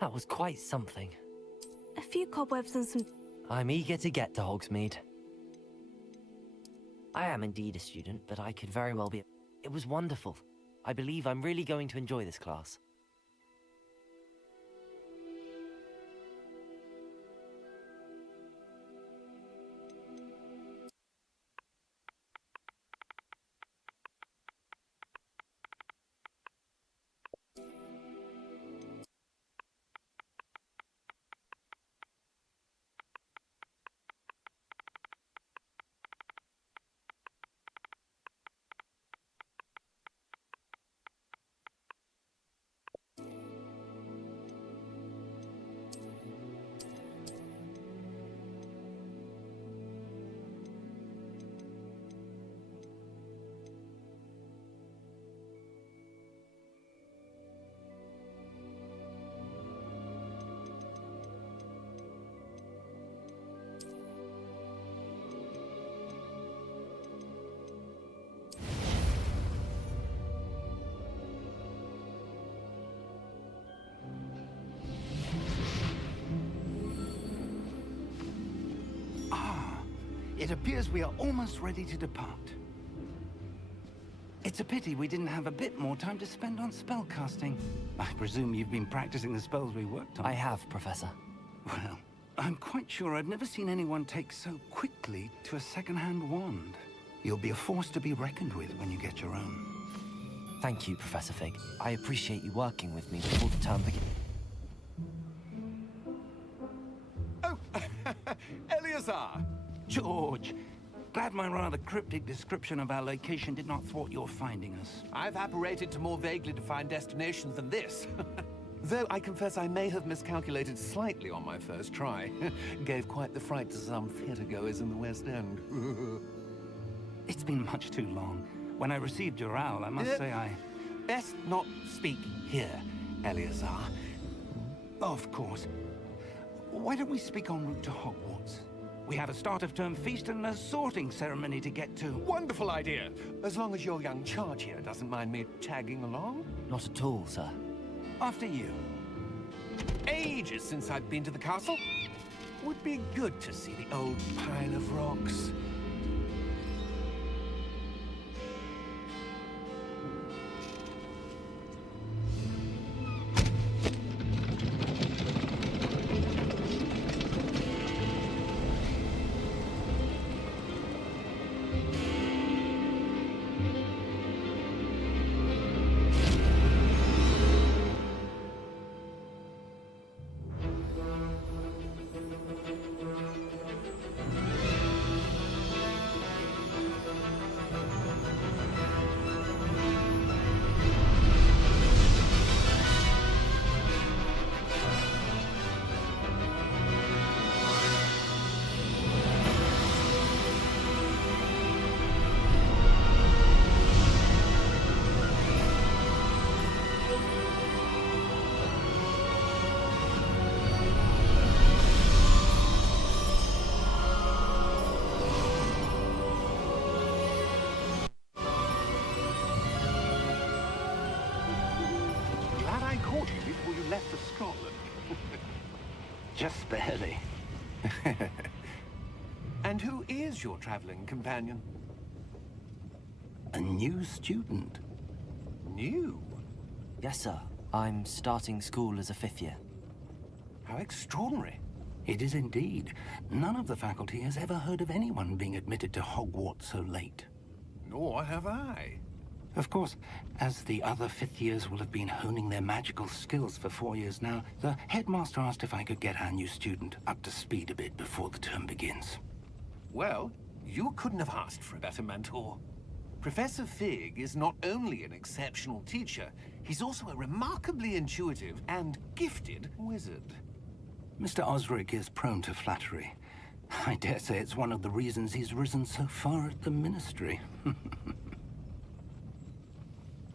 That was quite something. A few cobwebs and some... I'm eager to get to Hogsmeade. I am indeed a student, but I could very well be... It was wonderful. I believe I'm really going to enjoy this class. It appears we are almost ready to depart. It's a pity we didn't have a bit more time to spend on spellcasting. I presume you've been practicing the spells we worked on. I have, Professor. Well, I'm quite sure I've never seen anyone take so quickly to a second-hand wand. You'll be a force to be reckoned with when you get your own. Thank you, Professor Fig. I appreciate you working with me before the term begins. Oh, Eleazar! George, glad my rather cryptic description of our location did not thwart your finding us. I've apparated to more vaguely defined destinations than this. Though I confess I may have miscalculated slightly on my first try. Gave quite the fright to some theatergoers in the West End. It's been much too long. When I received your owl, I must say I... Best not speak here, Eleazar. Of course. Why don't we speak en route to Hogwarts? We have a start-of-term feast and a sorting ceremony to get to. Wonderful idea! As long as your young charge here doesn't mind me tagging along. Not at all, sir. After you. Ages since I've been to the castle. Would be good to see the old pile of rocks. Before you left for Scotland. Just barely. And who is your traveling companion? A new student. New? Yes, sir. I'm starting school as a 5th year. How extraordinary. It is indeed. None of the faculty has ever heard of anyone being admitted to Hogwarts so late. Nor have I. Of course, as the other 5th years will have been honing their magical skills for 4 years now, the headmaster asked if I could get our new student up to speed a bit before the term begins. Well, you couldn't have asked for a better mentor. Professor Fig is not only an exceptional teacher, he's also a remarkably intuitive and gifted wizard. Mr. Osric is prone to flattery. I dare say it's one of the reasons he's risen so far at the Ministry.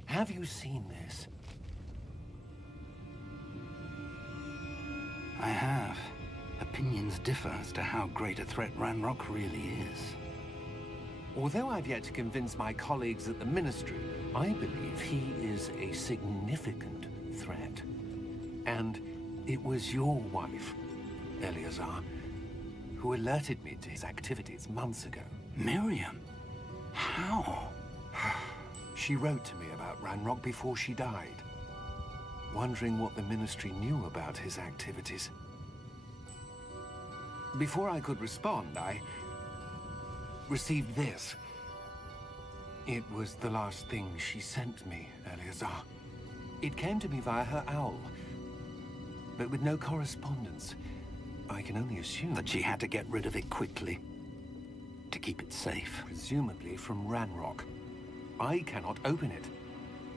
Have you seen this? I have. Opinions differ as to how great a threat Ranrock really is. Although I've yet to convince my colleagues at the Ministry, I believe he is a significant threat. And It was your wife, Eleazar, who alerted me to his activities months ago. Miriam? How? She wrote to me about Ranrock before she died, wondering what the Ministry knew about his activities. Before I could respond, I received this. It was the last thing she sent me, Eleazar. It came to me via her owl, but with no correspondence. I can only assume That she had to get rid of it quickly, to keep it safe. presumably from Ranrock. I cannot open it.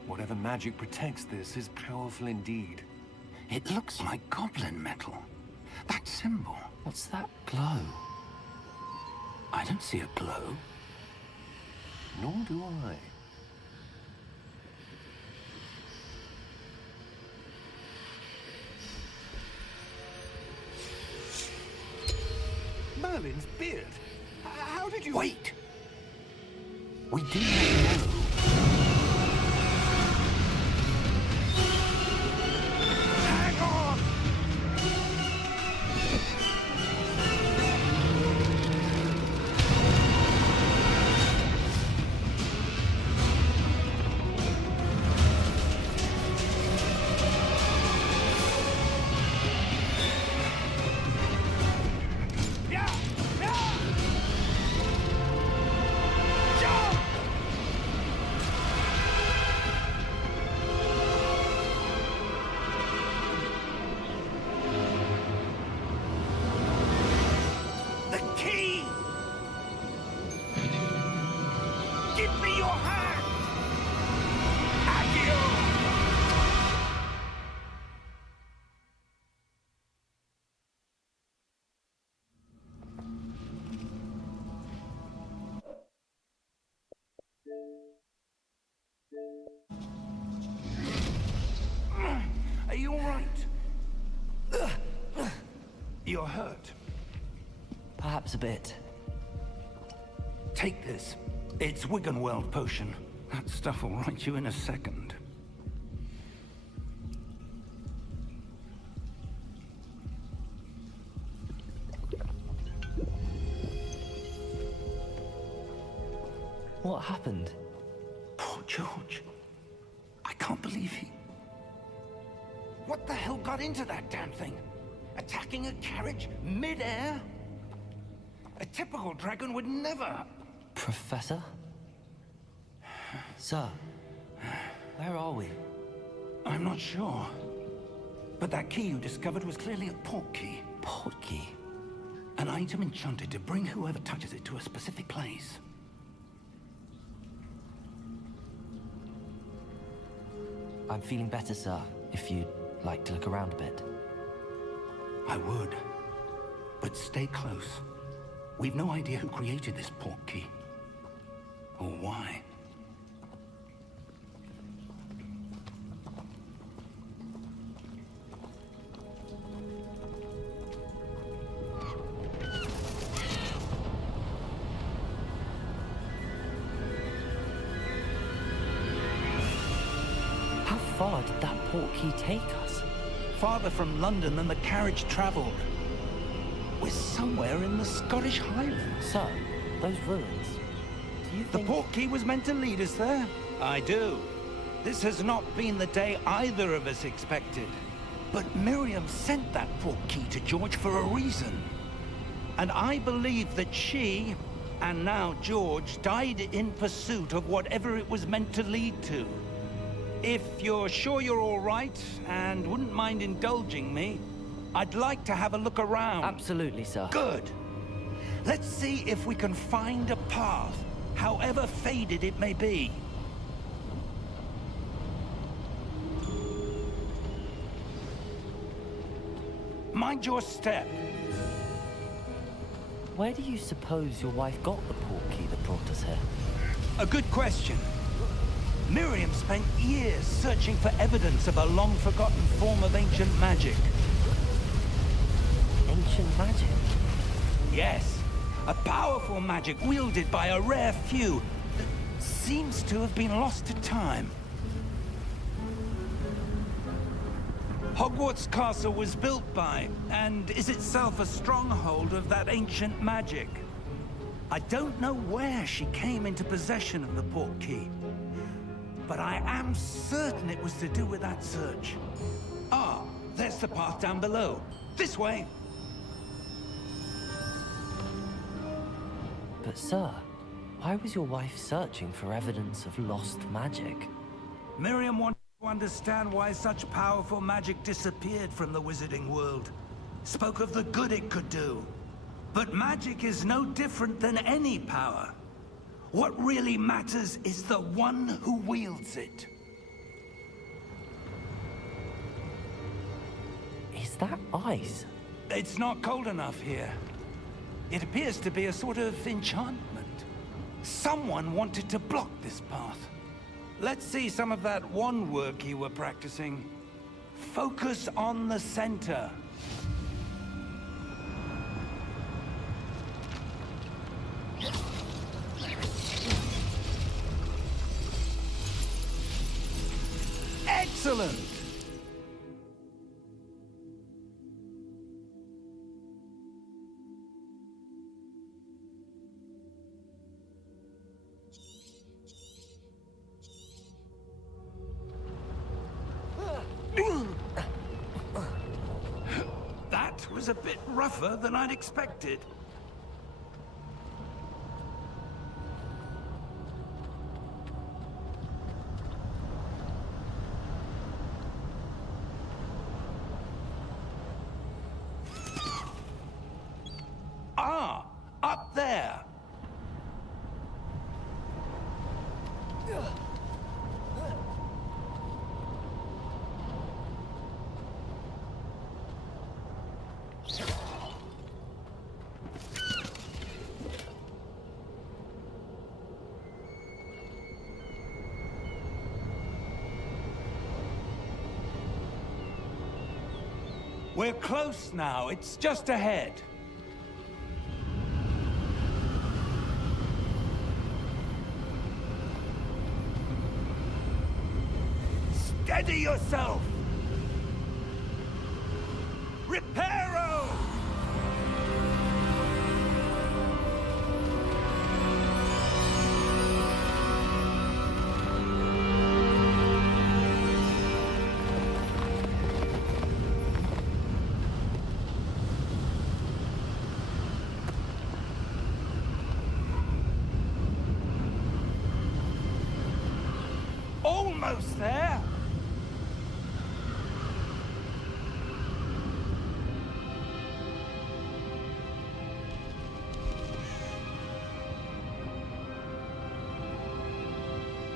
Whatever magic protects this is powerful indeed. It looks like goblin metal. That symbol. What's that glow? I don't see a glow. Nor do I. Merlin's beard? How did you... Wait! We do not know. Hang on! Yeah! Yeah! Jump! The key! Give me your hand! Accio! Are you all right? You're hurt. Perhaps a bit. Take this. It's Wiggenweld potion. That stuff will right you in a second. What happened? Poor George. I can't believe he... What the hell got into that damn thing? Attacking a carriage mid-air? A typical dragon would never... Professor? Sir, where are we? I'm not sure. But that key you discovered was clearly a port key. Port key? An item enchanted to bring whoever touches it to a specific place. I'm feeling better, sir, if you'd like to look around a bit. I would. But stay close. We've no idea who created this port key. Or why. How far did that port key take us? Farther from London than the carriage traveled. We're somewhere in the Scottish Highlands. Sir, those ruins. Do you The think... port key was meant to lead us there? I do. This has not been the day either of us expected. But Miriam sent that port key to George for a reason. And I believe that she, and now George, died in pursuit of whatever it was meant to lead to. If you're sure you're all right, and wouldn't mind indulging me, I'd like to have a look around. Absolutely, sir. Good. Let's see if we can find a path, however faded it may be. Mind your step. Where do you suppose your wife got the port key that brought us here? A good question. Miriam spent years searching for evidence of a long-forgotten form of ancient magic. Ancient magic? Yes, a powerful magic wielded by a rare few that seems to have been lost to time. Hogwarts Castle was built by, and is itself a stronghold of that ancient magic. I don't know where she came into possession of the portkey, but I am certain it was to do with that search. Ah, there's the path down below. This way! But sir, why was your wife searching for evidence of lost magic? Miriam wanted to understand why such powerful magic disappeared from the wizarding world. Spoke of the good it could do. But magic is no different than any power. What really matters is the one who wields it. Is that ice? It's not cold enough here. It appears to be a sort of enchantment. Someone wanted to block this path. Let's see some of that wand work you were practicing. Focus on the center. Excellent! That was a bit rougher than I'd expected. Ah, up there. We're close now. It's just ahead. Steady yourself! Reparo! Almost there!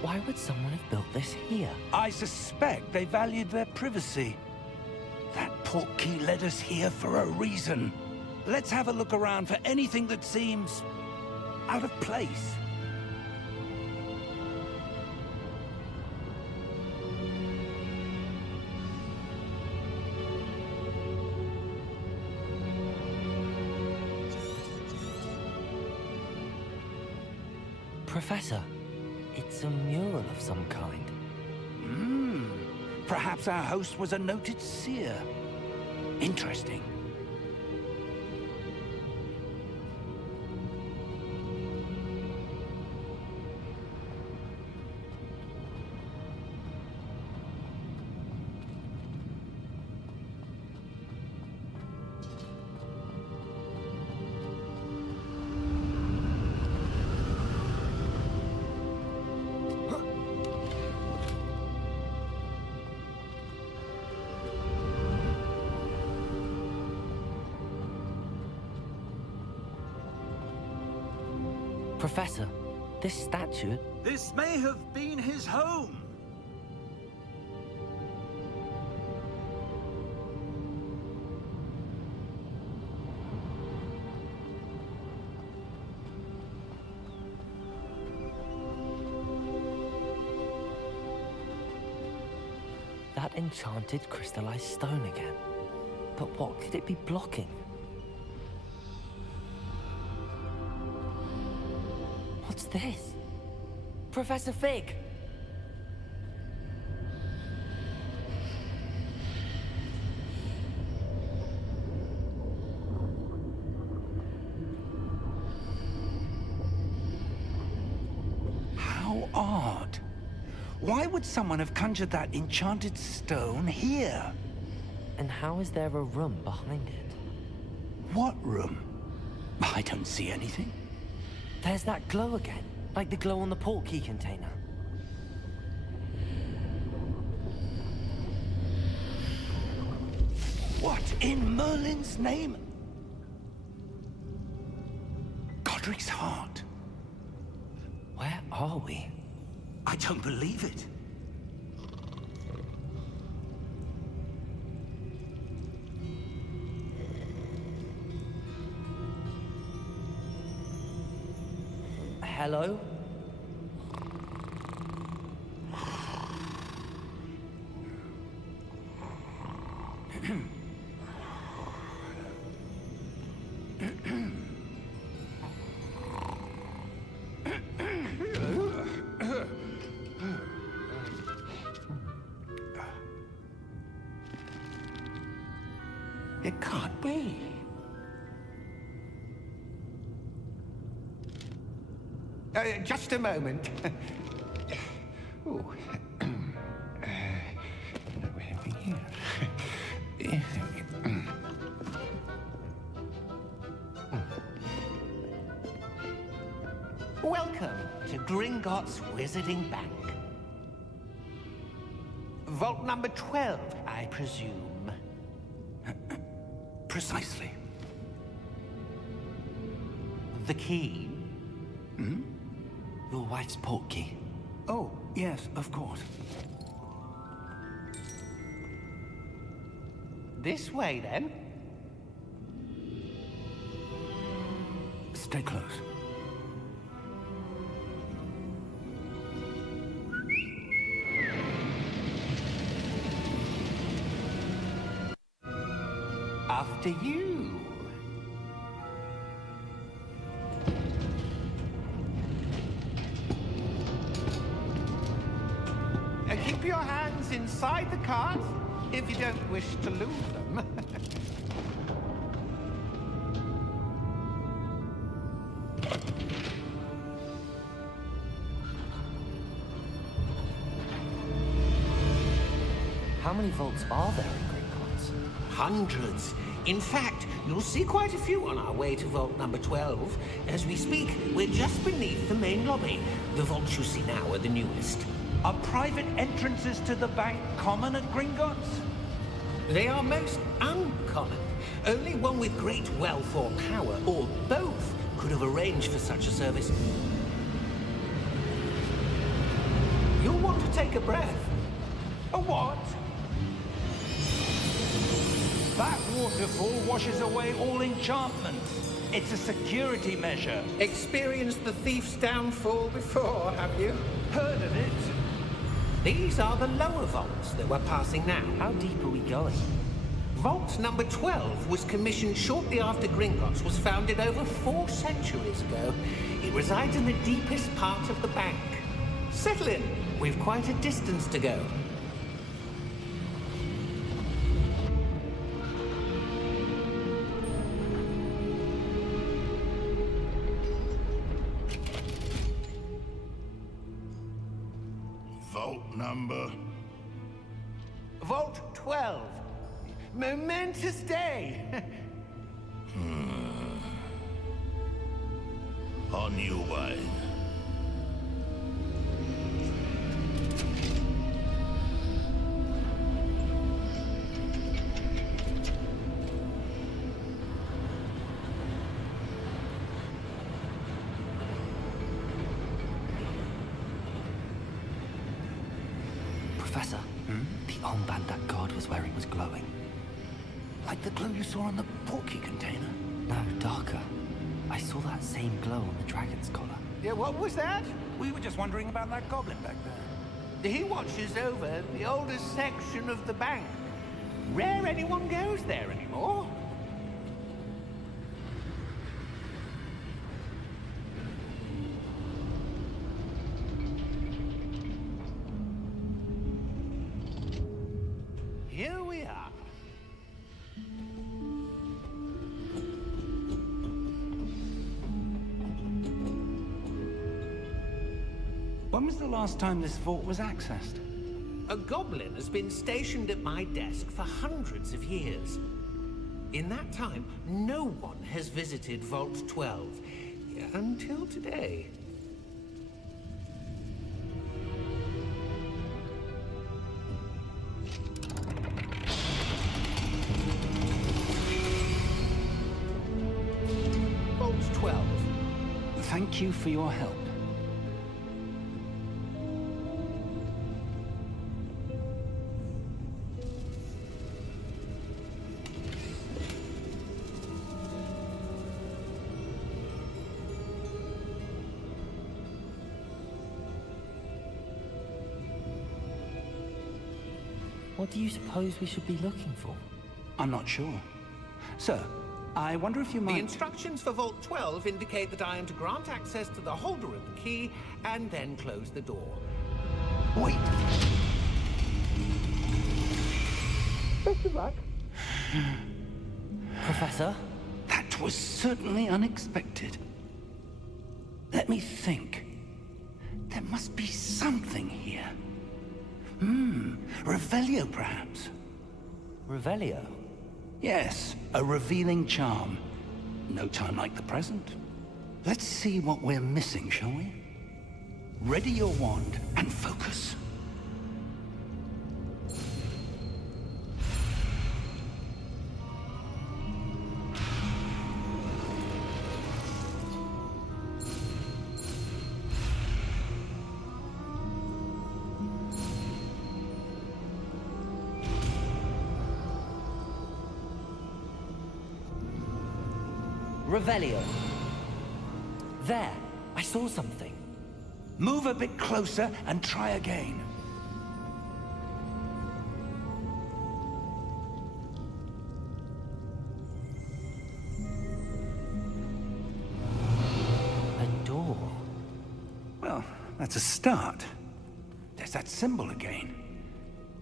Why would someone have built this here? I suspect they valued their privacy. That portkey led us here for a reason. Let's have a look around for anything that seems out of place. Professor, it's a mural of some kind. Perhaps our host was a noted seer. Interesting. Professor, this statue... This may have been his home. That enchanted crystallized stone again. But what could it be blocking? What's this? Professor Fig! odd. Why would someone have conjured that enchanted stone here? And how is there a room behind it? What room? I don't see anything. There's that glow again, like the glow on the portkey container. What in Merlin's name? Godric's heart. Where are we? I don't believe it. Hello? It can't be. Just a moment. Ooh. Welcome to Gringotts Wizarding Bank. Vault number 12, I presume. Precisely. The key? Your wife's portkey. Oh, yes, of course. This way, then. Stay close. After you. Keep your hands inside the cart if you don't wish to lose them. How many vaults are there in Gringotts? Hundreds. In fact, you'll see quite a few on our way to vault number 12. As we speak, we're just beneath the main lobby. The vaults you see now are the newest. Are private entrances to the bank common at Gringotts? They are most uncommon. Only one with great wealth or power, or both, could have arranged for such a service. You'll want to take a breath. A what? That waterfall washes away all enchantments. It's a security measure. Experienced the thief's downfall before, have you? Heard of it? These are the lower vaults that we're passing now. How deep are we going? Vault number 12 was commissioned shortly after Gringotts was founded over 4 centuries ago. It resides in the deepest part of the bank. Settle in. We've quite a distance to go. Vault number? Vault 12. Momentous day. On your way. Professor, the armband that guard was wearing was glowing. Like the glow you saw on the portkey container? No, darker. I saw that same glow on the dragon's collar. Yeah, what was that? We were just wondering about that goblin back there. He watches over the oldest section of the bank. Rare anyone goes there anymore. Here we are. When was the last time this vault was accessed? A goblin has been stationed at my desk for hundreds of years. In that time, no one has visited Vault 12. Until today. Vault 12. Thank you for your help. What do you suppose we should be looking for? I'm not sure. Sir, I wonder if you The might... instructions for Vault 12 indicate that I am to grant access to the holder of the key and then close the door. Wait! Best of luck. Professor? That was certainly unexpected. Let me think. There must be something here. Revelio, perhaps? Revelio? Yes, a revealing charm. No time like the present. Let's see what we're missing, shall we? Ready your wand and focus. Revelio. There, I saw something. Move a bit closer and try again. A door. Well, that's a start. There's that symbol again.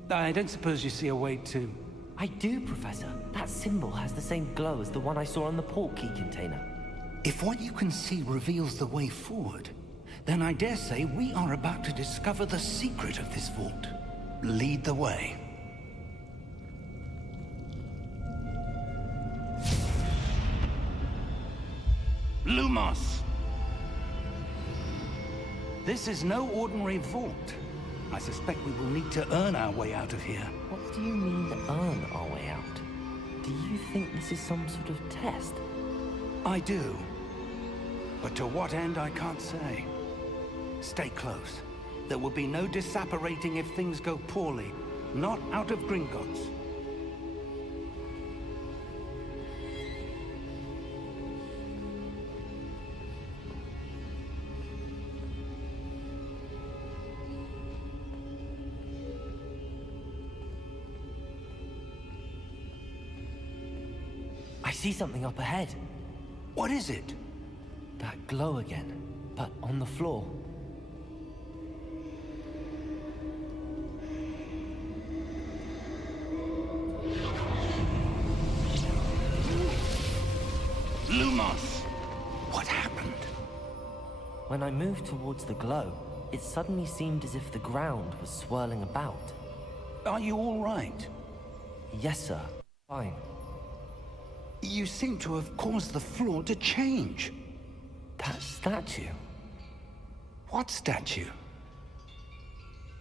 I don't suppose you see a way to... I do, Professor. That symbol has the same glow as the one I saw on the port key container. If what you can see reveals the way forward, then I dare say we are about to discover the secret of this vault. Lead the way. Lumos! This is no ordinary vault. I suspect we will need to earn our way out of here. What do you mean, earn our way out? Do you think this is some sort of test? I do. But to what end, I can't say. Stay close. There will be no disapparating if things go poorly. Not out of Gringotts. I see something up ahead. What is it? That glow again, but on the floor. Lumos! What happened? When I moved towards the glow, it suddenly seemed as if the ground was swirling about. Are you all right? Yes, sir. Fine. You seem to have caused the floor to change. That statue. What statue?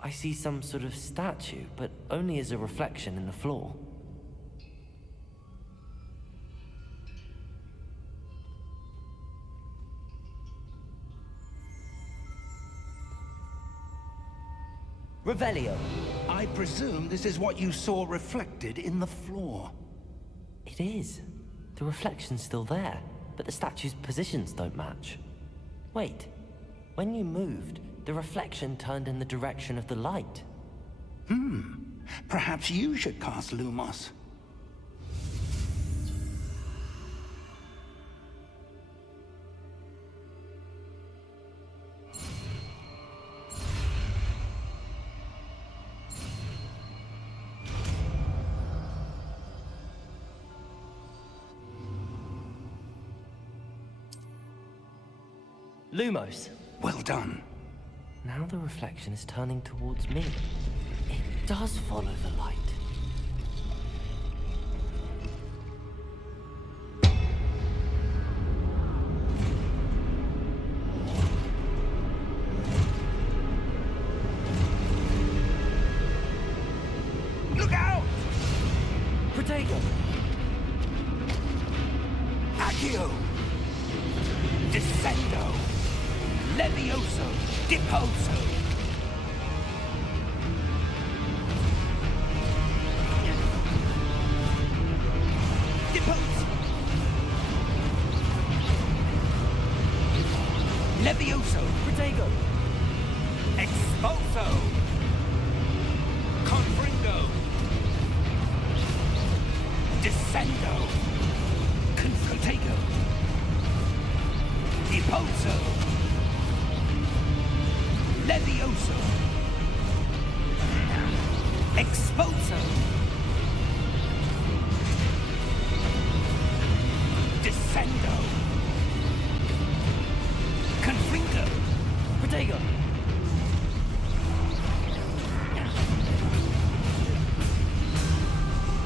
I see some sort of statue, but only as a reflection in the floor. Revelio. I presume this is what you saw reflected in the floor. It is. The reflection's still there, but the statue's positions don't match. Wait. When you moved, the reflection turned in the direction of the light. Perhaps you should cast Lumos. Lumos. Well done. Now the reflection is turning towards me. It does follow the light. Look out! Protego! Accio! Descendo! Levioso! Deposo! Depose! Levioso! Protego! Expulso! Confringo! Descendo! Confrotego! Deposo! Levioso! Expulso! Descendo! Confringo! Protego!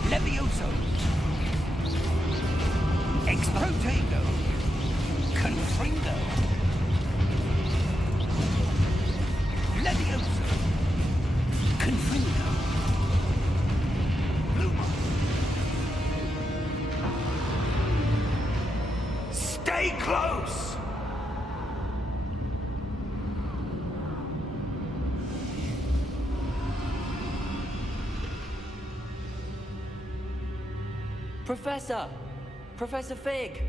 Levioso! Exprotego! Confringo! Levioso! Confringo! Luma! Stay close! Professor! Professor Fig!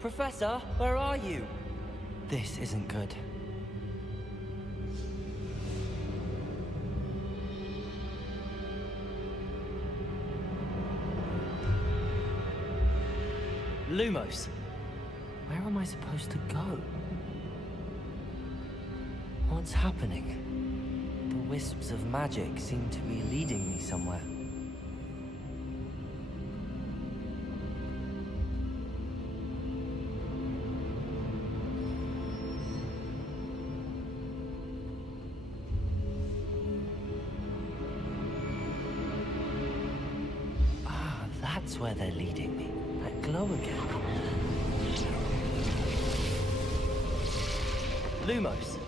Professor, where are you? This isn't good. Lumos! Where am I supposed to go? What's happening? The wisps of magic seem to be leading me somewhere. Ah, that's where they're leading me. That glow again. Lumos.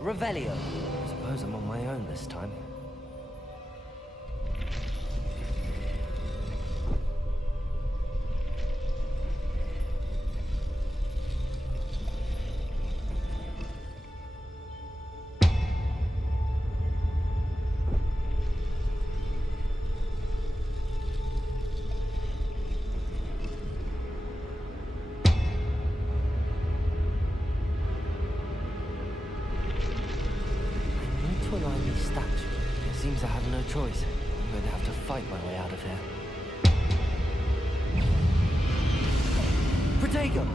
Revelio. I suppose I'm on my own this time. To align these statues. It seems I have no choice. I'm going to have to fight my way out of here. Protego!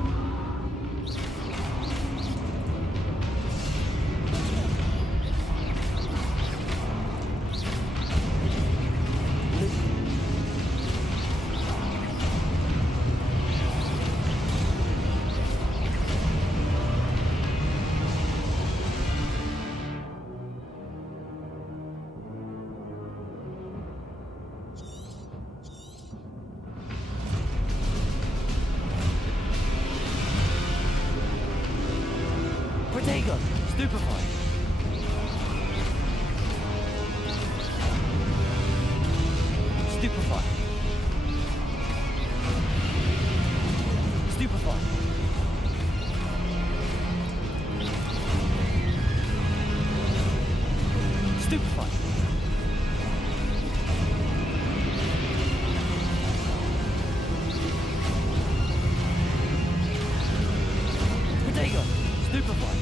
Protego! Stupefy! Stupefy! Stupefy! Stupefy! Protego! Stupefy!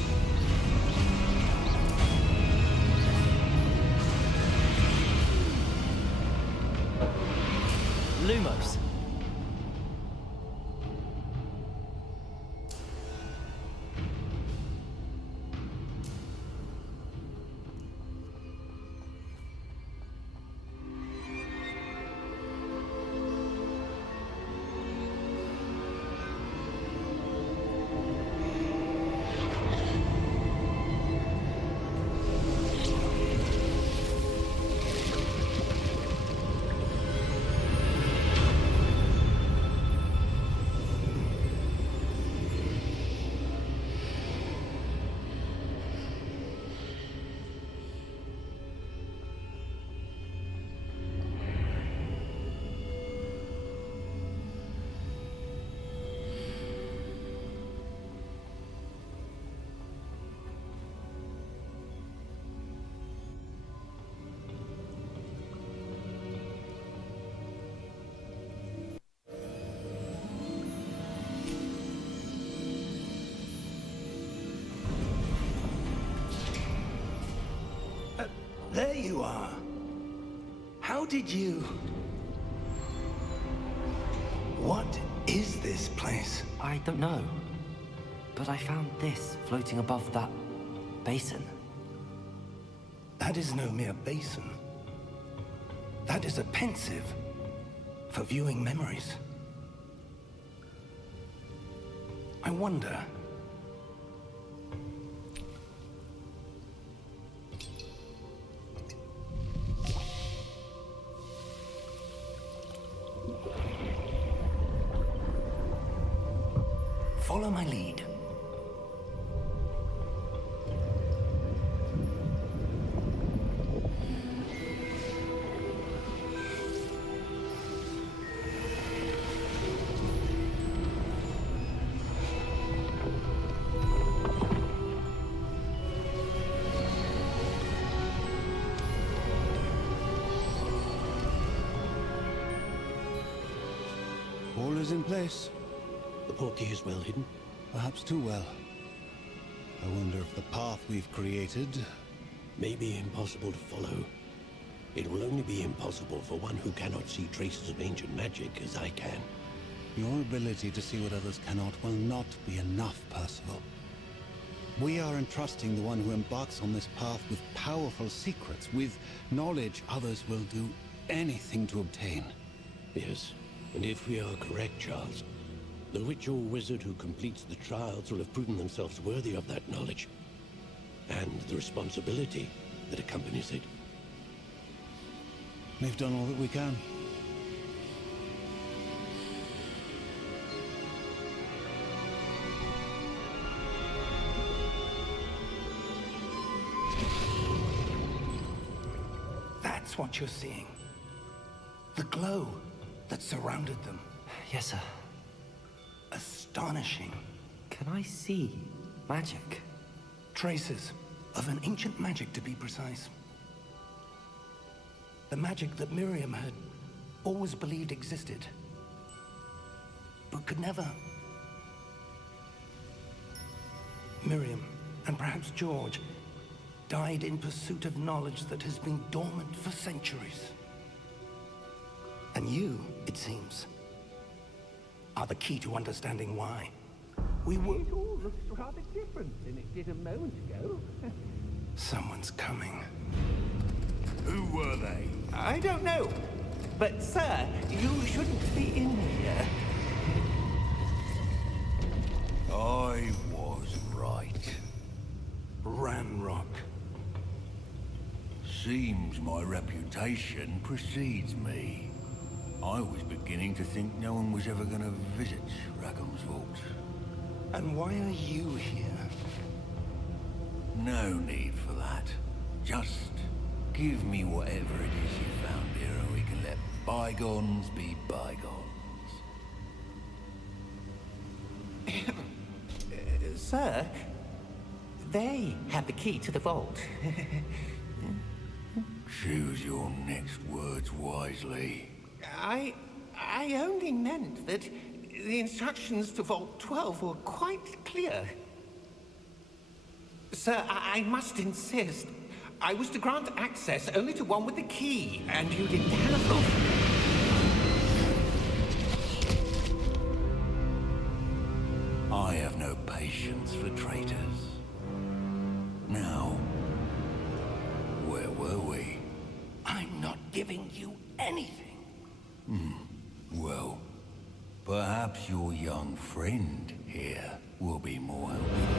you are. How did you... What is this place? I don't know. But I found this floating above that basin. That is no mere basin. That is a pensive for viewing memories. I wonder... Follow my lead. All is in place. The portkey is well hidden. Perhaps too well. I wonder if the path we've created... May be impossible to follow. It will only be impossible for one who cannot see traces of ancient magic as I can. Your ability to see what others cannot will not be enough, Percival. We are entrusting the one who embarks on this path with powerful secrets, with knowledge others will do anything to obtain. Yes, and if we are correct, Charles, the witch or wizard who completes the trials will have proven themselves worthy of that knowledge, and the responsibility that accompanies it. We've done all that we can. That's what you're seeing. The glow that surrounded them. Yes, sir. Astonishing. Can I see magic? Traces of an ancient magic, to be precise. The magic that Miriam had always believed existed, but could never. Miriam, and perhaps George, died in pursuit of knowledge that has been dormant for centuries. And you, it seems, are the key to understanding why. We were... It all looks rather different than it did a moment ago. Someone's coming. Who were they? I don't know. But, sir, you shouldn't be in here. I was right. Ranrock. Seems my reputation precedes me. I was beginning to think no one was ever going to visit Rackham's vault. And why are you here? No need for that. Just give me whatever it is you found here and we can let bygones be bygones. Sir, they have the key to the vault. Choose your next words wisely. I only meant that the instructions to Vault 12 were quite clear. Sir, I must insist. I was to grant access only to one with the key, and you didn't have them. I have no patience for traitors. Now, where were we? I'm not giving you anything. Well, perhaps your young friend here will be more helpful.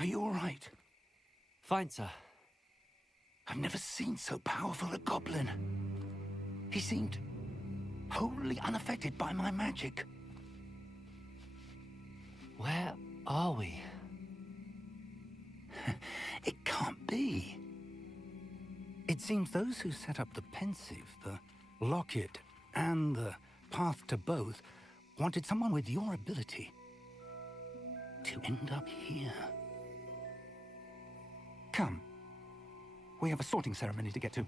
Are you all right? Fine, sir. I've never seen so powerful a goblin. He seemed wholly unaffected by my magic. Where are we? It can't be. It seems those who set up the pensive, the locket, and the path to both wanted someone with your ability to end up here. Come. We have a sorting ceremony to get to.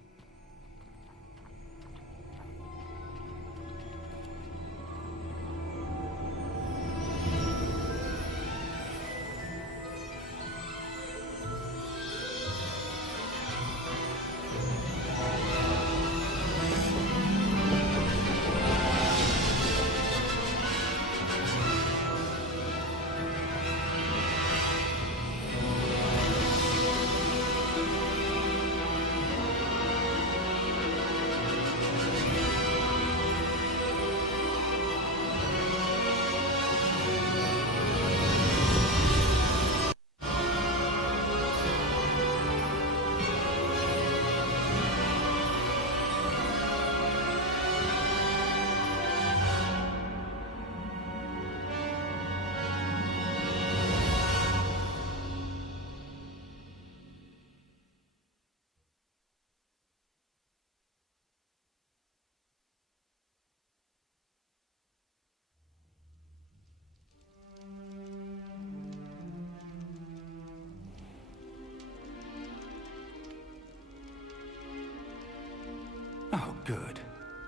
Oh, good.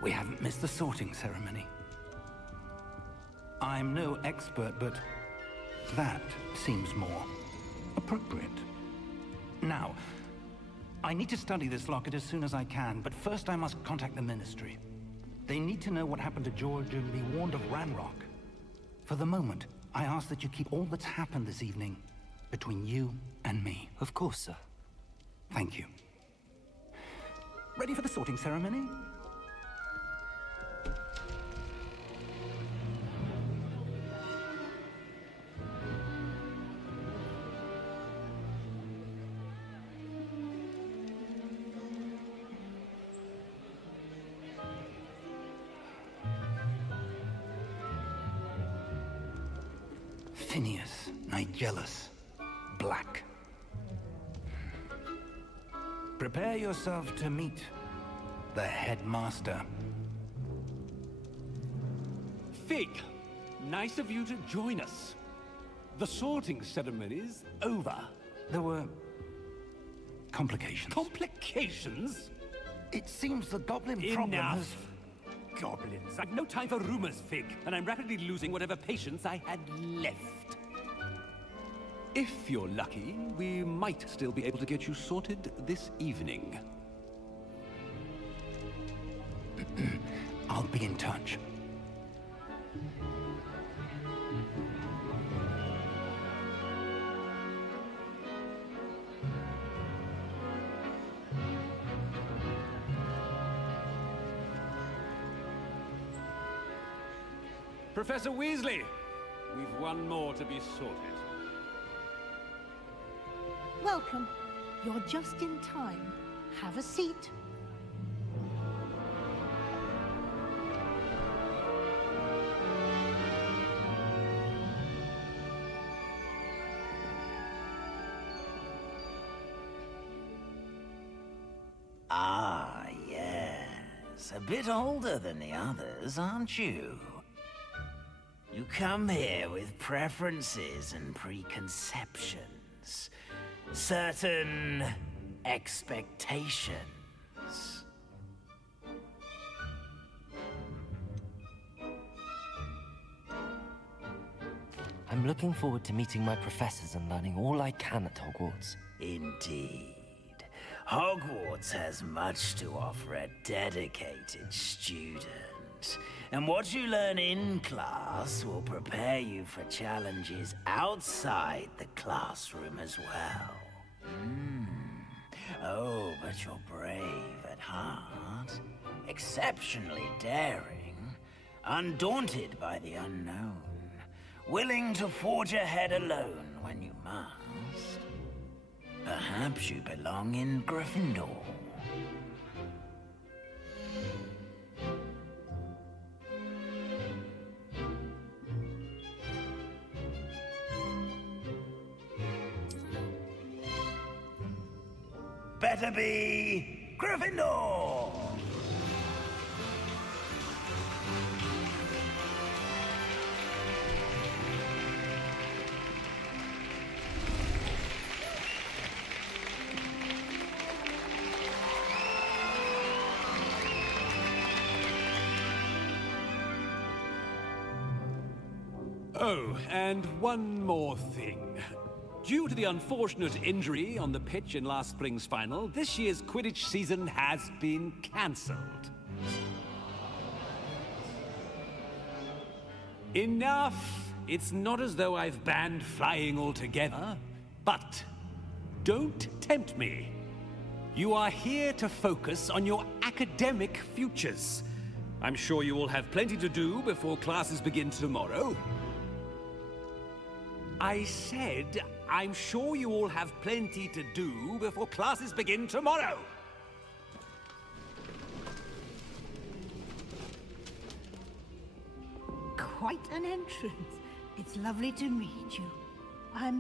We haven't missed the sorting ceremony. I'm no expert, but that seems more appropriate. Now, I need to study this locket as soon as I can, but first I must contact the Ministry. They need to know what happened to George and be warned of Ranrock. For the moment, I ask that you keep all that's happened this evening between you and me. Of course, sir. Thank you. Ready for the sorting ceremony? Phineas, Nigellus, Black. Prepare yourself to meet the headmaster. Fig, nice of you to join us. The sorting ceremony's over. There were complications. Complications? It seems the goblin problem has... Enough! Goblins. I've no time for rumors, Fig, and I'm rapidly losing whatever patience I had left. If you're lucky, we might still be able to get you sorted this evening. I'll be in touch. Professor Weasley, we've one more to be sorted. Welcome. You're just in time. Have a seat. Ah, yes. A bit older than the others, aren't you? You come here with preferences and preconceptions. Certain expectations. I'm looking forward to meeting my professors and learning all I can at Hogwarts. Indeed. Hogwarts has much to offer a dedicated student. And what you learn in class will prepare you for challenges outside the classroom as well. Oh, but you're brave at heart, exceptionally daring, undaunted by the unknown, willing to forge ahead alone when you must. past. Perhaps you belong in Gryffindor. Better be Gryffindor! Oh, and one more thing. Due to the unfortunate injury on the pitch in last spring's final, this year's Quidditch season has been cancelled. Enough! It's not as though I've banned flying altogether, but don't tempt me. You are here to focus on your academic futures. I'm sure you will have plenty to do before classes begin tomorrow. I said, I'm sure you all have plenty to do before classes begin tomorrow! Quite an entrance. It's lovely to meet you.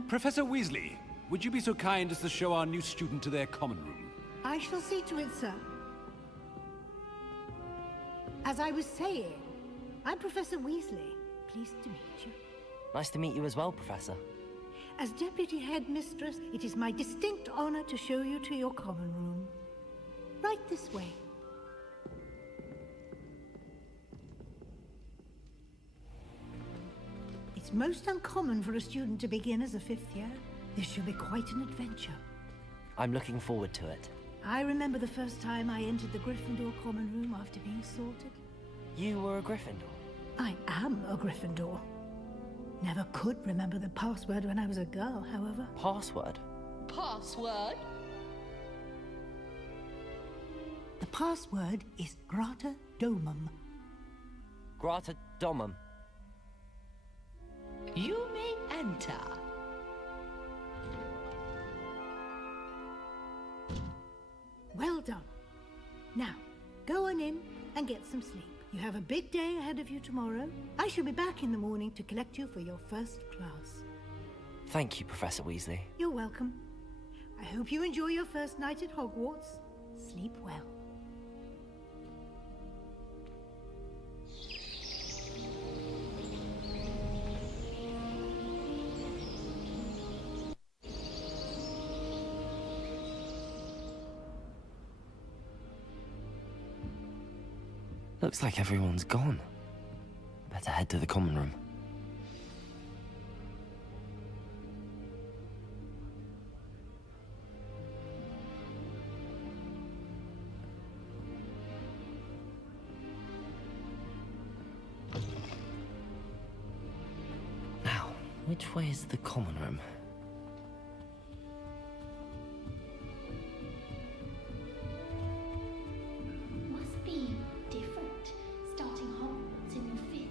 Professor Weasley, would you be so kind as to show our new student to their common room? I shall see to it, sir. As I was saying, I'm Professor Weasley. Pleased to meet you. Nice to meet you as well, Professor. As Deputy Headmistress, it is my distinct honor to show you to your common room. Right this way. It's most uncommon for a student to begin as a fifth year. This should be quite an adventure. I'm looking forward to it. I remember the first time I entered the Gryffindor common room after being sorted. You were a Gryffindor? I am a Gryffindor. Never could remember the password when I was a girl, however. Password? Password? The password is Grata Domum. Grata Domum. You may enter. Well done. Now, go on in and get some sleep. You have a big day ahead of you tomorrow. I shall be back in the morning to collect you for your first class. Thank you, Professor Weasley. You're welcome. I hope you enjoy your first night at Hogwarts. Sleep well. Looks like everyone's gone. Better head to the common room. Now, which way is the common room? Must be different, starting Hogwarts in your 5th year.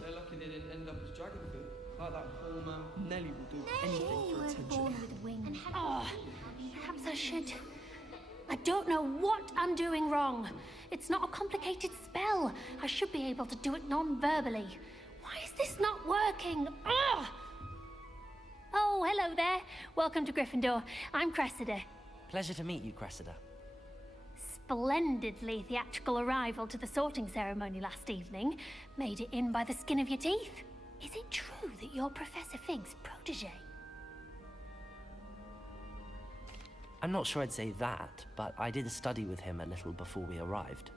They're lucky they didn't end up as dragonfoot. Like that poor man. Nelly will do anything for attention. Born with wings. Oh, perhaps I should. I don't know what I'm doing wrong. It's not a complicated spell. I should be able to do it non-verbally. Why is this not working? Ugh! Oh, hello there. Welcome to Gryffindor. I'm Cressida. Pleasure to meet you, Cressida. Splendidly theatrical arrival to the sorting ceremony last evening. Made it in by the skin of your teeth. Is it true that you're Professor Fig's protege? I'm not sure I'd say that, but I did study with him a little before we arrived.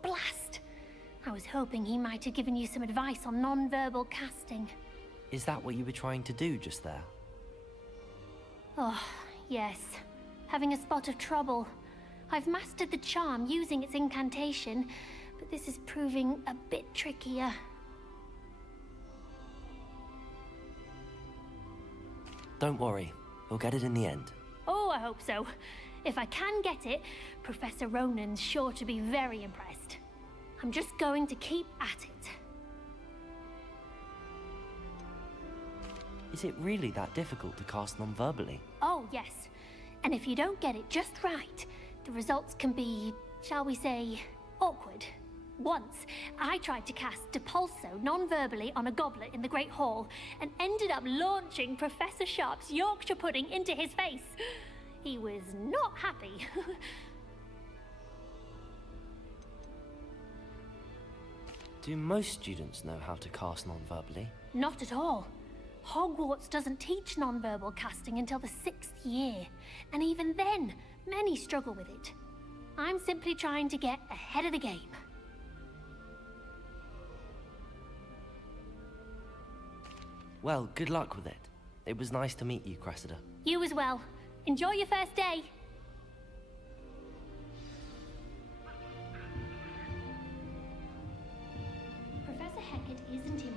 Blast! I was hoping he might have given you some advice on non-verbal casting. Is that what you were trying to do just there? Oh, yes. Having a spot of trouble. I've mastered the charm using its incantation, but this is proving a bit trickier. Don't worry, we'll get it in the end. hope so. If I can get it, Professor Ronan's sure to be very impressed. I'm just going to keep at it. Is it really that difficult to cast non-verbally? Oh, yes. And if you don't get it just right, the results can be, shall we say, awkward. Once, I tried to cast Depulso non-verbally on a goblet in the Great Hall and ended up launching Professor Sharp's Yorkshire pudding into his face. He was not happy. Do most students know how to cast non-verbally? Not at all. Hogwarts doesn't teach non-verbal casting until the 6th year, and even then, many struggle with it. I'm simply trying to get ahead of the game. Well, good luck with it. It was nice to meet you, Cressida. You as well. Enjoy your first day. Professor Hecat isn't intimidating.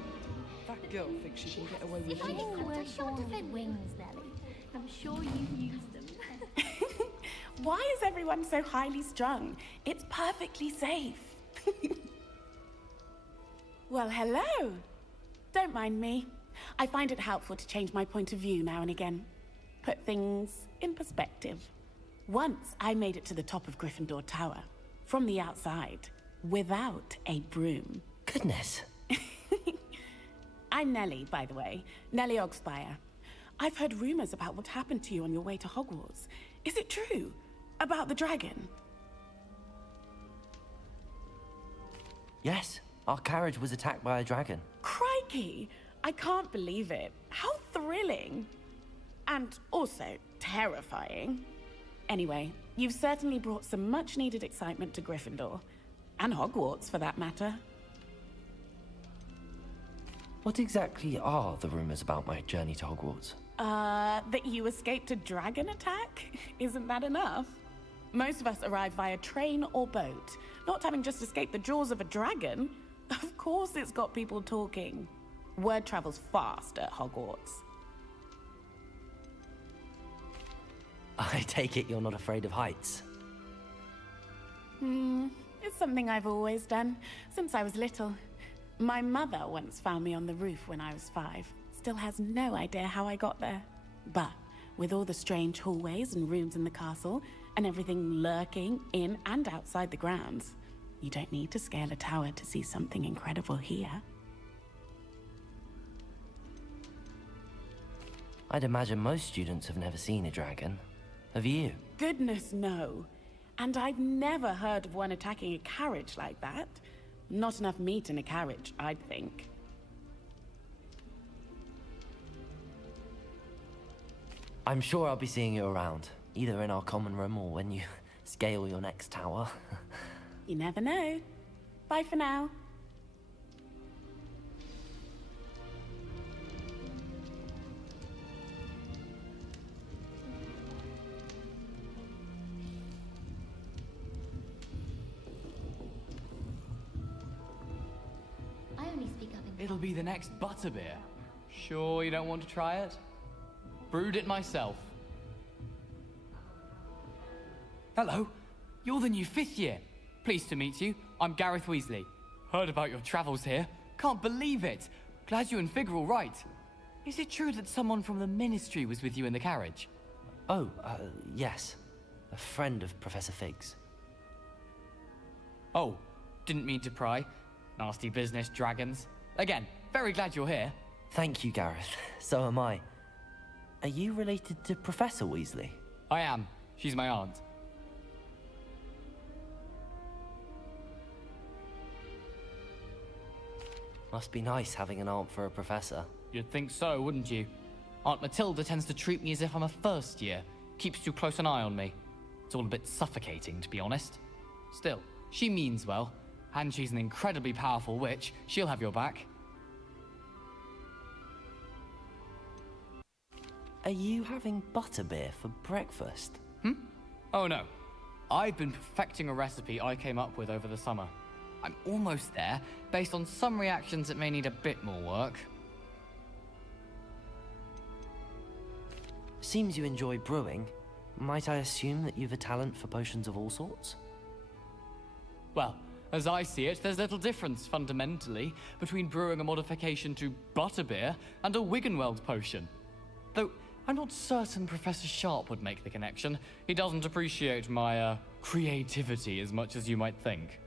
That girl thinks she can get away with If you were born with wings, Nellie, I'm sure you've used them. Why is everyone so highly strung? It's perfectly safe. Well, hello. Don't mind me. I find it helpful to change my point of view now and again. Put things in perspective. Once I made it to the top of Gryffindor Tower, from the outside, without a broom. Goodness. I'm Nellie, by the way. Nellie Ogspire. I've heard rumors about what happened to you on your way to Hogwarts. Is it true? About the dragon? Yes, our carriage was attacked by a dragon. Crikey! I can't believe it. How thrilling. And also terrifying. Anyway, you've certainly brought some much-needed excitement to Gryffindor. And Hogwarts, for that matter. What exactly are the rumors about my journey to Hogwarts? That you escaped a dragon attack? Isn't that enough? Most of us arrive via train or boat. Not having just escaped the jaws of a dragon. Of course it's got people talking. Word travels fast at Hogwarts. I take it you're not afraid of heights. It's something I've always done, since I was little. My mother once found me on the roof when I was 5. Still has no idea how I got there. But with all the strange hallways and rooms in the castle, and everything lurking in and outside the grounds, you don't need to scale a tower to see something incredible here. I'd imagine most students have never seen a dragon. Have you? Goodness, no. And I've never heard of one attacking a carriage like that. Not enough meat in a carriage, I'd think. I'm sure I'll be seeing you around, either in our common room or when you scale your next tower. You never know. Bye for now. I only speak up in... It'll be the next butterbeer. Sure you don't want to try it? Brewed it myself. Hello, you're the new 5th year. Pleased to meet you. I'm Gareth Weasley. Heard about your travels here. Can't believe it. Glad you and Fig are all right. Is it true that someone from the Ministry was with you in the carriage? Oh, yes. A friend of Professor Fig's. Oh, didn't mean to pry. Nasty business, dragons. Again, very glad you're here. Thank you, Gareth. So am I. Are you related to Professor Weasley? I am. She's my aunt. Must be nice having an aunt for a professor. You'd think so, wouldn't you? Aunt Matilda tends to treat me as if I'm a first year. Keeps too close an eye on me. It's all a bit suffocating, to be honest. Still, she means well. And she's an incredibly powerful witch. She'll have your back. Are you having butterbeer for breakfast? Oh no. I've been perfecting a recipe I came up with over the summer. I'm almost there, based on some reactions that may need a bit more work. Seems you enjoy brewing. Might I assume that you've a talent for potions of all sorts? Well, as I see it, there's little difference, fundamentally, between brewing a modification to butterbeer and a Wiggenweld potion. Though, I'm not certain Professor Sharp would make the connection. He doesn't appreciate my, creativity as much as you might think.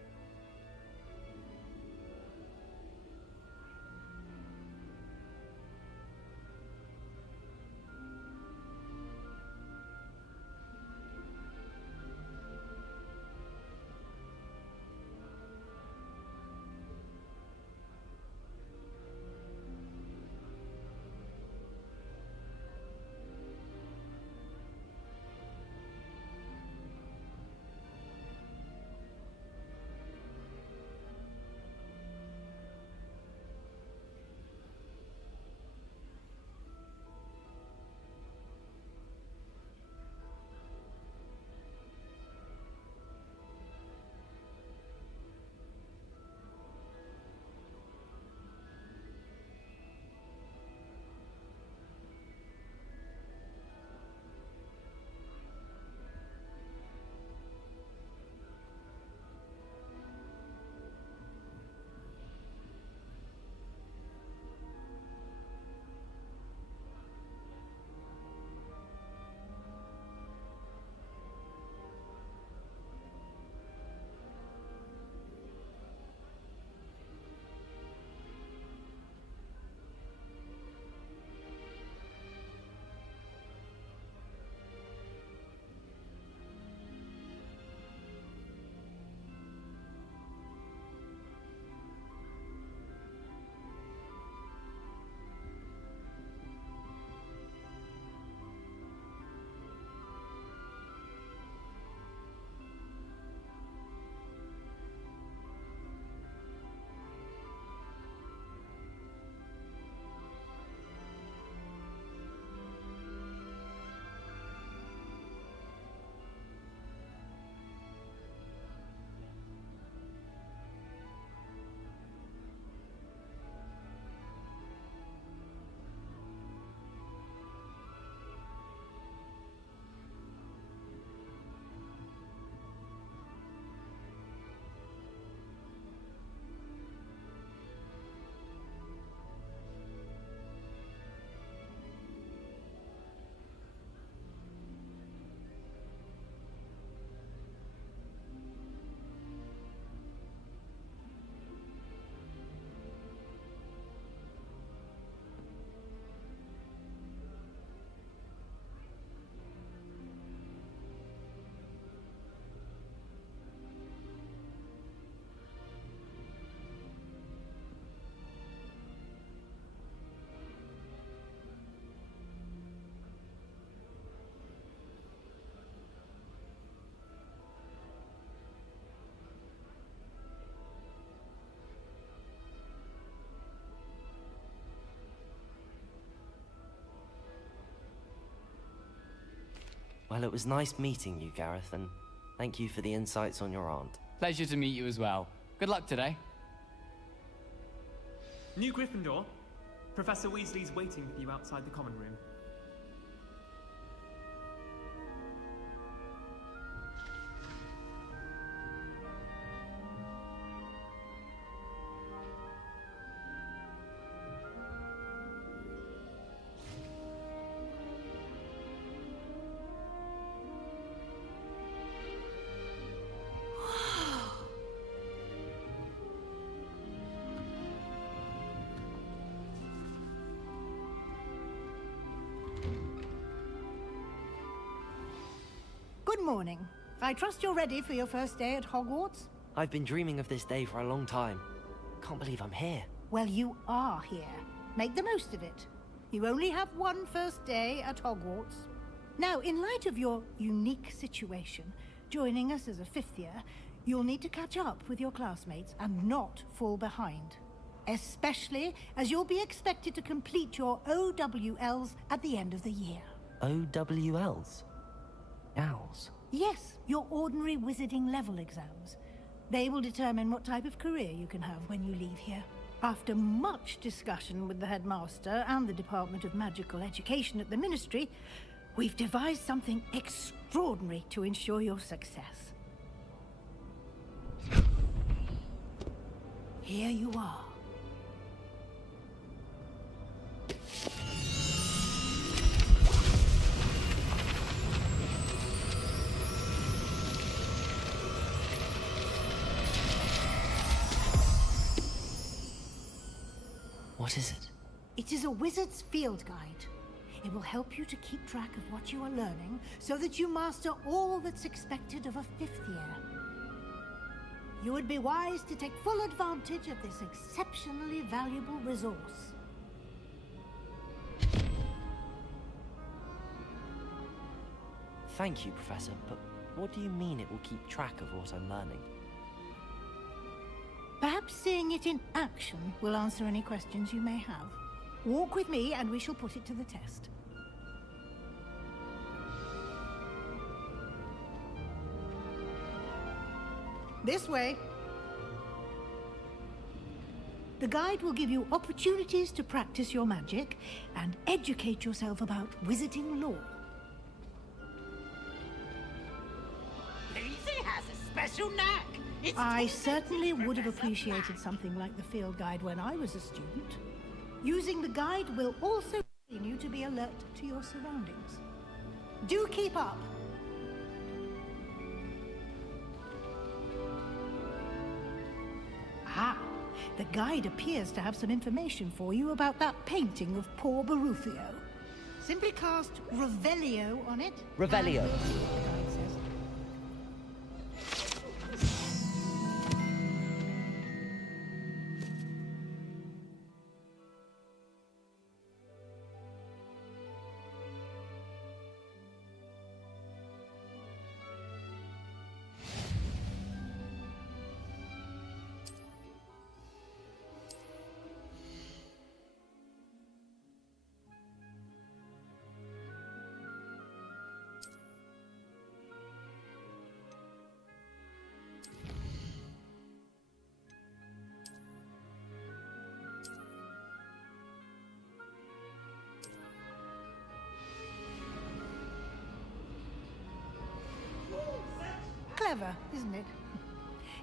Well, it was nice meeting you, Gareth, and thank you for the insights on your aunt. Pleasure to meet you as well. Good luck today. New Gryffindor. Professor Weasley's waiting for you outside the common room. Good morning. I trust you're ready for your first day at Hogwarts? I've been dreaming of this day for a long time. Can't believe I'm here. Well, you are here. Make the most of it. You only have one first day at Hogwarts. Now, in light of your unique situation, joining us as a fifth year, you'll need to catch up with your classmates and not fall behind. Especially as you'll be expected to complete your OWLs at the end of the year. OWLs? Owls? Yes, your ordinary wizarding level exams. They will determine what type of career you can have when you leave here. After much discussion with the headmaster and the Department of Magical Education at the Ministry, We've devised something extraordinary to ensure your success. Here you are. What is it? It is a wizard's field guide. It will help you to keep track of what you are learning so that you master all that's expected of a 5th year. You would be wise to take full advantage of this exceptionally valuable resource. Thank you, Professor, but what do you mean it will keep track of what I'm learning? Perhaps seeing it in action will answer any questions you may have. Walk with me and we shall put it to the test. This way. The guide will give you opportunities to practice your magic and educate yourself about wizarding lore. Daisy has a special knack. I certainly would have appreciated something like the field guide when I was a student. Using the guide will also train you to be alert to your surroundings. Do keep up! Ah, the guide appears to have some information for you about that painting of poor Baruthio. Simply cast Revelio on it. Revelio. Clever, isn't it?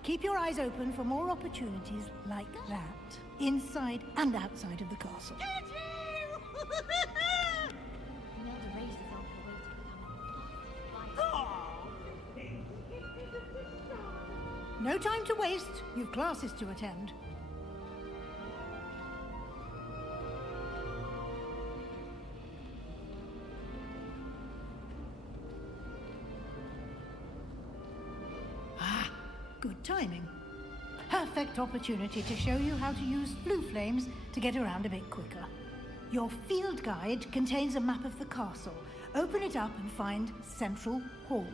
Keep your eyes open for more opportunities like that, inside and outside of the castle. No time to waste. You've classes to attend. Good timing. Perfect opportunity to show you how to use blue flames to get around a bit quicker. Your field guide contains a map of the castle. Open it up and find Central Hall.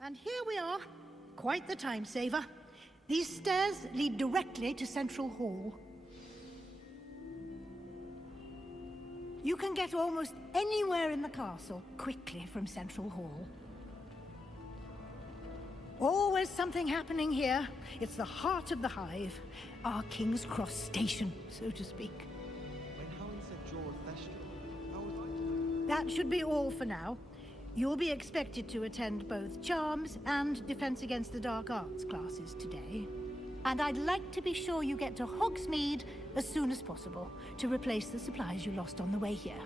And here we are. Quite the time saver. These stairs lead directly to Central Hall. You can get almost anywhere in the castle quickly from Central Hall. Always something happening here. It's the heart of the hive. Our King's Cross station, so to speak. That should be all for now. You'll be expected to attend both Charms and Defense Against the Dark Arts classes today. And I'd like to be sure you get to Hogsmeade as soon as possible to replace the supplies you lost on the way here.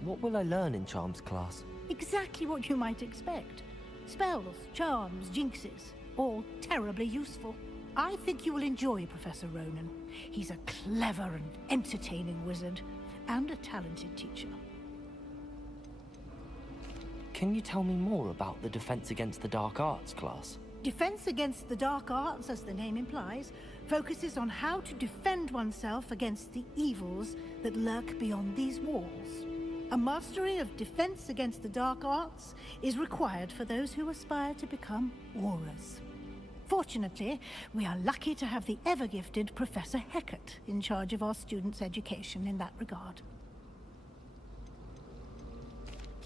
What will I learn in Charms class? Exactly what you might expect. Spells, charms, jinxes, all terribly useful. I think you will enjoy Professor Ronan. He's a clever and entertaining wizard, and a talented teacher. Can you tell me more about the Defense Against the Dark Arts class? Defense Against the Dark Arts, as the name implies, focuses on how to defend oneself against the evils that lurk beyond these walls. A mastery of Defense Against the Dark Arts is required for those who aspire to become Aurors. Fortunately, we are lucky to have the ever-gifted Professor Hecat in charge of our students' education in that regard.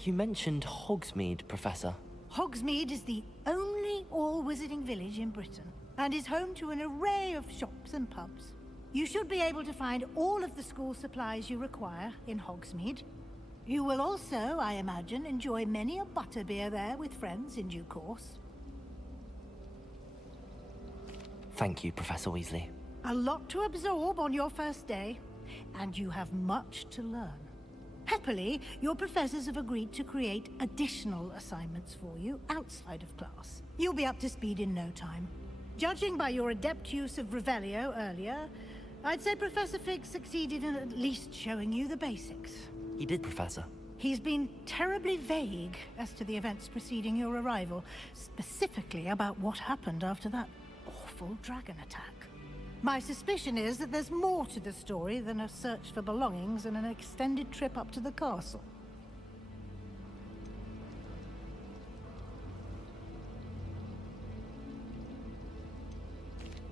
You mentioned Hogsmeade, Professor. Hogsmeade is the only all-wizarding village in Britain, and is home to an array of shops and pubs. You should be able to find all of the school supplies you require in Hogsmeade. You will also, I imagine, enjoy many a butterbeer there with friends in due course. Thank you, Professor Weasley. A lot to absorb on your first day, and you have much to learn. Happily, your professors have agreed to create additional assignments for you outside of class. You'll be up to speed in no time. Judging by your adept use of Revelio earlier, I'd say Professor Fig succeeded in at least showing you the basics. He did, Professor. He's been terribly vague as to the events preceding your arrival, specifically about what happened after that awful dragon attack. My suspicion is that there's more to the story than a search for belongings and an extended trip up to the castle.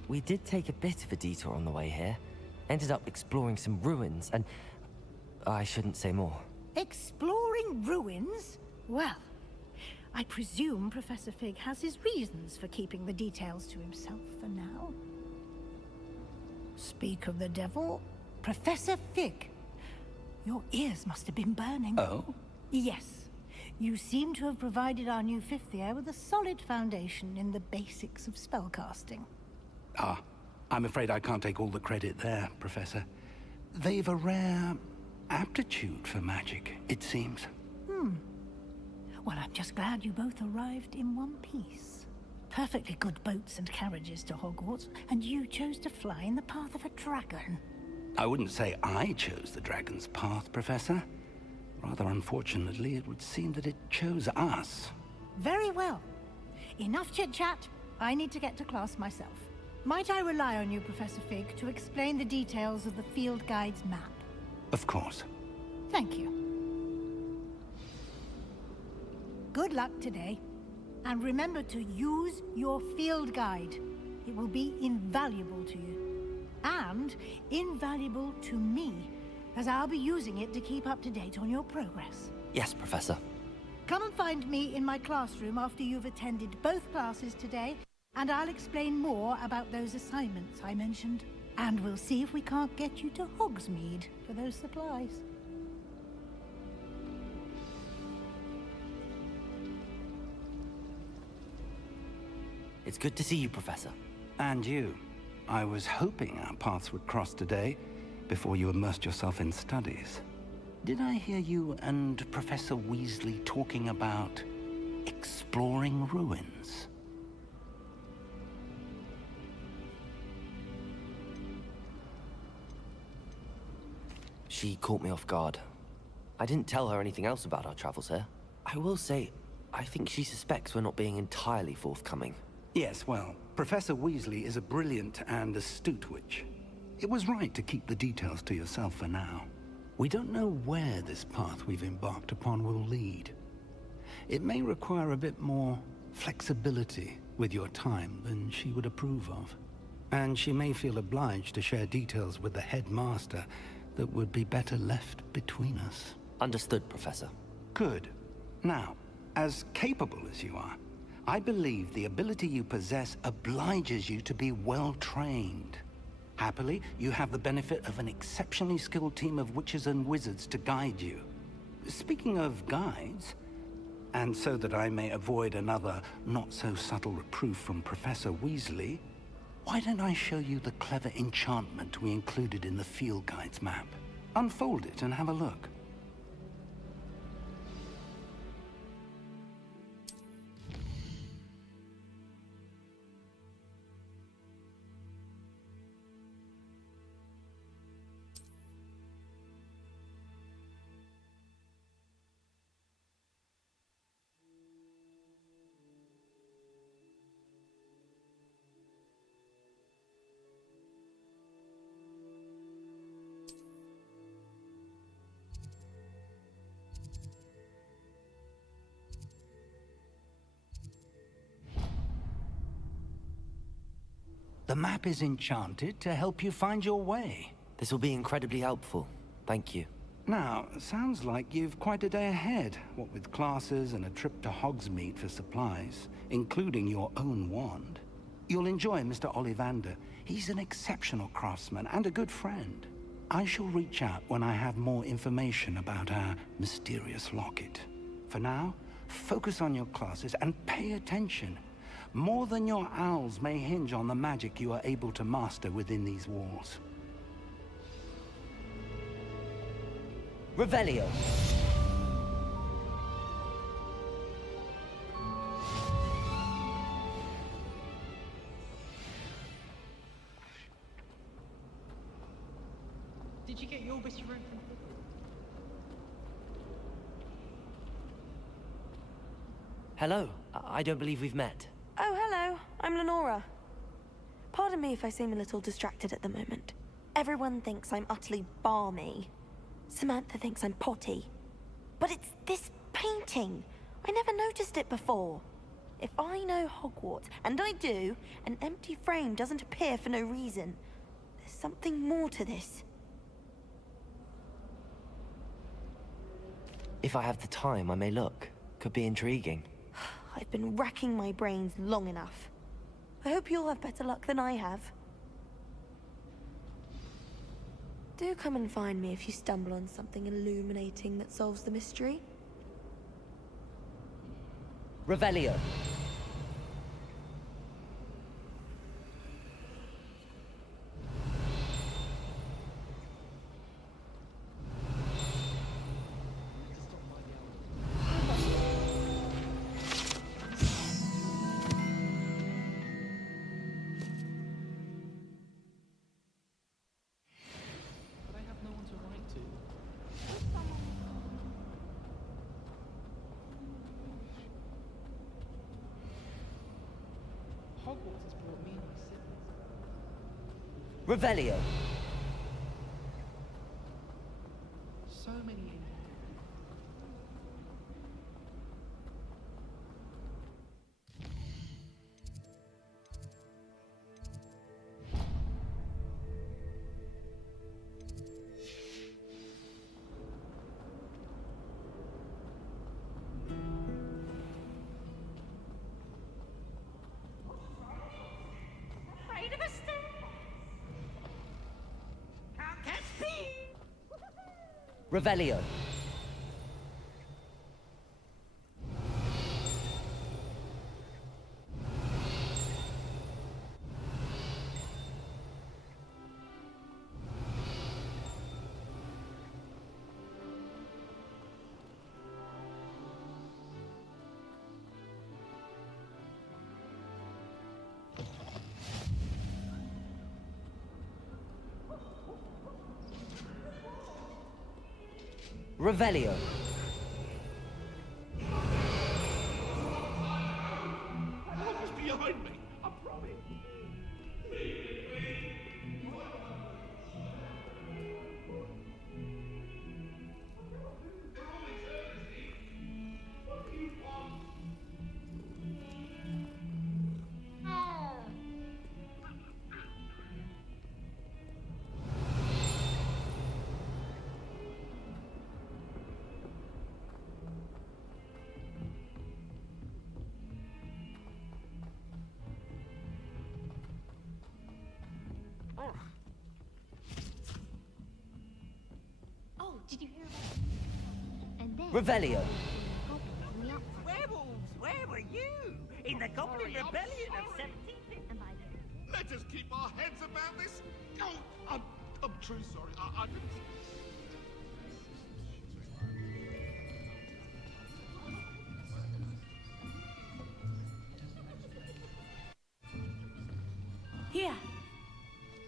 We did take a bit of a detour on the way here. Ended up exploring some ruins, and I shouldn't say more. Exploring ruins? Well, I presume Professor Fig has his reasons for keeping the details to himself for now. Speak of the devil, Professor Fig. Your ears must have been burning. Oh? Yes. You seem to have provided our new fifth year with a solid foundation in the basics of spellcasting. Ah, I'm afraid I can't take all the credit there, Professor. They've a rare aptitude for magic, it seems. Well, I'm just glad you both arrived in one piece. Perfectly good boats and carriages to Hogwarts, and you chose to fly in the path of a dragon. I wouldn't say I chose the dragon's path, Professor. Rather unfortunately, it would seem that it chose us. Very well. Enough chit-chat. I need to get to class myself. Might I rely on you, Professor Fig, to explain the details of the field guide's map? Of course. Thank you. Good luck today. And remember to use your field guide. It will be invaluable to you. And invaluable to me, as I'll be using it to keep up to date on your progress. Yes, Professor. Come and find me in my classroom after you've attended both classes today, and I'll explain more about those assignments I mentioned. And we'll see if we can't get you to Hogsmeade for those supplies. It's good to see you, Professor. And you. I was hoping our paths would cross today, before you immersed yourself in studies. Did I hear you and Professor Weasley talking about exploring ruins? She caught me off guard. I didn't tell her anything else about our travels here. I will say, I think she suspects we're not being entirely forthcoming. Yes, well, Professor Weasley is a brilliant and astute witch. It was right to keep the details to yourself for now. We don't know where this path we've embarked upon will lead. It may require a bit more flexibility with your time than she would approve of. And she may feel obliged to share details with the headmaster that would be better left between us. Understood, Professor. Good. Now, as capable as you are, I believe the ability you possess obliges you to be well-trained. Happily, you have the benefit of an exceptionally skilled team of witches and wizards to guide you. Speaking of guides, and so that I may avoid another not-so-subtle reproof from Professor Weasley, why don't I show you the clever enchantment we included in the field guide's map? Unfold it and have a look. The map is enchanted to help you find your way. This will be incredibly helpful. Thank you. Now, sounds like you've quite a day ahead, what with classes and a trip to Hogsmeade for supplies, including your own wand. You'll enjoy Mr. Ollivander. He's an exceptional craftsman and a good friend. I shall reach out when I have more information about our mysterious locket. For now, focus on your classes and pay attention. More than your owls may hinge on the magic you are able to master within these walls. Revelio. Did you get your whistle room from... Hello. I don't believe we've met. Oh, hello. I'm Lenora. Pardon me if I seem a little distracted at the moment. Everyone thinks I'm utterly balmy. Samantha thinks I'm potty. But it's this painting. I never noticed it before. If I know Hogwarts, and I do, an empty frame doesn't appear for no reason. There's something more to this. If I have the time, I may look. Could be intriguing. I've been racking my brains long enough. I hope you'll have better luck than I have. Do come and find me if you stumble on something illuminating that solves the mystery. Revelio. Hogwarts has brought me and my siblings. Revelio. So many in Revelio. Revelio. What was behind me? I promise. Oh, did you hear about And then... Revelio. Werewolves, where were you? In the Goblin Rebellion of 17... Let us keep our heads about this. Oh, I'm true sorry. I didn't... Here.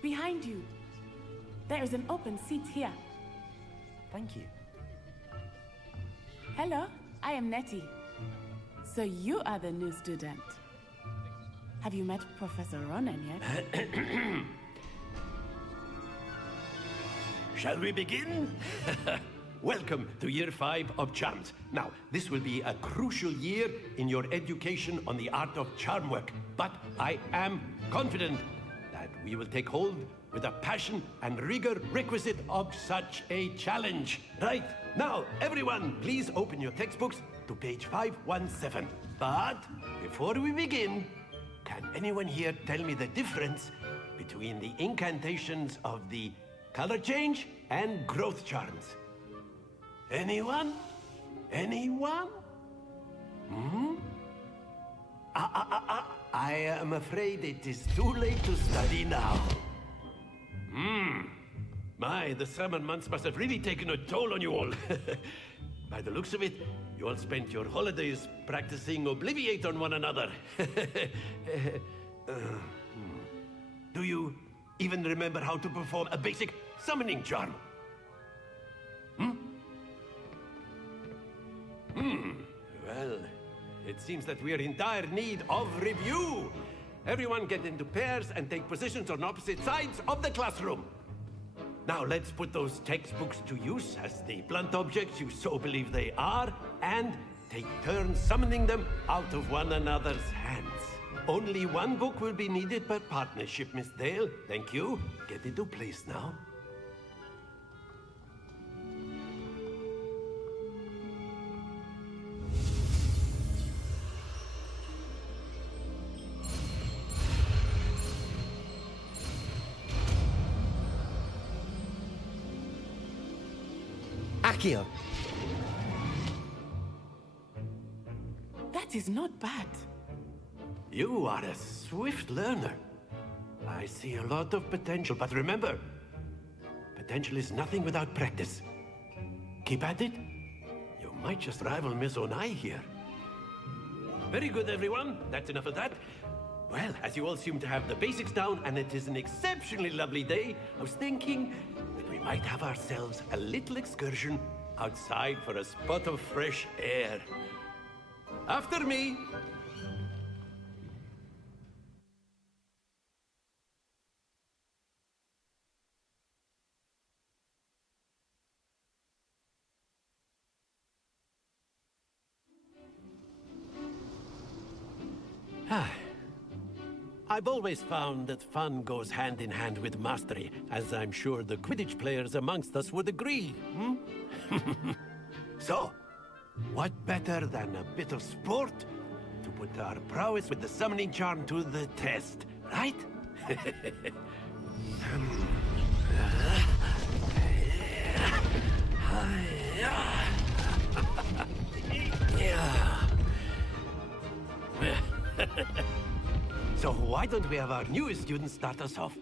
Behind you. There is an open seat here. Thank you. Hello, I am Nettie. So you are the new student. Have you met Professor Ronan yet? Shall we begin? Welcome to Year 5 of Charms. Now, this will be a crucial year in your education on the art of charm work, but I am confident that we will take hold with the passion and rigor requisite of such a challenge. Right, now, everyone, please open your textbooks to page 517. But before we begin, can anyone here tell me the difference between the incantations of the color change and growth charms? Anyone? Anyone? Hmm? I am afraid it is too late to study now. The summer months must have really taken a toll on you all. By the looks of it, you all spent your holidays practicing Obliviate on one another. Do you even remember how to perform a basic summoning charm? Well, it seems that we are in dire need of review. Everyone get into pairs and take positions on opposite sides of the classroom. Now let's put those textbooks to use as the blunt objects you so believe they are, and take turns summoning them out of one another's hands. Only one book will be needed per partnership, Miss Dale. Thank you. Get into place now. Accio! That is not bad. You are a swift learner. I see a lot of potential, but remember, potential is nothing without practice. Keep at it. You might just rival Miss Onai here. Very good, everyone. That's enough of that. Well, as you all seem to have the basics down, and it is an exceptionally lovely day, I was thinking that we might have ourselves a little excursion outside for a spot of fresh air. After me. I've always found that fun goes hand in hand with mastery, as I'm sure the Quidditch players amongst us would agree. So, what better than a bit of sport to put our prowess with the summoning charm to the test, right? So why don't we have our newest student start us off?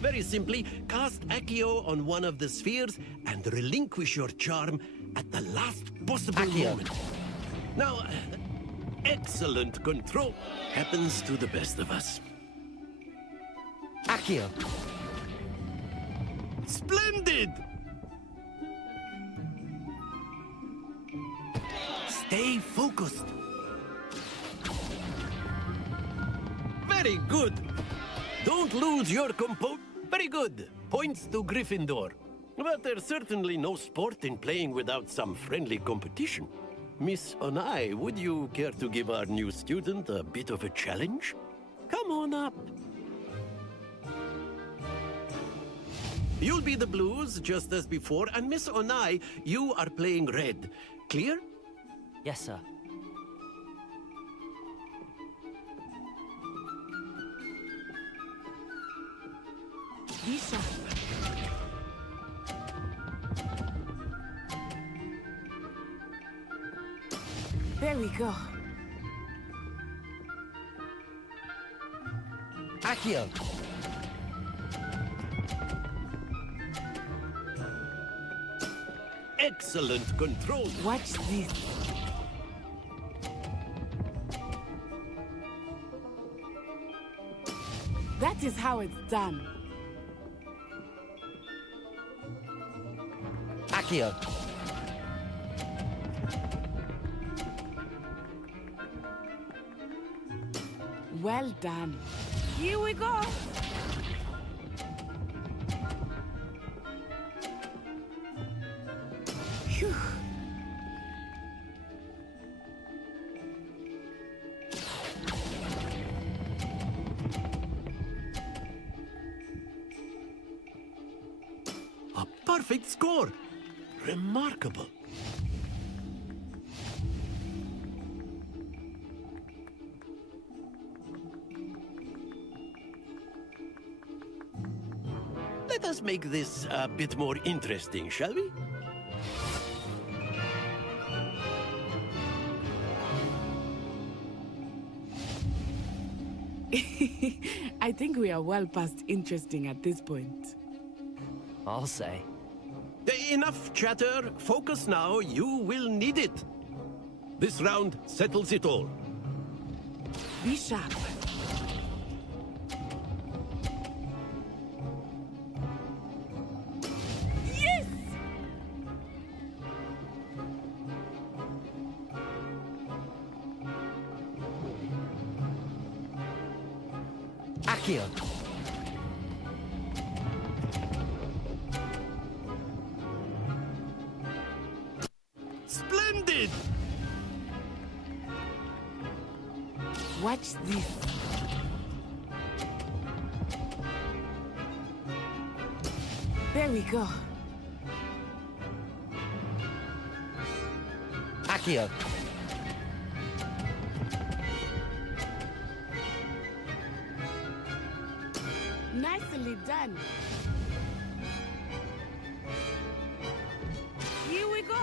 Very simply, cast Accio on one of the spheres and relinquish your charm at the last possible moment. Now, excellent control happens to the best of us. Accio! Splendid! Stay focused. Very good. Don't lose your composure. Very good. Points to Gryffindor. But there's certainly no sport in playing without some friendly competition. Miss Onai, would you care to give our new student a bit of a challenge? Come on up. You'll be the blues, just as before, and Miss Onai, you are playing red. Clear? Yes, sir. Lisa. There we go. Accio! Excellent control. Watch this. That is how it's done. Accio! Well done. Here we go. Phew. perfect score. Remarkable. Let us make this a bit more interesting, shall we? I think we are well past interesting at this point. I'll say. Enough chatter. Focus now. You will need it. This round settles it all. Be sharp. Yes! Accio. Splendid! Watch this. There we go. Accio. Nicely done. Here we go.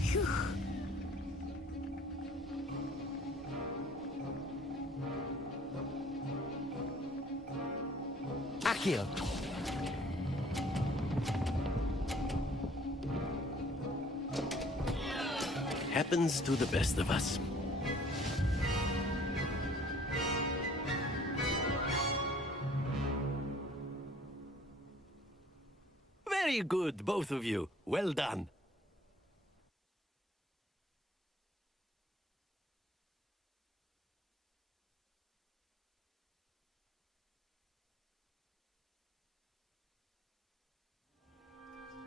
Phew. Accio. Happens to the best of us. Very good, both of you. Well done.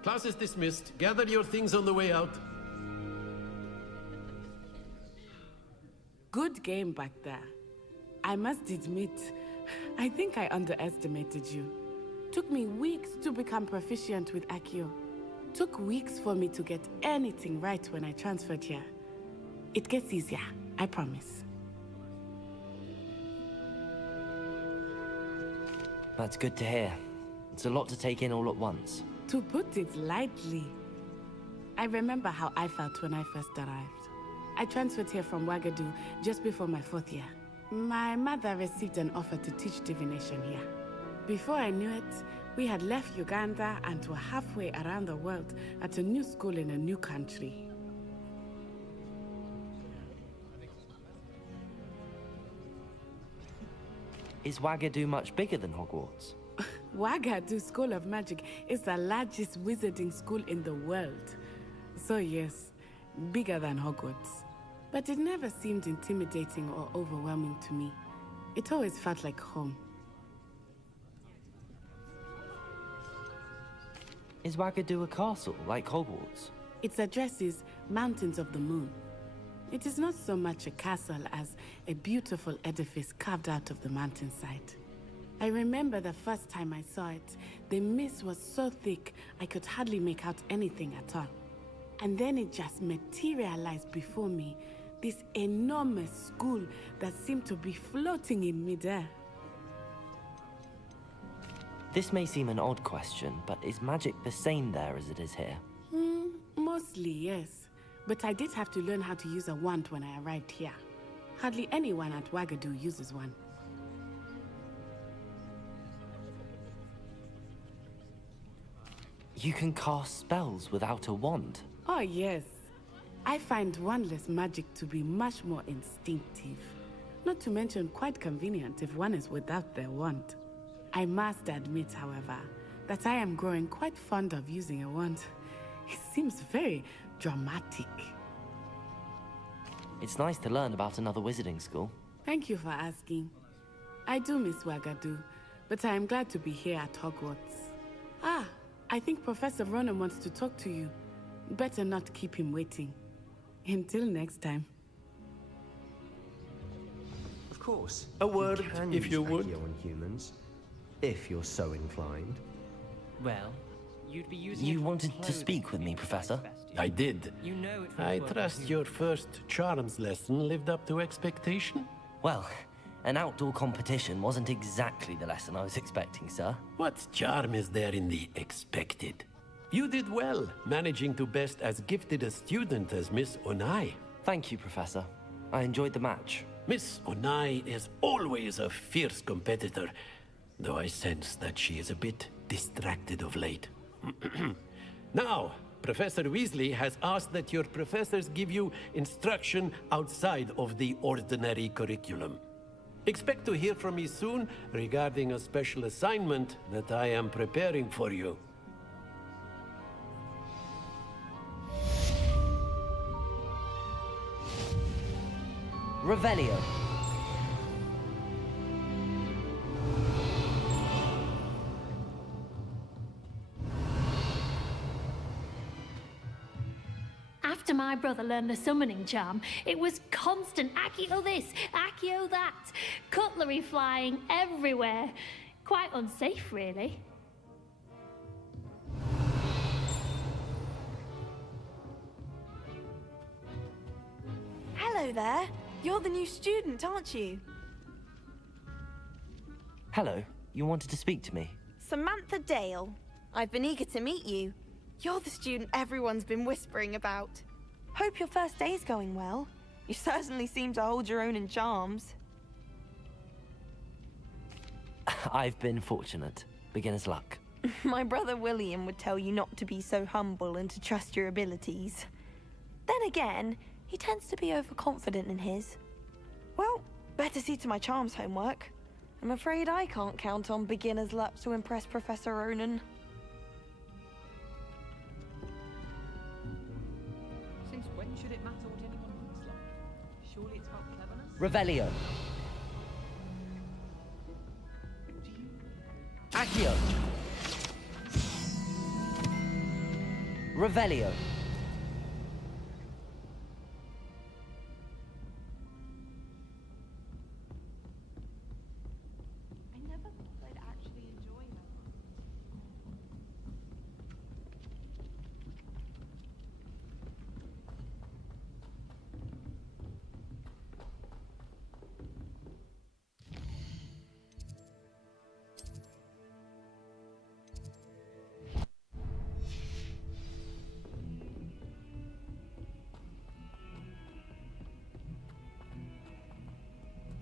Class is dismissed. Gather your things on the way out. Good game back there. I must admit, I think I underestimated you. Took me weeks to become proficient with Accio. Took weeks for me to get anything right when I transferred here. It gets easier, I promise. That's good to hear. It's a lot to take in all at once. To put it lightly, I remember how I felt when I first arrived. I transferred here from Wagadu just before my 4th year. My mother received an offer to teach divination here. Before I knew it, we had left Uganda and were halfway around the world at a new school in a new country. Is Wagadu much bigger than Hogwarts? Wagadu School of Magic is the largest wizarding school in the world. So yes, bigger than Hogwarts. But it never seemed intimidating or overwhelming to me. It always felt like home. Is Wagadu a castle, like Hogwarts? Its address is Mountains of the Moon. It is not so much a castle as a beautiful edifice carved out of the mountainside. I remember the first time I saw it, the mist was so thick I could hardly make out anything at all. And then it just materialized before me, this enormous school that seemed to be floating in midair. This may seem an odd question, but is magic the same there as it is here? Mostly, yes. But I did have to learn how to use a wand when I arrived here. Hardly anyone at Wagadu uses one. You can cast spells without a wand? Oh, yes. I find wandless magic to be much more instinctive. Not to mention quite convenient if one is without their wand. I must admit, however, that I am growing quite fond of using a wand. It seems very dramatic. It's nice to learn about another wizarding school. Thank you for asking. I do miss Wagadu, but I am glad to be here at Hogwarts. Ah, I think Professor Ronan wants to talk to you. Better not keep him waiting. Until next time. Of course. A word, You can if use you would. Accio on humans, if you're so inclined. Well, you'd be using You wanted to speak with me, Professor? I did. You know it I trust your first charms lesson lived up to expectation? Well, an outdoor competition wasn't exactly the lesson I was expecting, sir. What charm is there in the expected? You did well, managing to best as gifted a student as Miss Onai. Thank you, Professor. I enjoyed the match. Miss Onai is always a fierce competitor, though I sense that she is a bit distracted of late. Now, Professor Weasley has asked that your professors give you instruction outside of the ordinary curriculum. Expect to hear from me soon regarding a special assignment that I am preparing for you. Revelio. After my brother learned the summoning charm, it was constant Accio this, Accio that, cutlery flying everywhere. Quite unsafe, really. Hello there. You're the new student, aren't you? Hello. You wanted to speak to me? Samantha Dale. I've been eager to meet you. You're the student everyone's been whispering about. Hope your first day's going well. You certainly seem to hold your own in charms. I've been fortunate. Beginner's luck. My brother William would tell you not to be so humble and to trust your abilities. Then again, he tends to be overconfident in his. Well, better see to my charms homework. I'm afraid I can't count on beginner's luck to impress Professor Ronan. Since when should it matter what anyone looks like? Surely it's about cleverness? Revelio. Accio. Revelio. I never thought I'd actually enjoy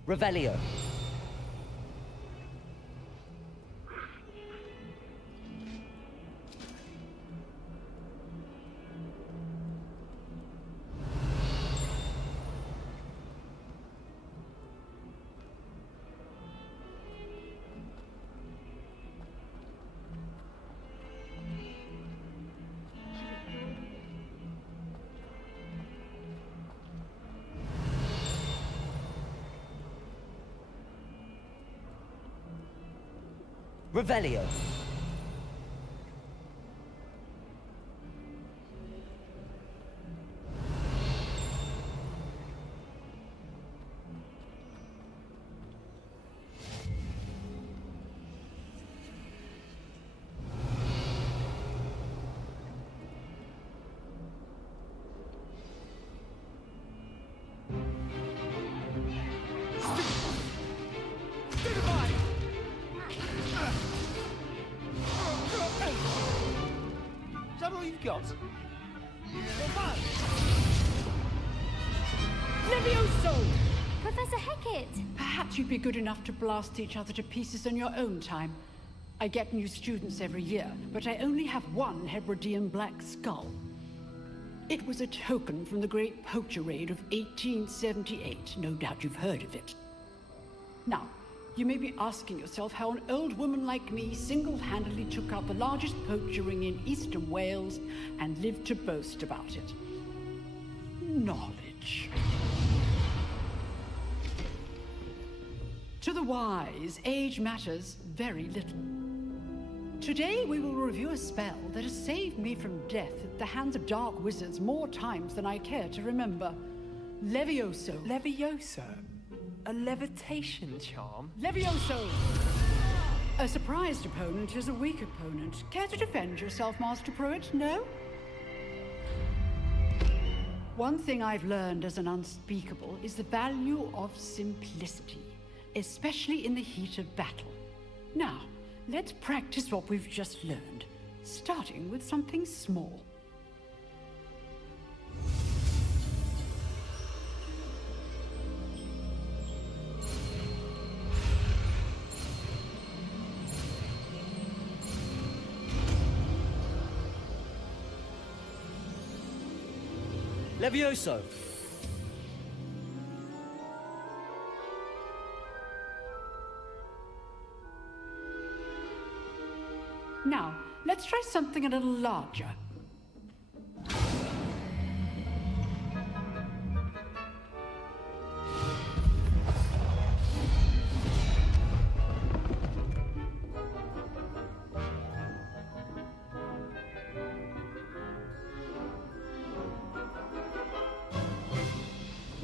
Revelio. Revelio. Is that all you've got? Levioso! Professor Hecat! Perhaps you'd be good enough to blast each other to pieces on your own time. I get new students every year, but I only have one Hebridean black skull. It was a token from the Great Poacher Raid of 1878. No doubt you've heard of it. Now, you may be asking yourself how an old woman like me single-handedly took out the largest poacher ring in eastern Wales and lived to boast about it. Knowledge. To the wise, age matters very little. Today we will review a spell that has saved me from death at the hands of dark wizards more times than I care to remember. Levioso. Levioso? A levitation charm? Levioso! A surprised opponent is a weak opponent. Care to defend yourself, Master Pruitt? No? One thing I've learned as an unspeakable is the value of simplicity, especially in the heat of battle. Now, let's practice what we've just learned, starting with something small. Levioso! Now, let's try something a little larger.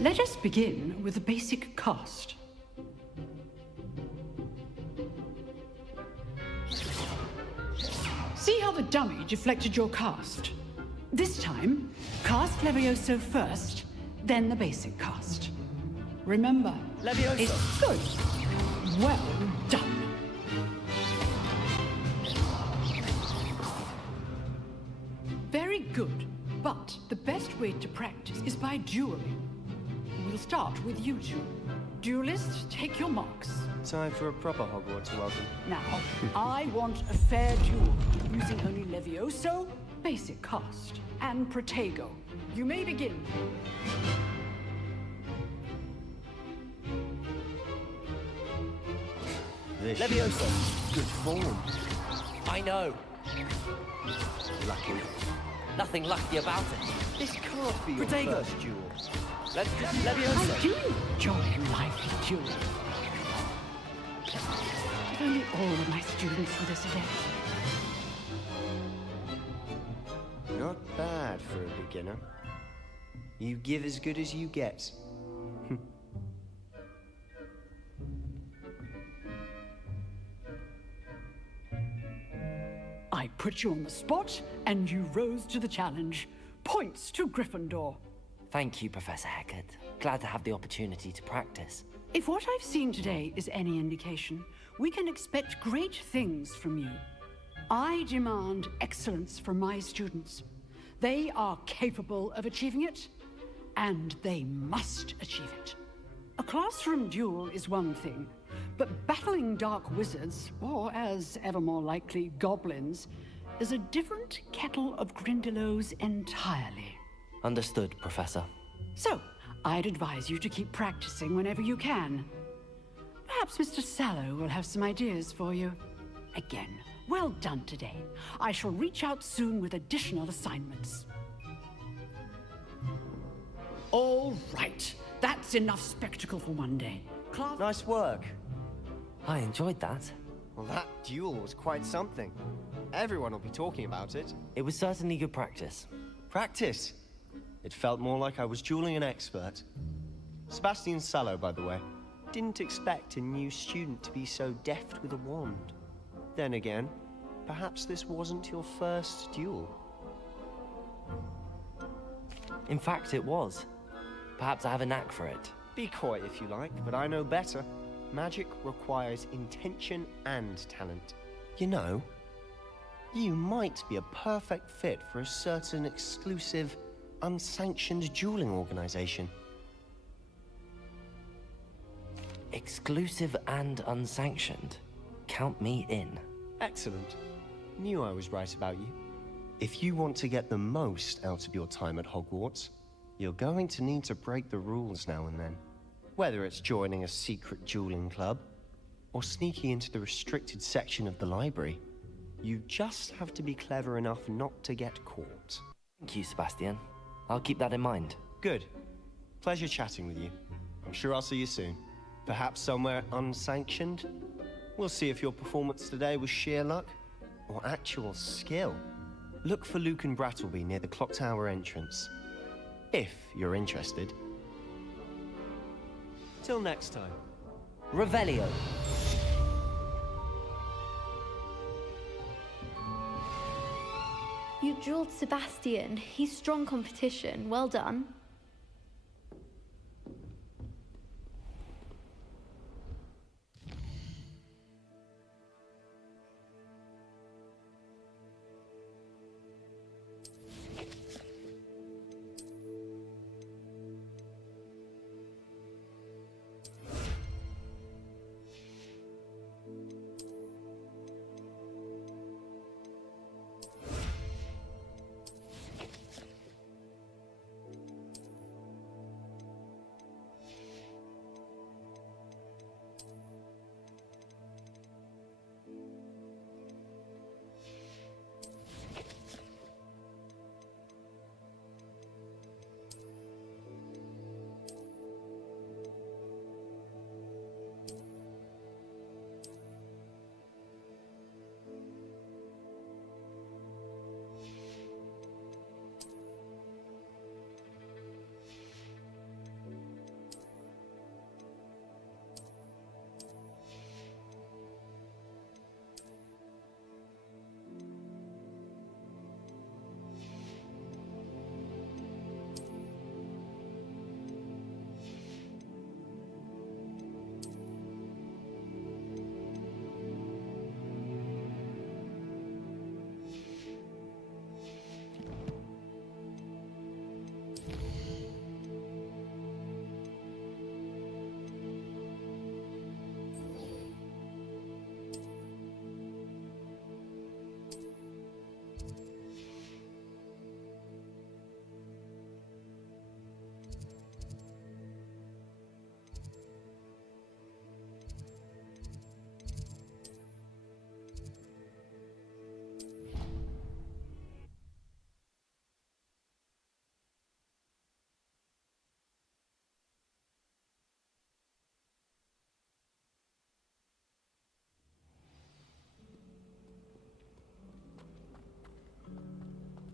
Let us begin with a basic cast. See how the dummy deflected your cast? This time, cast Levioso first, then the basic cast. Remember, Levioso! It's good. Well done. Very good, but the best way to practice is by dueling. We'll start with you two. Duelists, take your marks. Time for a proper Hogwarts welcome. Now, I want a fair duel, using only Levioso, basic cast, and Protego. You may begin. This Levioso! good form. I know. Lucky. Nothing lucky about it. This can't be your Protego. first duel. Let's just I do enjoy lively dueling. If only all of my students were this adept. Not bad for a beginner. You give as good as you get. I put you on the spot, and you rose to the challenge. Points to Gryffindor. Thank you, Professor Hecat. Glad to have the opportunity to practice. If what I've seen today is any indication, we can expect great things from you. I demand excellence from my students. They are capable of achieving it, and they must achieve it. A classroom duel is one thing, but battling dark wizards, or as ever more likely, goblins, is a different kettle of Grindylows entirely. Understood, Professor. So, I'd advise you to keep practicing whenever you can. Perhaps Mr. Sallow will have some ideas for you. Again, well done today. I shall reach out soon with additional assignments. All right. That's enough spectacle for one day. Class... Nice work. I enjoyed that. Well, that duel was quite something. Everyone will be talking about it. It was certainly good practice. Practice? It felt more like I was dueling an expert. Sebastian Sallow, by the way. Didn't expect a new student to be so deft with a wand. Then again, perhaps this wasn't your first duel. In fact, it was. Perhaps I have a knack for it. Be coy if you like, but I know better. Magic requires intention and talent. You know, you might be a perfect fit for a certain exclusive, unsanctioned dueling organization. Exclusive and unsanctioned. Count me in. Excellent. Knew I was right about you. If you want to get the most out of your time at Hogwarts, you're going to need to break the rules now and then. Whether it's joining a secret dueling club, or sneaking into the restricted section of the library, you just have to be clever enough not to get caught. Thank you, Sebastian. I'll keep that in mind. Good. Pleasure chatting with you. I'm sure I'll see you soon. Perhaps somewhere unsanctioned? We'll see if your performance today was sheer luck, or actual skill. Look for Luke and Brattleby near the Clock Tower entrance. If you're interested. Till next time. Revelio. You drilled Sebastian. He's strong competition. Well done.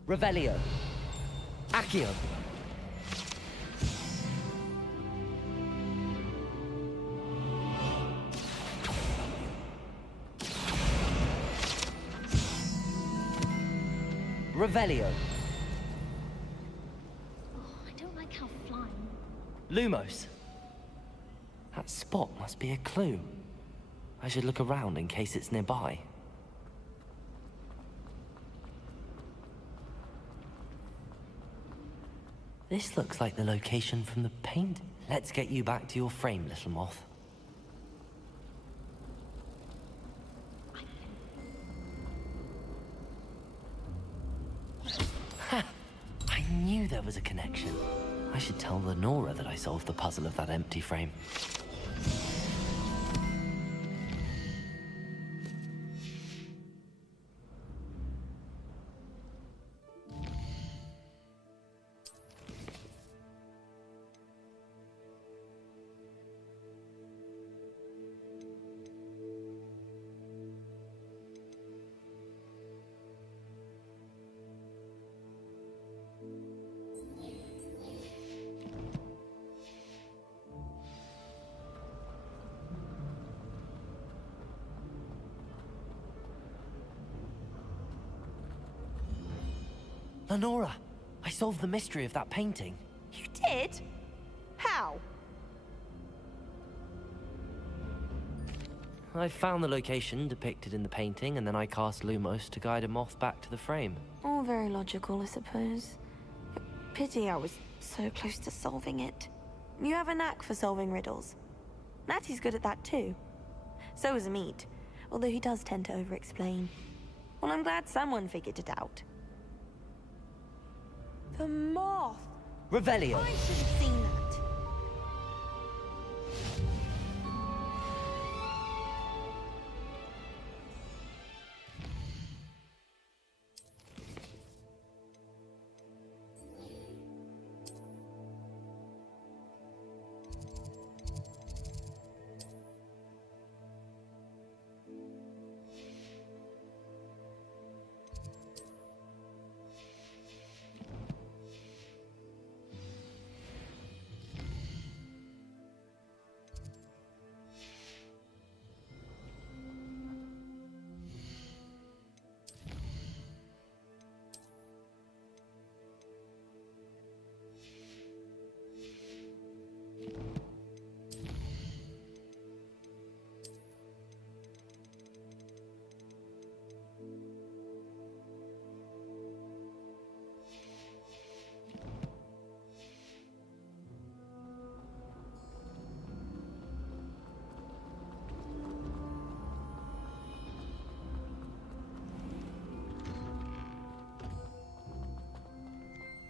Revelio. Accio. Revelio. I don't like how flying. Lumos. That spot must be a clue. I should look around in case it's nearby. This looks like the location from the paint. Let's get you back to your frame, little moth. Ha! I knew there was a connection. I should tell Lenora that I solved the puzzle of that empty frame. Lenora, I solved the mystery of that painting. You did? How? I found the location depicted in the painting, and then I cast Lumos to guide a moth back to the frame. All very logical, I suppose. Pity I was so close to solving it. You have a knack for solving riddles. Natty's good at that too. So is Amit, although he does tend to over-explain. Well, I'm glad someone figured it out. The moth! Revelio! I should have seen that.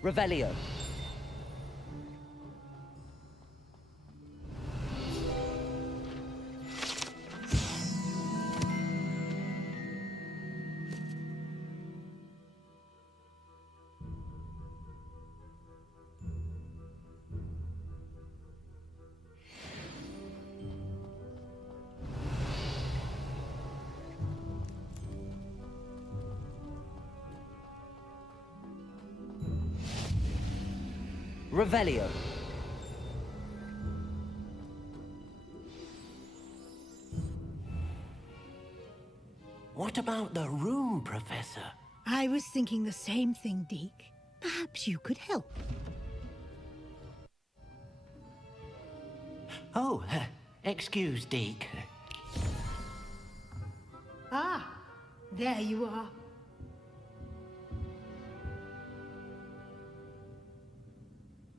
Revelio. Revelio. What about the room, Professor? I was thinking the same thing, Deke. Perhaps you could help. Oh, excuse, Deke. Ah, there you are.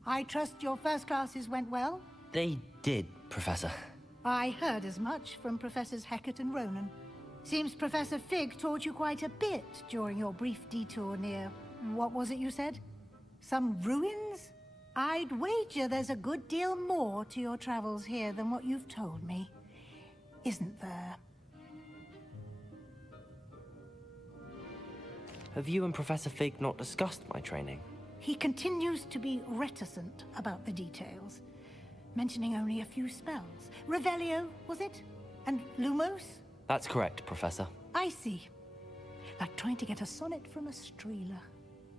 I trust your first classes went well? They did, Professor. I heard as much from Professors Hecat and Ronan. Seems Professor Fig taught you quite a bit during your brief detour near... what was it you said? Some ruins? I'd wager there's a good deal more to your travels here than what you've told me. Isn't there? Have you and Professor Fig not discussed my training? He continues to be reticent about the details, mentioning only a few spells. Revelio, was it? And Lumos? That's correct, Professor. I see. Like trying to get a sonnet from a streeler.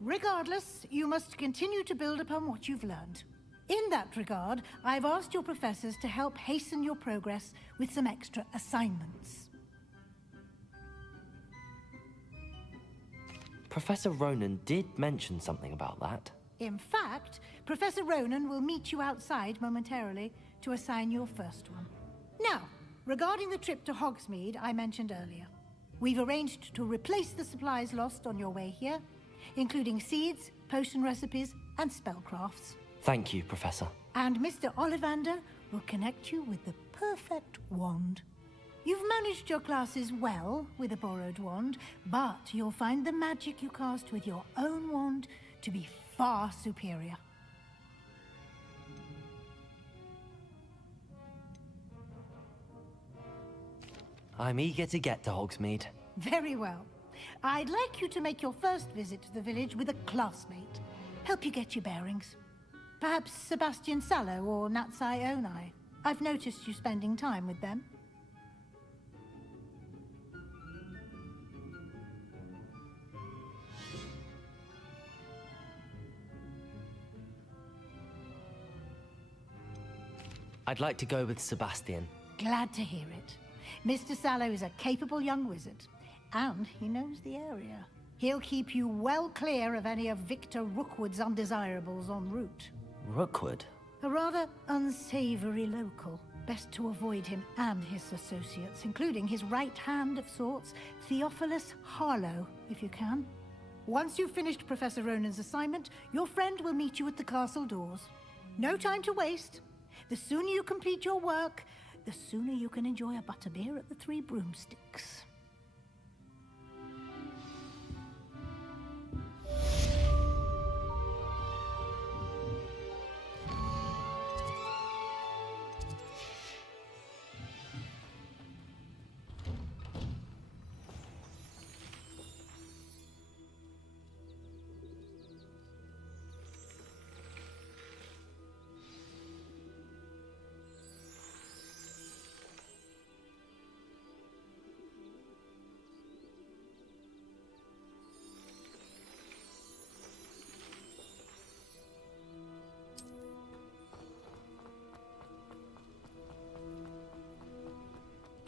Regardless, you must continue to build upon what you've learned. In that regard, I've asked your professors to help hasten your progress with some extra assignments. Professor Ronan did mention something about that. In fact, Professor Ronan will meet you outside momentarily to assign your first one. Now, regarding the trip to Hogsmeade I mentioned earlier, we've arranged to replace the supplies lost on your way here, including seeds, potion recipes, and spellcrafts. Thank you, Professor. And Mr. Ollivander will connect you with the perfect wand. You've managed your classes well with a borrowed wand, but you'll find the magic you cast with your own wand to be far superior. I'm eager to get to Hogsmeade. Very well. I'd like you to make your first visit to the village with a classmate. Help you get your bearings. Perhaps Sebastian Sallow or Natsai Onai. I've noticed you spending time with them. I'd like to go with Sebastian. Glad to hear it. Mr. Sallow is a capable young wizard, and he knows the area. He'll keep you well clear of any of Victor Rookwood's undesirables en route. Rookwood? A rather unsavory local. Best to avoid him and his associates, including his right hand of sorts, Theophilus Harlow, if you can. Once you've finished Professor Ronan's assignment, your friend will meet you at the castle doors. No time to waste. The sooner you complete your work, the sooner you can enjoy a butterbeer at the Three Broomsticks.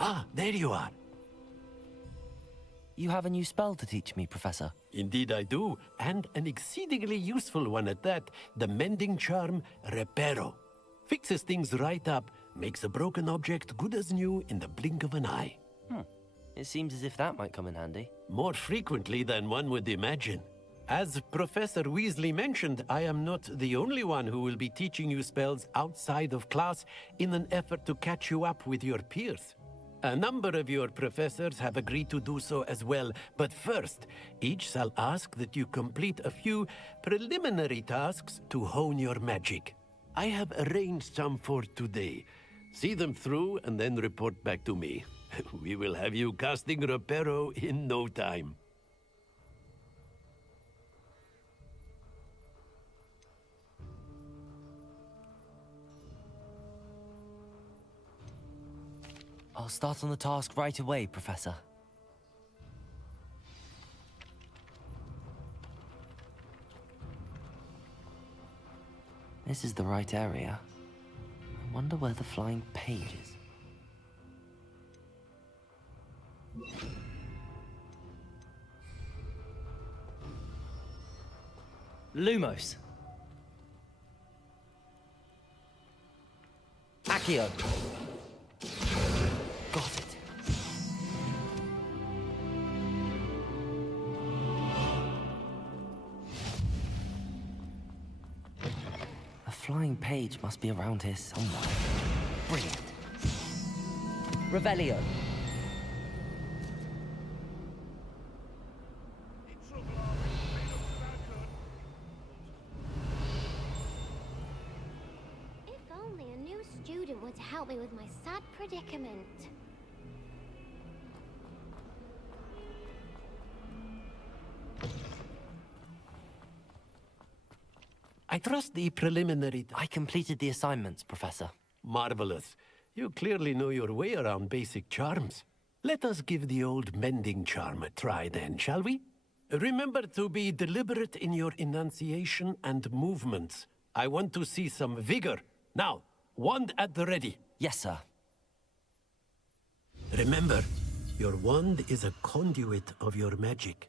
Ah, there you are. You have a new spell to teach me, Professor. Indeed I do, and an exceedingly useful one at that. The mending charm, Reparo. Fixes things right up, makes a broken object good as new in the blink of an eye. It seems as if that might come in handy. More frequently than one would imagine. As Professor Weasley mentioned, I am not the only one who will be teaching you spells outside of class in an effort to catch you up with your peers. A number of your professors have agreed to do so as well, but first, each shall ask that you complete a few preliminary tasks to hone your magic. I have arranged some for today. See them through and then report back to me. We will have you casting Reparo in no time. I'll start on the task right away, Professor. This is the right area. I wonder where the flying page is. Lumos. Accio. Got it. A flying page must be around here somewhere. Brilliant. Revelio. If only a new student were to help me with my sad predicament. I trust the preliminary... I completed the assignments, Professor. Marvelous. You clearly know your way around basic charms. Let us give the old mending charm a try then, shall we? Remember to be deliberate in your enunciation and movements. I want to see some vigor. Now, wand at the ready. Yes, sir. Remember, your wand is a conduit of your magic.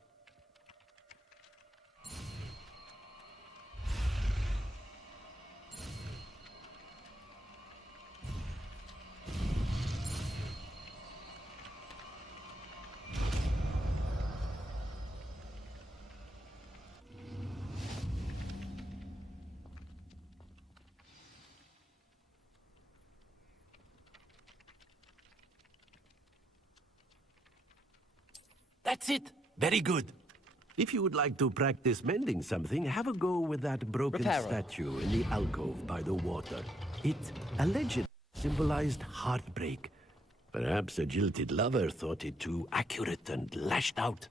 That's it. Very good. If you would like to practice mending something, have a go with that broken Reparo. statue in the alcove by the water. It allegedly symbolized heartbreak. Perhaps a jilted lover thought it too accurate and lashed out.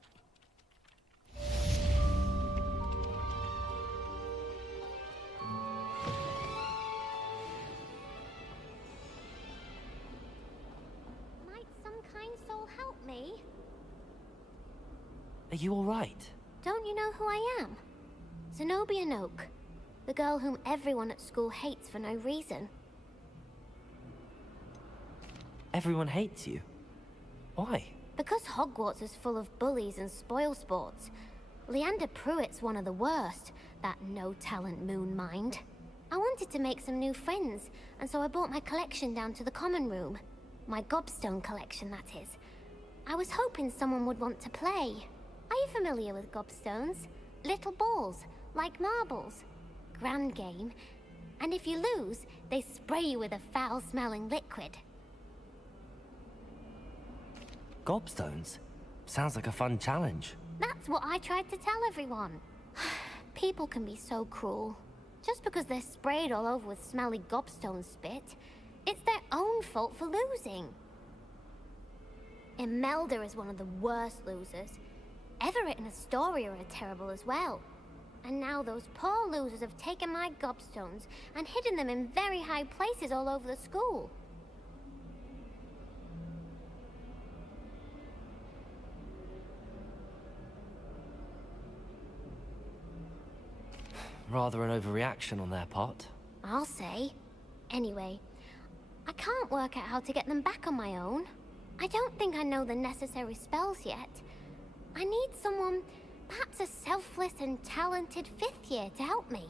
Might some kind soul help me? Are you all right? Don't you know who I am? Zenobia Noak, the girl whom everyone at school hates for no reason. Everyone hates you. Why? Because Hogwarts is full of bullies and spoilsports. Leander Pruitt's one of the worst, that no-talent moon mind. I wanted to make some new friends, and so I brought my collection down to the common room. My gobstone collection, that is. I was hoping someone would want to play. Are you familiar with gobstones? Little balls, like marbles. Grand game. And if you lose, they spray you with a foul-smelling liquid. Gobstones? Sounds like a fun challenge. That's what I tried to tell everyone. People can be so cruel. Just because they're sprayed all over with smelly gobstone spit, it's their own fault for losing. Imelda is one of the worst losers. Everett and Astoria are terrible as well. And now those poor losers have taken my gobstones and hidden them in very high places all over the school. Rather an overreaction on their part. I'll say. Anyway, I can't work out how to get them back on my own. I don't think I know the necessary spells yet. I need someone, perhaps a selfless and talented fifth year to help me.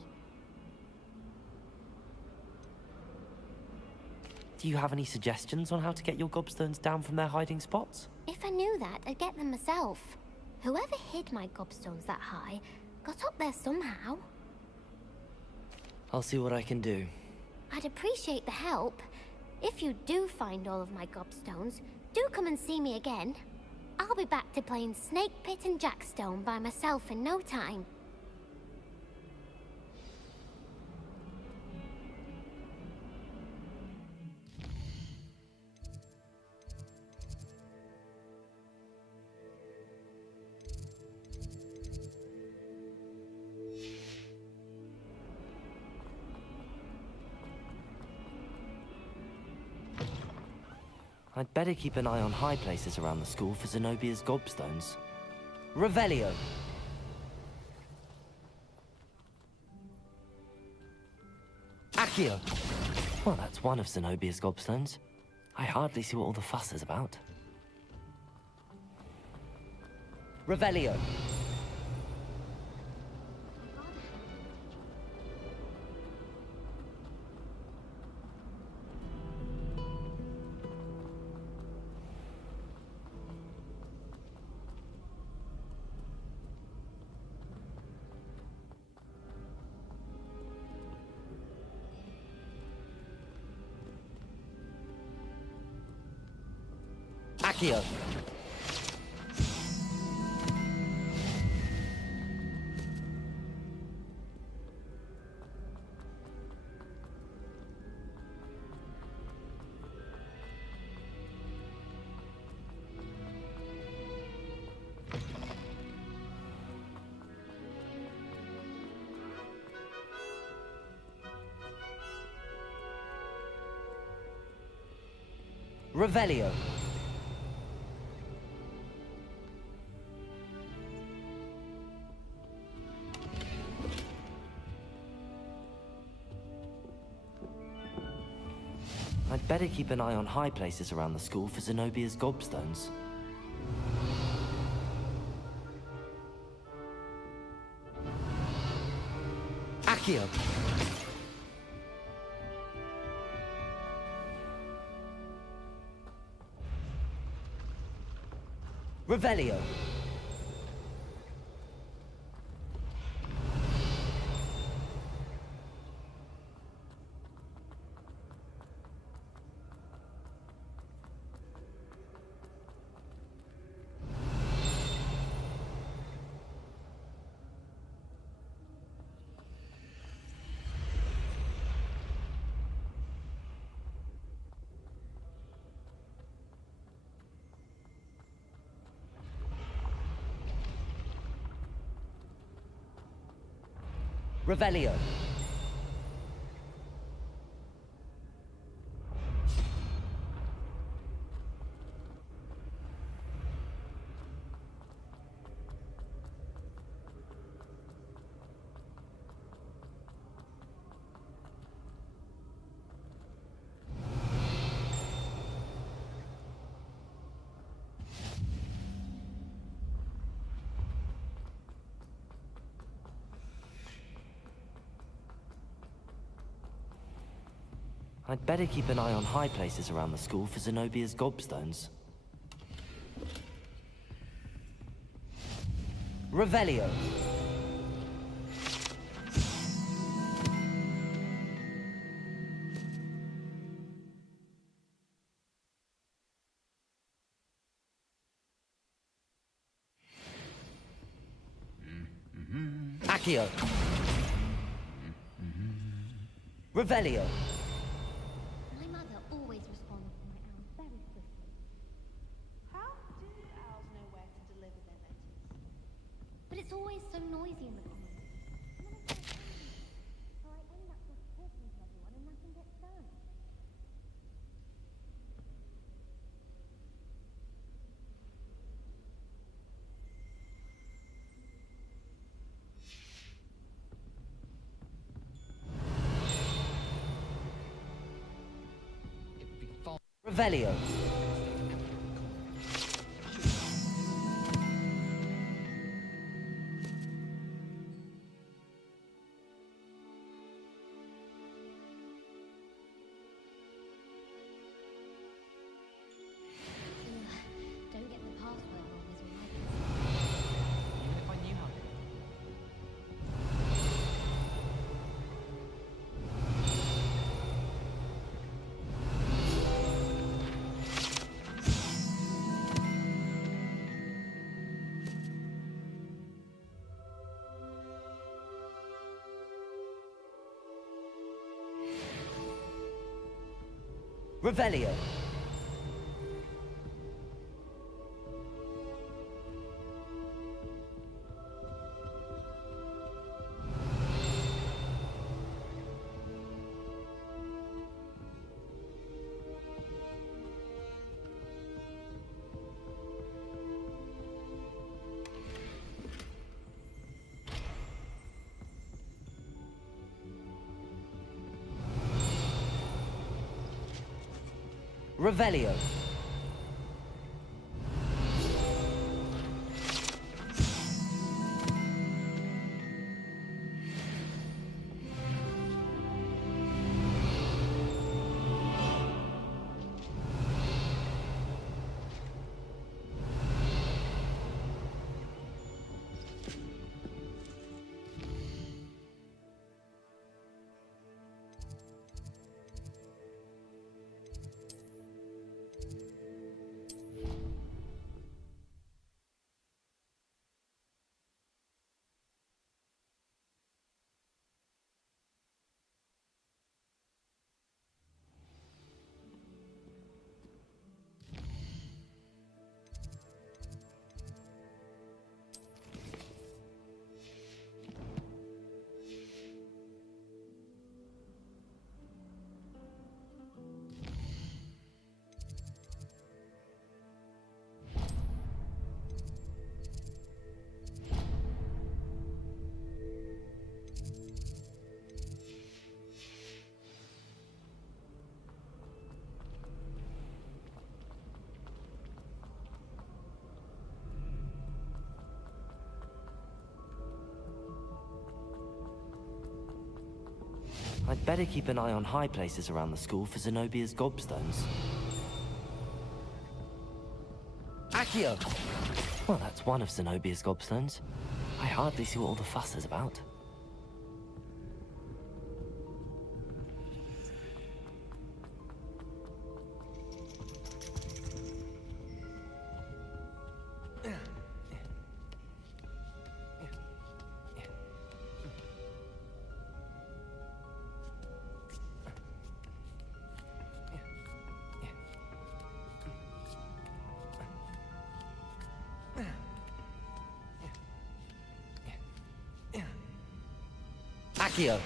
Do you have any suggestions on how to get your gobstones down from their hiding spots? If I knew that, I'd get them myself. Whoever hid my gobstones that high got up there somehow. I'll see what I can do. I'd appreciate the help. If you do find all of my gobstones, do come and see me again. I'll be back to playing Snake Pit and Jackstone by myself in no time. I'd better keep an eye on high places around the school for Zenobia's gobstones. Revelio! Accio! Well, that's one of Zenobia's gobstones. I hardly see what all the fuss is about. Revelio! Accio! Revelio! I'd better keep an eye on high places around the school for Zenobia's gobstones. Accio! Revelio! Revelio! I'd better keep an eye on high places around the school for Zenobia's gobstones. Revelio! Accio! Revelio! My mother always responds to my owl very swiftly. How do owls know where to deliver their letters? But it's always so noisy in the common room. And then I start screaming, so I end up just talking to everyone and nothing gets done. Revelio! Revelio. Revelio. I'd better keep an eye on high places around the school for Zenobia's gobstones. Accio! Well, that's one of Zenobia's gobstones. I hardly see what all the fuss is about. Accio!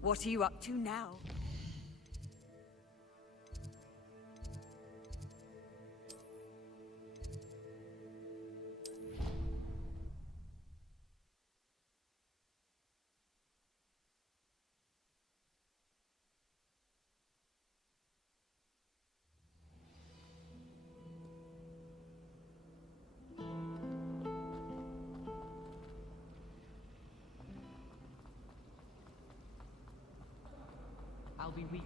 What are you up to now? I'll be weak.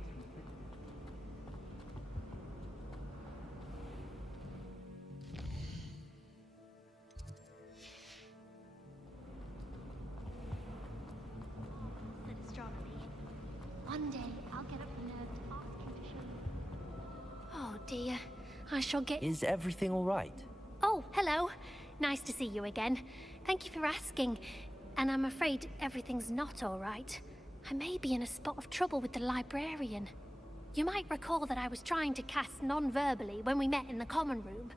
Said astronomy. One day I'll get up the nerve to ask him to show me. Oh dear, I shall get. Is everything all right? Oh Oh, hello. Nice to see you again. Thank you for asking. And I'm afraid everything's not all right. I may be in a spot of trouble with the librarian. You might recall that I was trying to cast non-verbally when we met in the common room.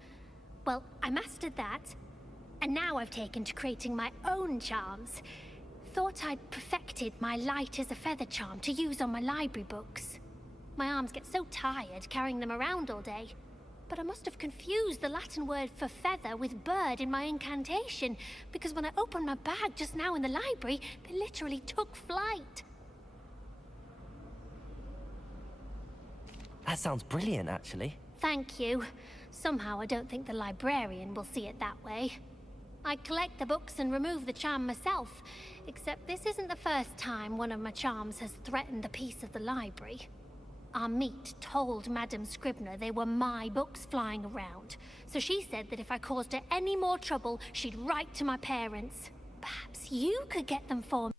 Well, I mastered that, and now I've taken to creating my own charms. Thought I'd perfected my light as a feather charm to use on my library books. My arms get so tired carrying them around all day. But I must have confused the Latin word for feather with bird in my incantation, because when I opened my bag just now in the library, they literally took flight. That sounds brilliant, actually. Thank you. Somehow I don't think the librarian will see it that way. I collect the books and remove the charm myself, except this isn't the first time one of my charms has threatened a piece of the library. Our meet told Madame Scribner they were my books flying around, so she said that if I caused her any more trouble, she'd write to my parents. Perhaps you could get them for me.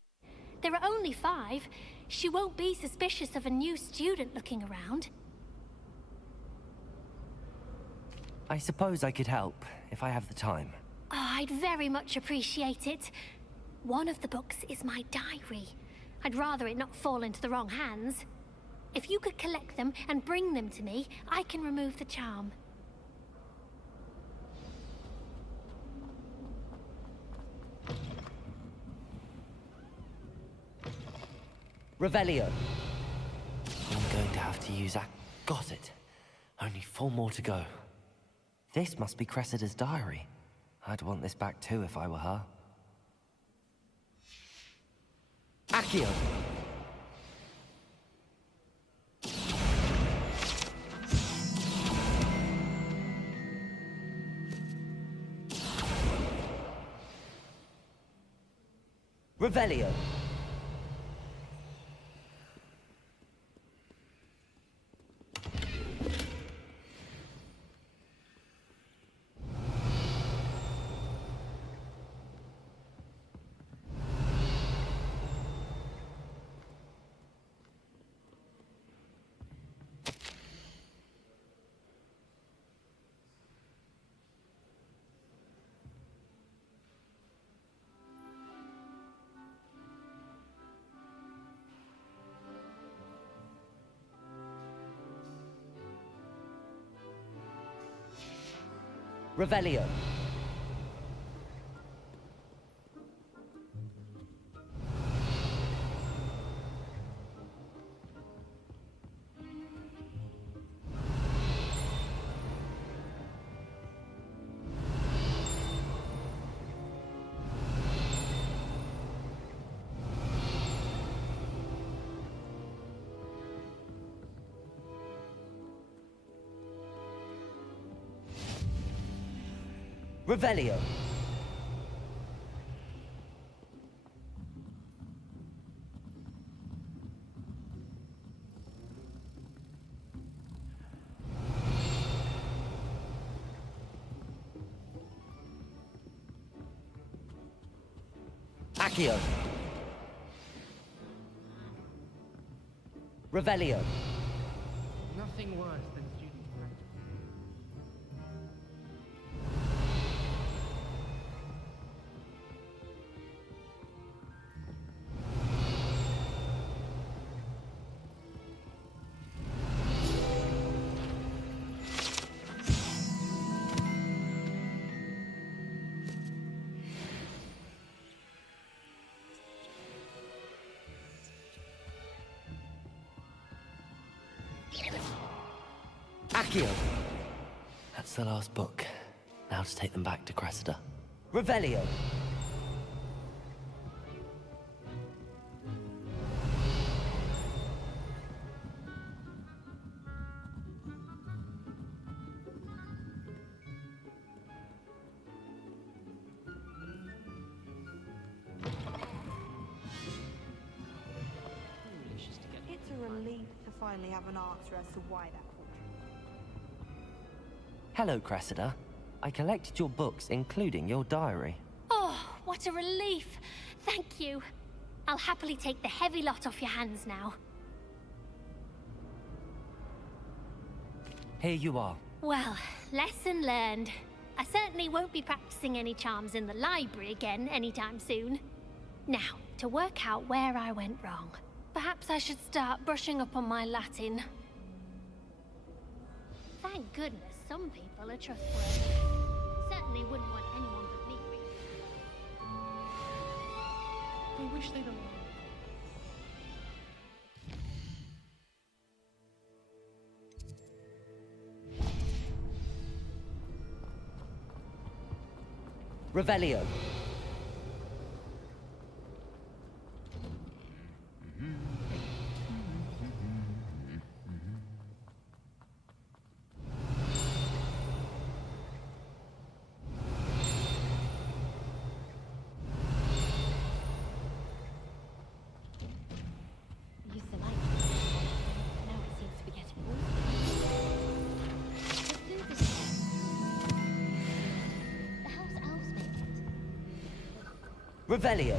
There are only 5. She won't be suspicious of a new student looking around. I suppose I could help, if I have the time. Oh, I'd very much appreciate it. One of the books is my diary. I'd rather it not fall into the wrong hands. If you could collect them and bring them to me, I can remove the charm. Revelio. I'm going to have to use that. Got it. Only 4 more to go. This must be Cressida's diary. I'd want this back too if I were her. Accio! Revelio. Revelio. Revelio. Accio. Revelio. Nothing worse than student practice. Accio. That's the last book. Now to take them back to Cressida. Revelio. It's a relief to finally have an answer as to why that Hello, Cressida. I collected your books, including your diary. Oh, what a relief. Thank you. I'll happily take the heavy lot off your hands now. Here you are. Well, lesson learned. I certainly won't be practicing any charms in the library again anytime soon. Now, to work out where I went wrong. Perhaps I should start brushing up on my Latin. Thank goodness some people are trustworthy. Certainly wouldn't want anyone but me. I wish they'd arrived. Revelio. Used to like it. Now it seems to be getting worse. The food is there. The house elves make it. Revelio.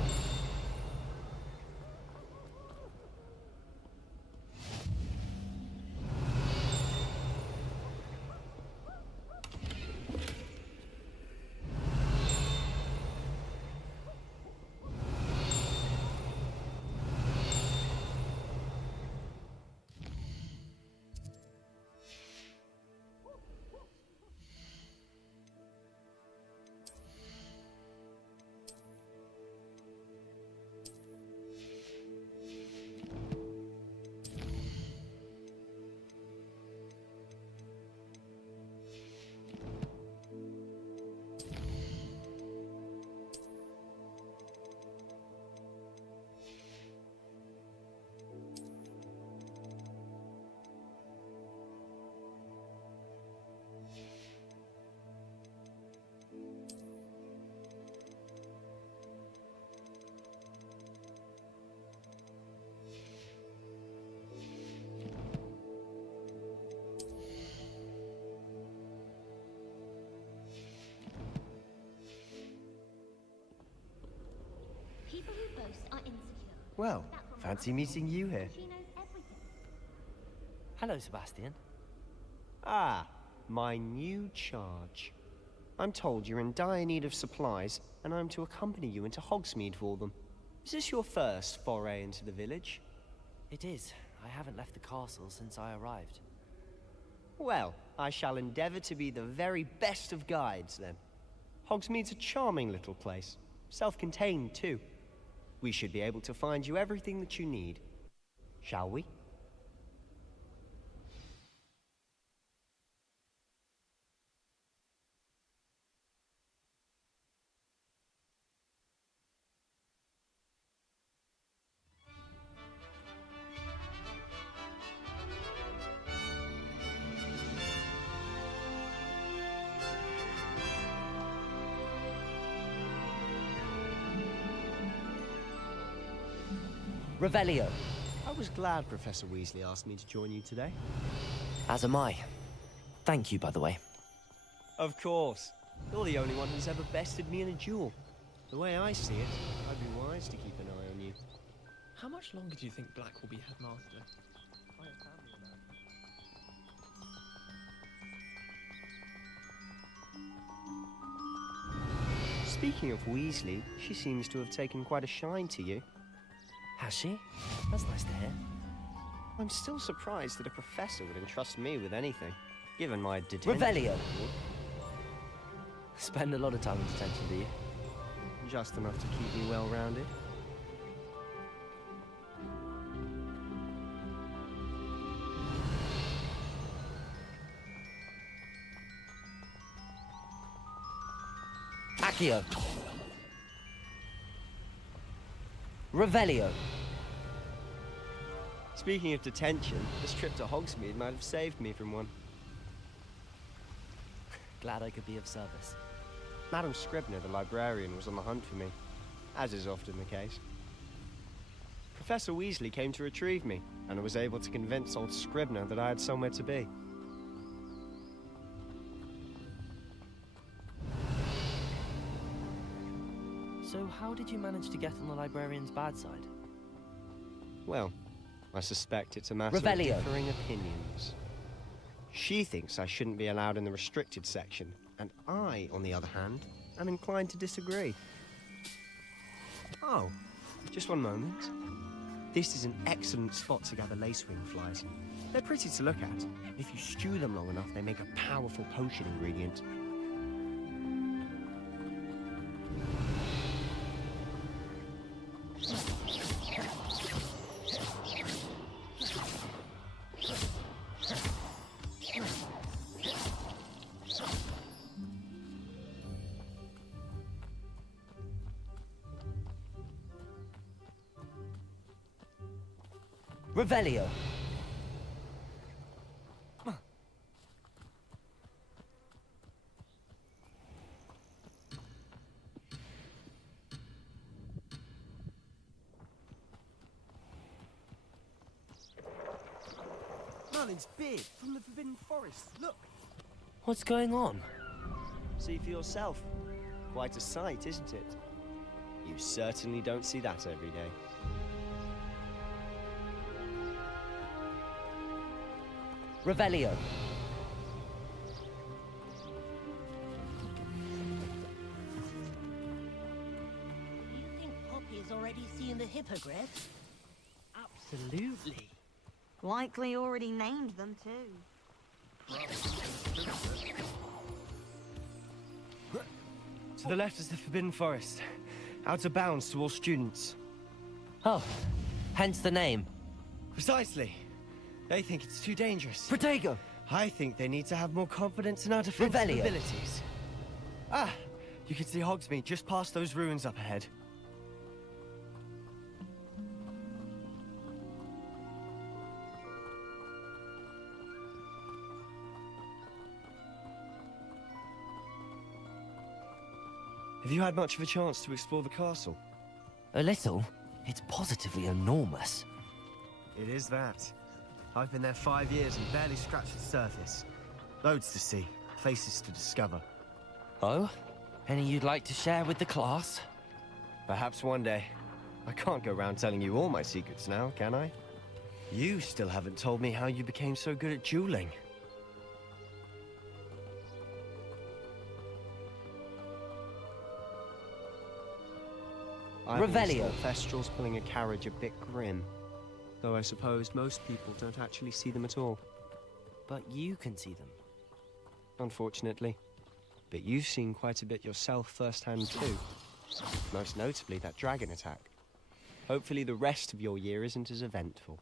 People who boast are insecure. Well, fancy meeting you here. She knows everything. Hello, Sebastian. Ah, my new charge. I'm told you're in dire need of supplies, and I'm to accompany you into Hogsmeade for them. Is this your first foray into the village? It is. I haven't left the castle since I arrived. Well, I shall endeavor to be the very best of guides, then. Hogsmeade's a charming little place. Self-contained, too. We should be able to find you everything that you need. Shall we? Revelio. I was glad Professor Weasley asked me to join you today. As am I. Thank you, by the way. Of course. You're the only one who's ever bested me in a duel. The way I see it, I'd be wise to keep an eye on you. How much longer do you think Black will be headmaster? Speaking of Weasley, she seems to have taken quite a shine to you. Has she? That's nice to hear. I'm still surprised that a professor would entrust me with anything, given my detention. Revelio. Spend a lot of time in detention, do you? Just enough to keep me well-rounded. Accio. Revelio. Speaking of detention, this trip to Hogsmeade might have saved me from one. Glad I could be of service. Madam Scribner, the librarian, was on the hunt for me, as is often the case. Professor Weasley came to retrieve me, and I was able to convince old Scribner that I had somewhere to be. So how did you manage to get on the librarian's bad side? Well, I suspect it's a matter Revelio. of differing opinions. She thinks I shouldn't be allowed in the restricted section, And I, on the other hand, am inclined to disagree. Oh, just one moment. This is an excellent spot to gather lacewing flies. They're pretty to look at. If you stew them long enough, they make a powerful potion ingredient. Revelio. Merlin's beard from the Forbidden Forest. Look. What's going on? See for yourself. Quite a sight, isn't it? You certainly don't see that every day. Revelio. Do you think Poppy's already seen the hippogriff? Absolutely. Likely already named them too. To the left is the Forbidden Forest. Out of bounds to all students. Oh, hence the name. Precisely. They think it's too dangerous. Protego! I think they need to have more confidence in our defensive Revelio. abilities. Ah, you can see Hogsmeade just past those ruins up ahead. Have you had much of a chance to explore the castle? A little? It's positively enormous. It is that. I've been there 5 years and barely scratched the surface. Loads to see, places to discover. Oh? Any you'd like to share with the class? Perhaps one day. I can't go around telling you all my secrets now, can I? You still haven't told me how you became so good at dueling. I Revelio. Thestrals pulling a carriage a bit grim. Though I suppose most people don't actually see them at all. But you can see them. Unfortunately. But you've seen quite a bit yourself firsthand too. Most notably that dragon attack. Hopefully the rest of your year isn't as eventful.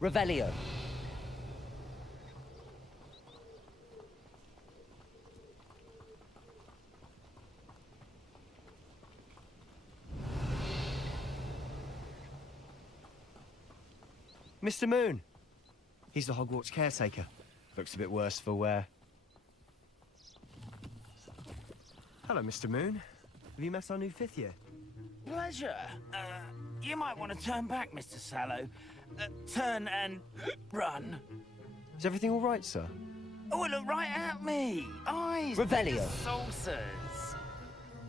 Revelio. Mr. Moon! He's the Hogwarts caretaker. Looks a bit worse for wear. Hello, Mr. Moon. Have you met our new 5th year? Pleasure. You might want to turn back, Mr. Sallow. Turn and run. Is everything all right, sir? Oh, look right at me. Eyes. Revelio. Saucers.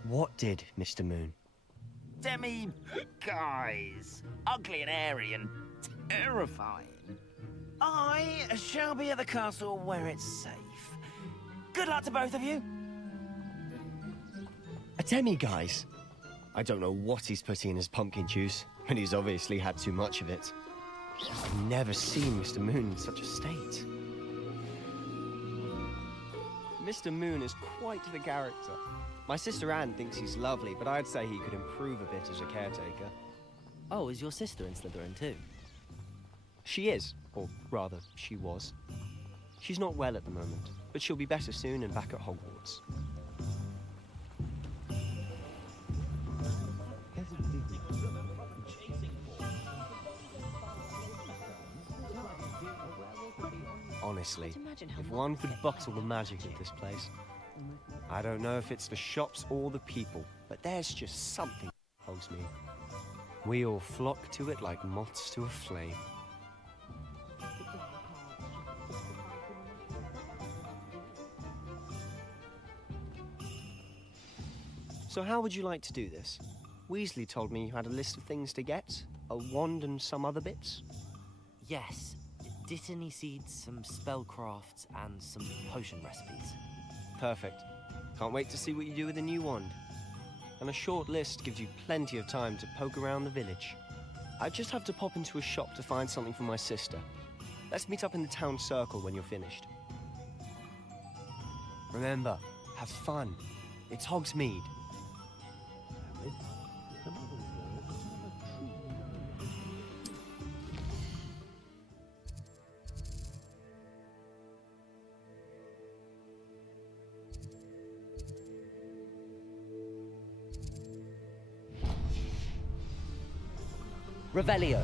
What did, Mr. Moon? Demi guys. Ugly and airy and terrifying. I shall be at the castle where it's safe. Good luck to both of you. A demi-guise? I don't know what he's putting in his pumpkin juice, but he's obviously had too much of it. I've never seen Mr. Moon in such a state. Mr. Moon is quite the character. My sister Anne thinks he's lovely, but I'd say he could improve a bit as a caretaker. Oh, is your sister in Slytherin too? She is, or rather, she was. She's not well at the moment, but she'll be better soon and back at Hogwarts. Honestly, if one could bottle the magic of this place. I don't know if it's the shops or the people, but there's just something that holds me. We all flock to it like moths to a flame. So how would you like to do this? Weasley told me you had a list of things to get, a wand and some other bits. Yes. Dittany seeds, some spellcrafts, and some potion recipes. Perfect. Can't wait to see what you do with the new wand. And a short list gives you plenty of time to poke around the village. I just have to pop into a shop to find something for my sister. Let's meet up in the town circle when you're finished. Remember, have fun. It's Hogsmeade. Revelio.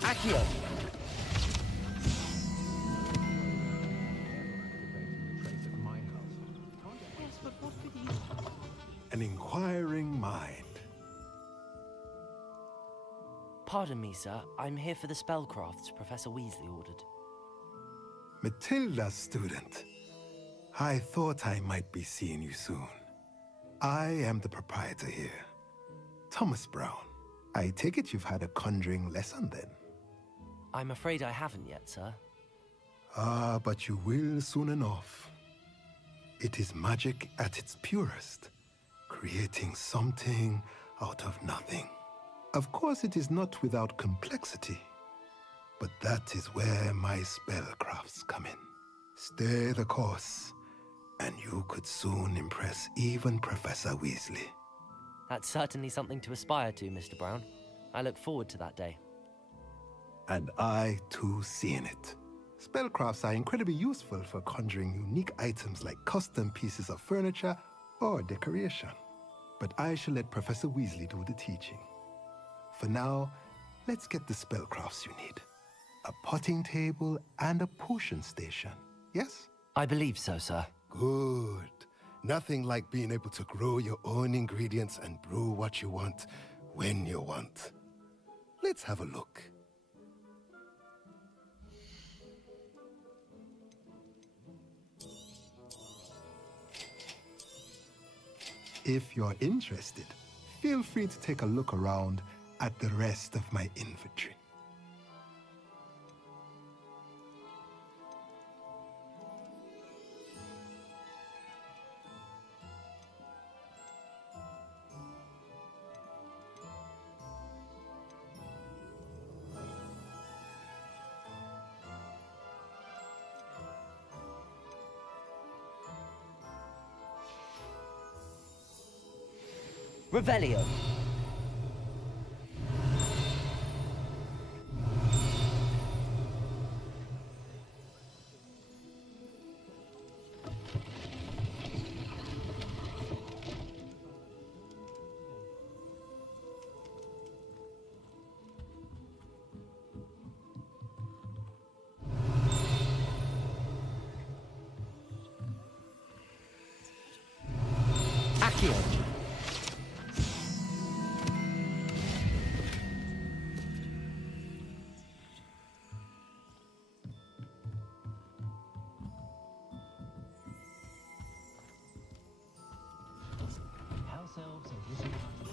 Accio. An inquiring mind. Pardon me, sir. I'm here for the spellcrafts Professor Weasley ordered. Matilda, student. I thought I might be seeing you soon. I am the proprietor here, Thomas Brown. I take it you've had a conjuring lesson then? I'm afraid I haven't yet, sir. Ah, but you will soon enough. It is magic at its purest, creating something out of nothing. Of course, it is not without complexity, but that is where my spellcrafts come in. Stay the course, and you could soon impress even Professor Weasley. That's certainly something to aspire to, Mr. Brown. I look forward to that day. And I, too, seeing it. Spellcrafts are incredibly useful for conjuring unique items like custom pieces of furniture or decoration. But I shall let Professor Weasley do the teaching. For now, let's get the spellcrafts you need. A potting table and a potion station, yes? I believe so, sir. Good. Nothing like being able to grow your own ingredients and brew what you want, when you want. Let's have a look. If you're interested, feel free to take a look around at the rest of my inventory. Revelio. Accio. House elves and wizard hunters.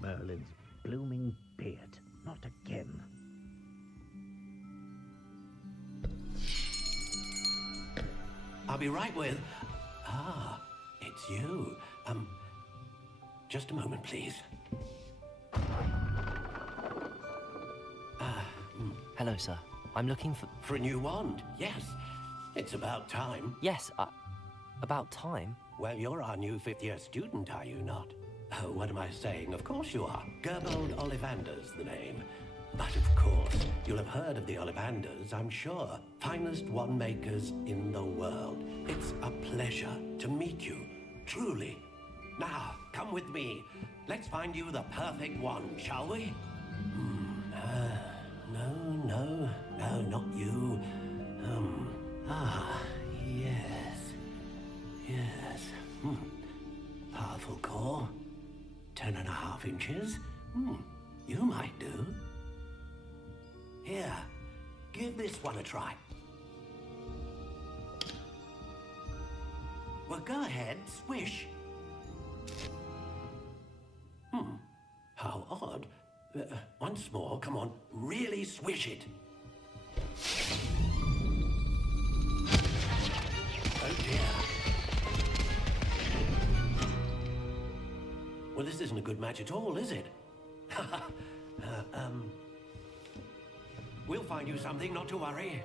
Merlin's blooming beard. Not again. I'll be right with... Ah, it's you. Just a moment, please. Hello, sir. I'm looking for... For a new wand, yes. It's about time. Yes, about time? Well, you're our new fifth-year student, are you not? Oh, what am I saying? Of course you are. Gerbold Ollivander's the name. But of course, you'll have heard of the Ollivanders, I'm sure. Finest wand makers in the world. It's a pleasure to meet you, truly. Now, come with me. Let's find you the perfect wand, shall we? No, not you. Yes. Yes. Powerful core. 10.5 inches. You might do. Here, give this one a try. Well, go ahead, swish. How odd. Once more, come on, really swish it. Oh dear. Well, this isn't a good match at all, is it? We'll find you something, not to worry.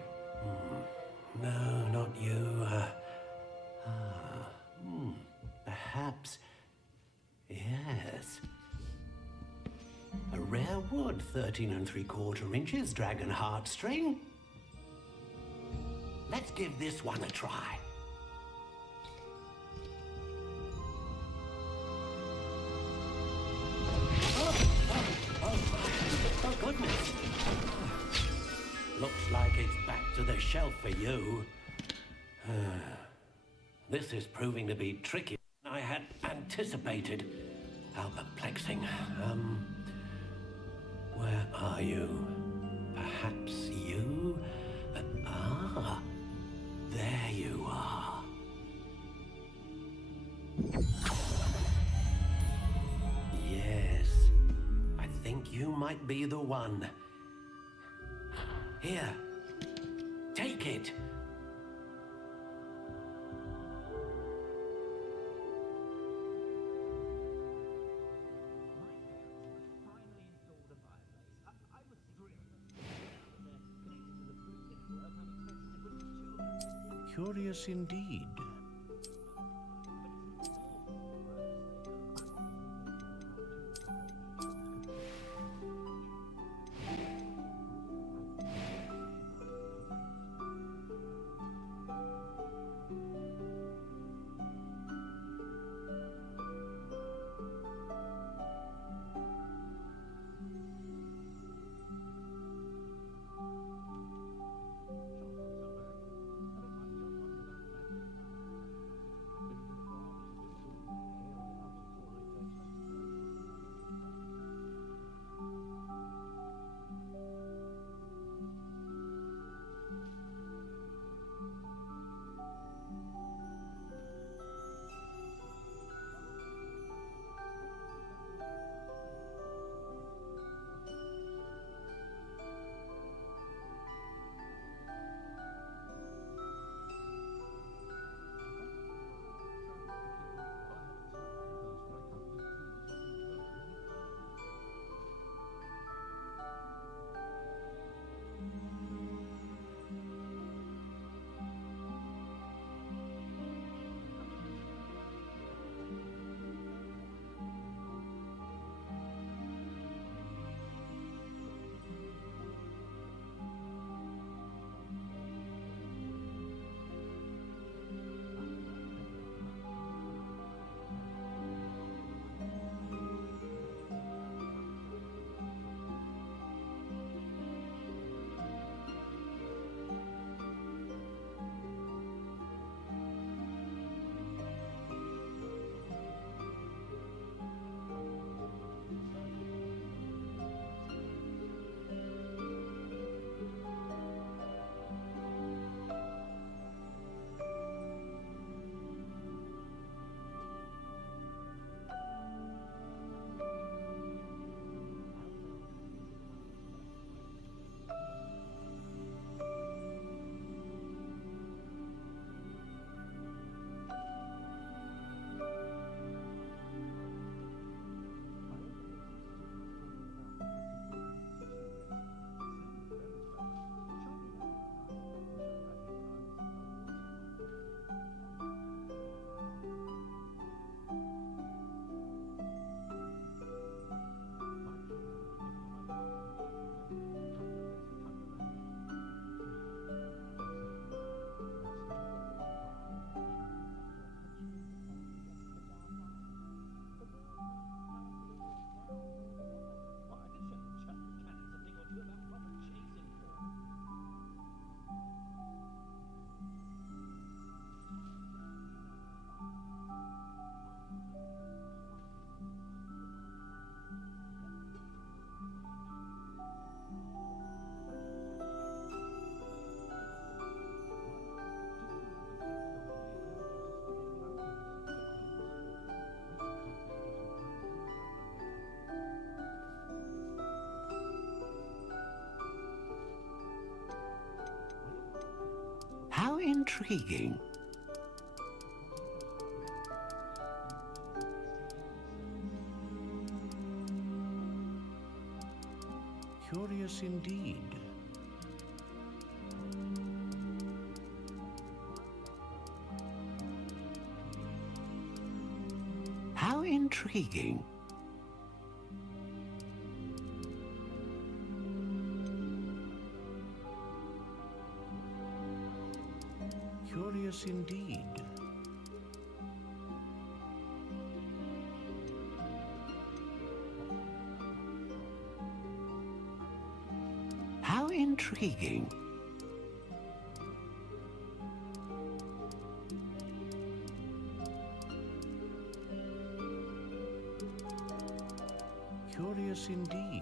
No, not you. Perhaps. Yes. A rare wood, 13 3/4 inches, dragon heartstring. Let's give this one a try. Oh, goodness. Looks like it's back to the shelf for you. This is proving to be trickier than I had anticipated. How perplexing. Where are you? Perhaps you? There you are. Yes, I think you might be the one. Here, take it. Curious indeed. intriguing. Curious indeed. How intriguing. Curious indeed. How intriguing. Curious indeed.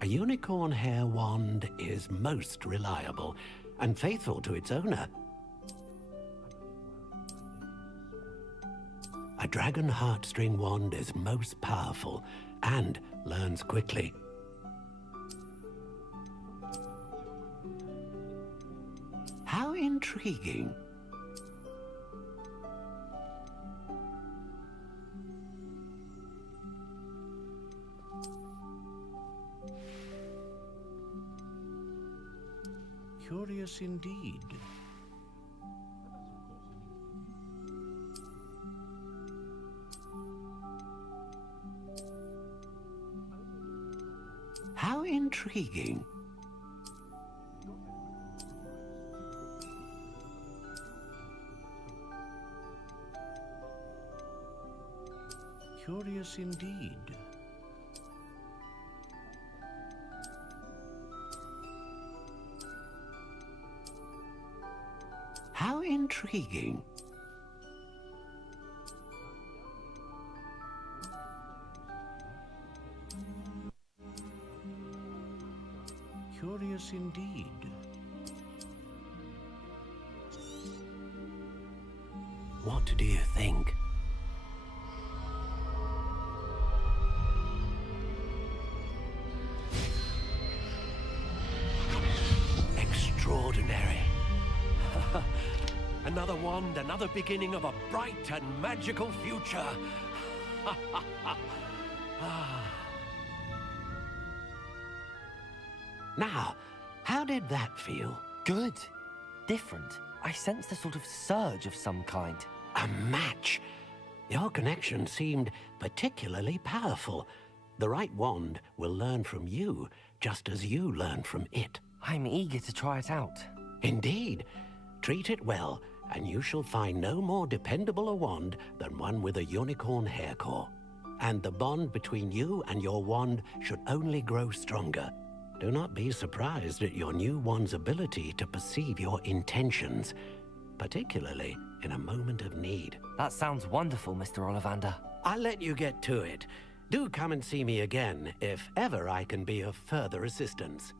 A unicorn hair wand is most reliable and faithful to its owner. A dragon heartstring wand is most powerful and learns quickly. How intriguing. Curious indeed. How intriguing. Curious indeed. How intriguing. Curious indeed. What do you think? Extraordinary. Another wand, another beginning of a bright and magical future. Now, how did that feel? Good. Different. I sensed a sort of surge of some kind. A match. Your connection seemed particularly powerful. The right wand will learn from you, just as you learn from it. I'm eager to try it out. Indeed. Treat it well, and you shall find no more dependable a wand than one with a unicorn hair core. And the bond between you and your wand should only grow stronger. Do not be surprised at your new wand's ability to perceive your intentions, particularly in a moment of need. That sounds wonderful, Mr. Ollivander. I'll let you get to it. Do come and see me again if ever I can be of further assistance.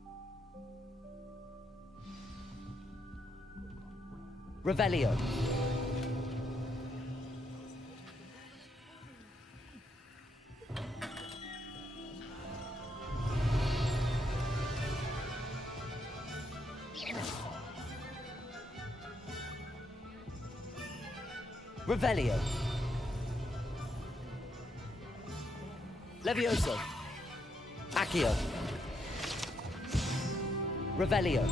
Revelio. Revelio. Levioso. Accio. Revelio.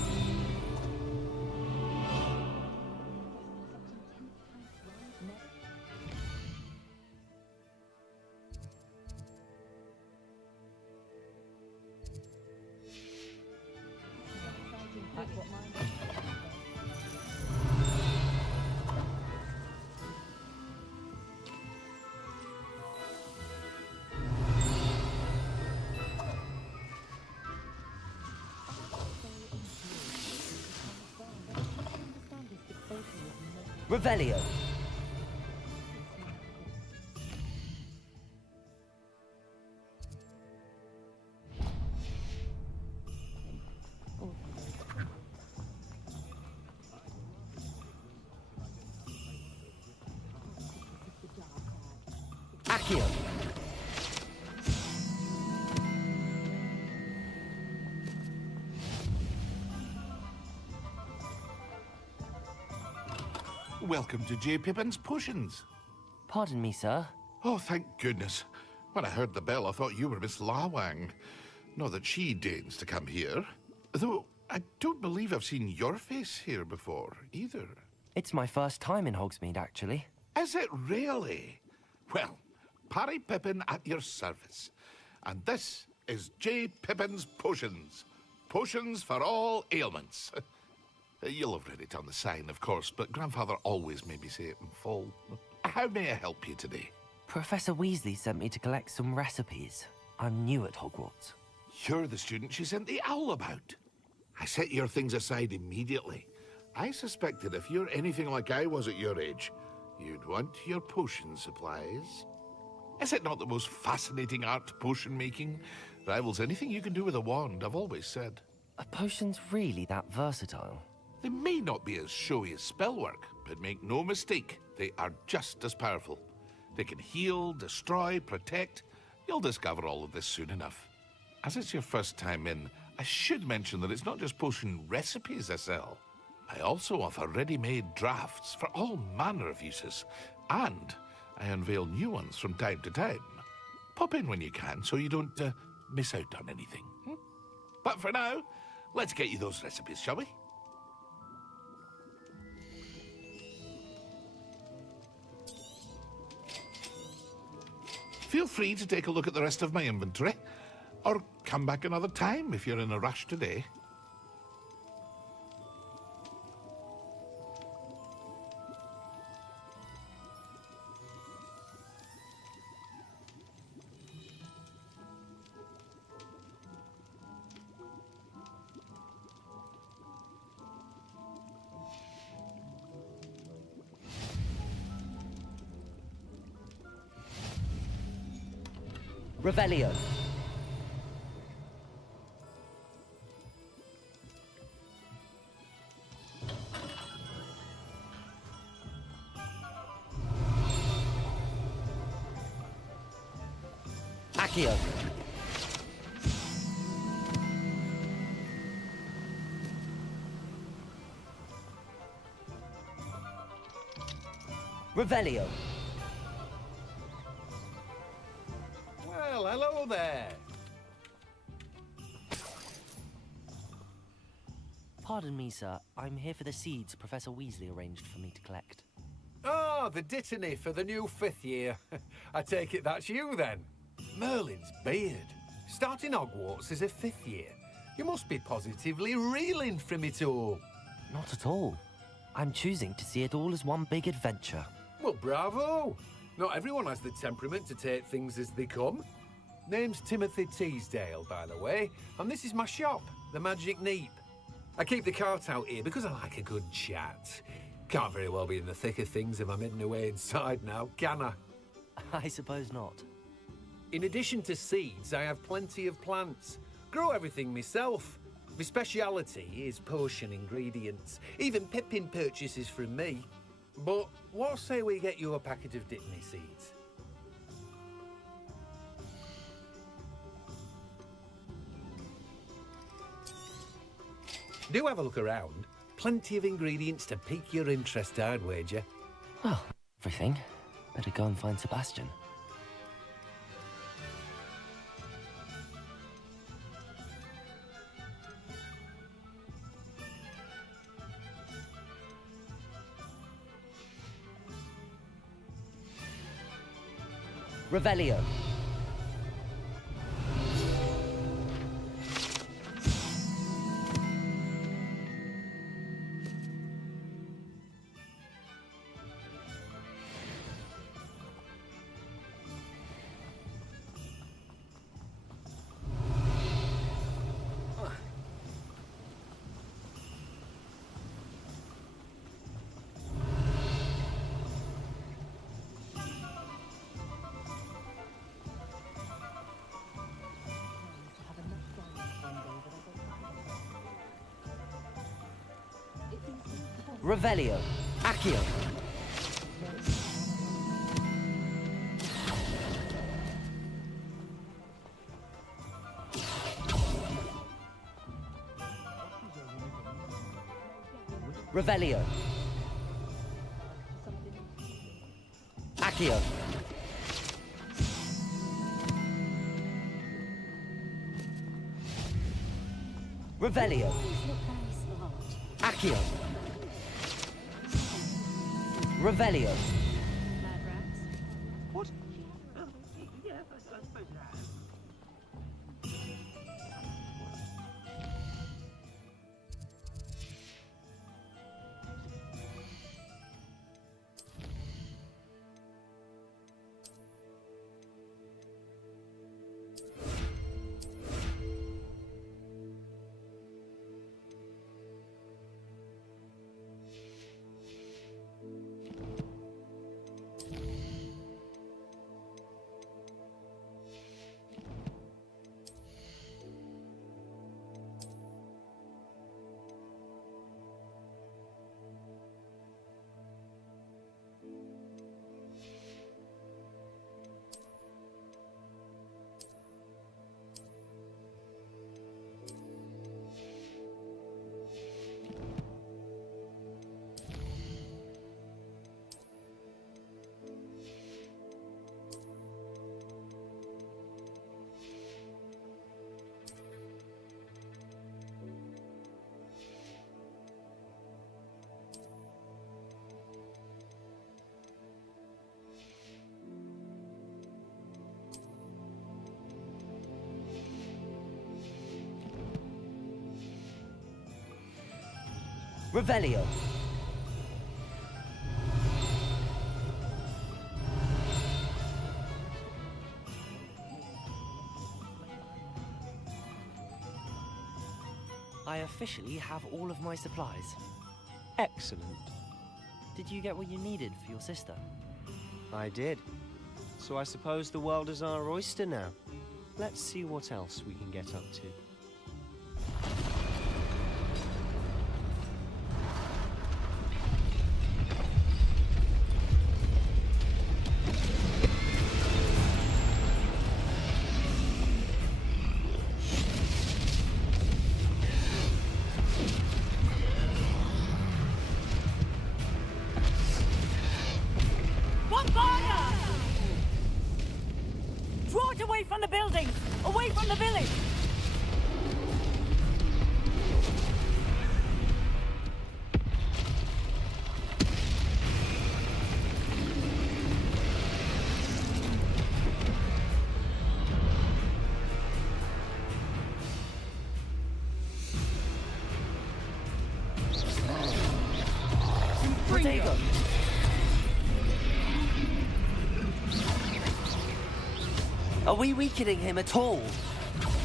Revelio. Accio. Welcome to J. Pippin's Potions. Pardon me, sir. Oh, thank goodness. When I heard the bell, I thought you were Miss Lawang. Not that she deigns to come here. Though, I don't believe I've seen your face here before, either. It's my first time in Hogsmeade, actually. Is it really? Well, Parry Pippin at your service. And this is J. Pippin's Potions. Potions for all ailments. You'll have read it on the sign, of course, but Grandfather always made me say it in full. How may I help you today? Professor Weasley sent me to collect some recipes. I'm new at Hogwarts. You're the student she sent the owl about. I set your things aside immediately. I suspected if you're anything like I was at your age, you'd want your potion supplies. Is it not the most fascinating art, potion making? Rivals anything you can do with a wand, I've always said. Are potions really that versatile? They may not be as showy as spellwork, but make no mistake, they are just as powerful. They can heal, destroy, protect. You'll discover all of this soon enough. As it's your first time in, I should mention that it's not just potion recipes I sell. I also offer ready-made drafts for all manner of uses, and I unveil new ones from time to time. Pop in when you can so you don't miss out on anything. But for now, let's get you those recipes, shall we? Feel free to take a look at the rest of my inventory, or come back another time if you're in a rush today. Revelio. Accio. Revelio. Well, hello there. Pardon me, sir. I'm here for the seeds Professor Weasley arranged for me to collect. Oh, the dittany for the new 5th year. I take it that's you, then. Merlin's beard. Starting Hogwarts as a 5th year. You must be positively reeling from it all. Not at all. I'm choosing to see it all as one big adventure. Well, bravo. Not everyone has the temperament to take things as they come. Name's Timothy Teasdale, by the way, and this is my shop, the Magic Neep. I keep the cart out here because I like a good chat. Can't very well be in the thick of things if I'm hidden away inside now, can I? I suppose not. In addition to seeds, I have plenty of plants. Grow everything myself. My speciality is potion ingredients. Even Pippin purchases from me. But what say we get you a packet of dittany seeds? Do have a look around. Plenty of ingredients to pique your interest, I'd wager. Well, everything. Better go and find Sebastian. Revelio. Revelio. Accio. Revelio. Accio. Revelio. Accio. Revelio. What? Yeah, I suppose it has. Revelio. I officially have all of my supplies. Excellent. Did you get what you needed for your sister? I did. So I suppose the world is our oyster now. Let's see what else we can get up to. Draw it away from the buildings! Away from the village! Protego! Are we weakening him at all?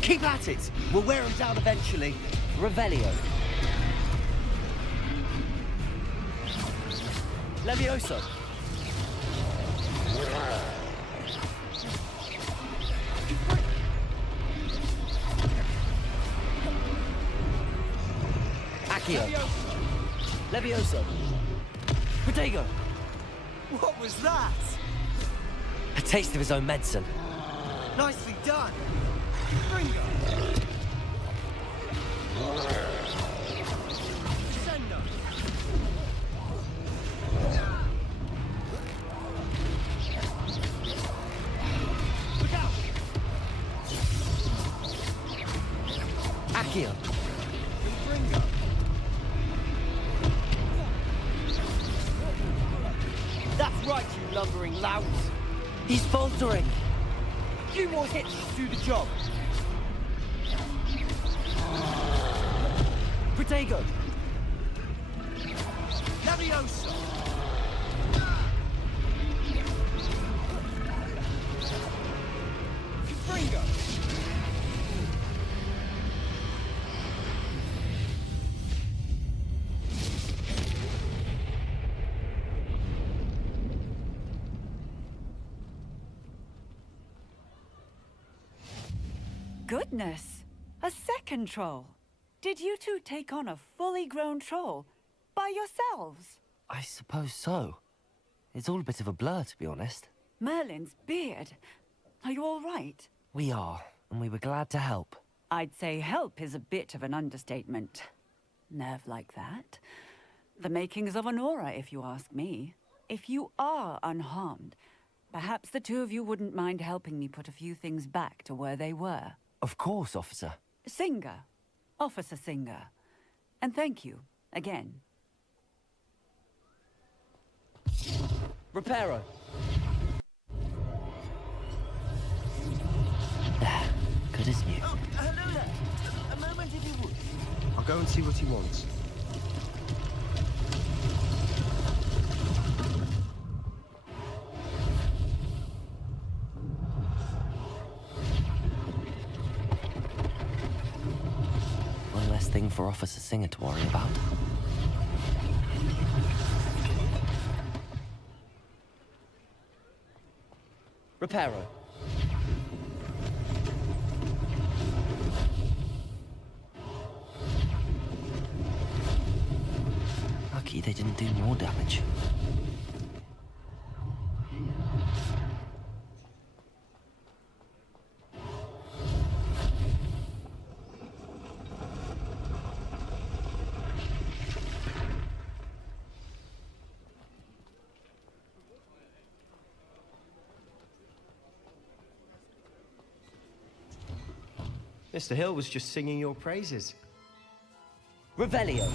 Keep at it! We'll wear him down eventually. Revelio. Levioso. Accio. Levioso. Protego. What was that? A taste of his own medicine. Nicely done. Fringo. Sendo. Look out. Accio. Fringo. That's right, you lumbering louts. He's faltering. A few more hits to do the job. Protego. Levioso. Fringo. Goodness! A second troll! Did you two take on a fully grown troll? By yourselves? I suppose so. It's all a bit of a blur, to be honest. Merlin's beard. Are you all right? We are, and we were glad to help. I'd say help is a bit of an understatement. Nerve like that. The makings of Honora, if you ask me. If you are unharmed, perhaps the two of you wouldn't mind helping me put a few things back to where they were. Of course, officer. Singer. Officer Singer. And thank you, again. Reparo. There. Good as new. Oh, hello there. A moment if you would. I'll go and see what he wants. One less thing for Officer Singer to worry about. Reparo. Lucky they didn't do more damage. Mr. Hill was just singing your praises. Revelio.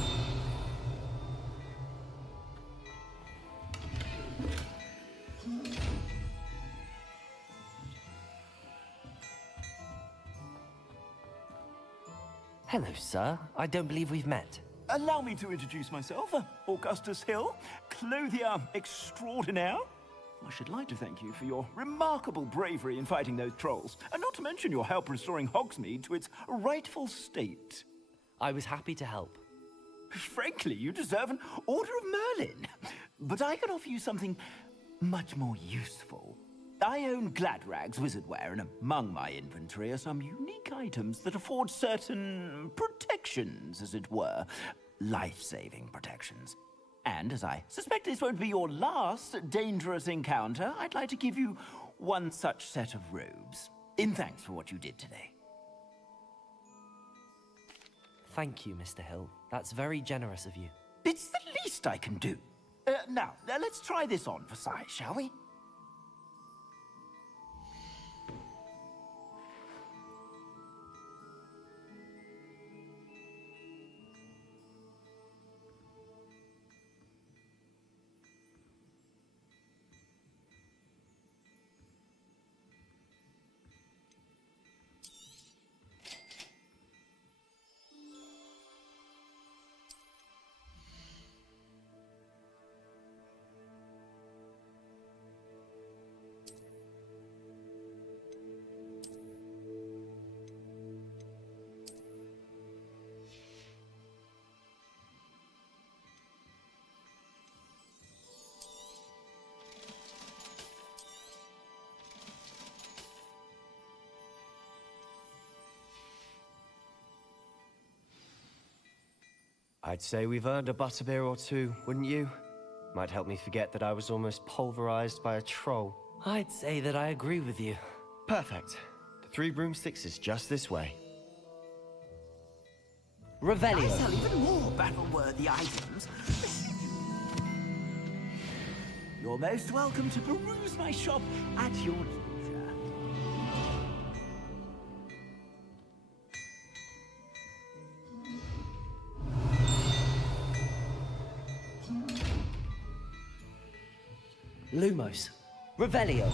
Hello, sir. I don't believe we've met. Allow me to introduce myself, Augustus Hill, clothier extraordinaire. I should like to thank you for your remarkable bravery in fighting those trolls, and not to mention your help restoring Hogsmeade to its rightful state. I was happy to help. Frankly, you deserve an Order of Merlin. But I can offer you something much more useful. I own Gladrag's wizardware, and among my inventory are some unique items that afford certain protections, as it were. Life-saving protections. And as I suspect this won't be your last dangerous encounter, I'd like to give you one such set of robes, in thanks for what you did today. Thank you, Mr. Hill. That's very generous of you. It's the least I can do. Now, let's try this on for size, shall we? I'd say we've earned a butterbeer or two, wouldn't you? Might help me forget that I was almost pulverized by a troll. I'd say that I agree with you. Perfect. The 3 broomsticks is just this way. Revelio. I sell even more battle-worthy items. You're most welcome to peruse my shop at your leisure. Lumos. Revelio.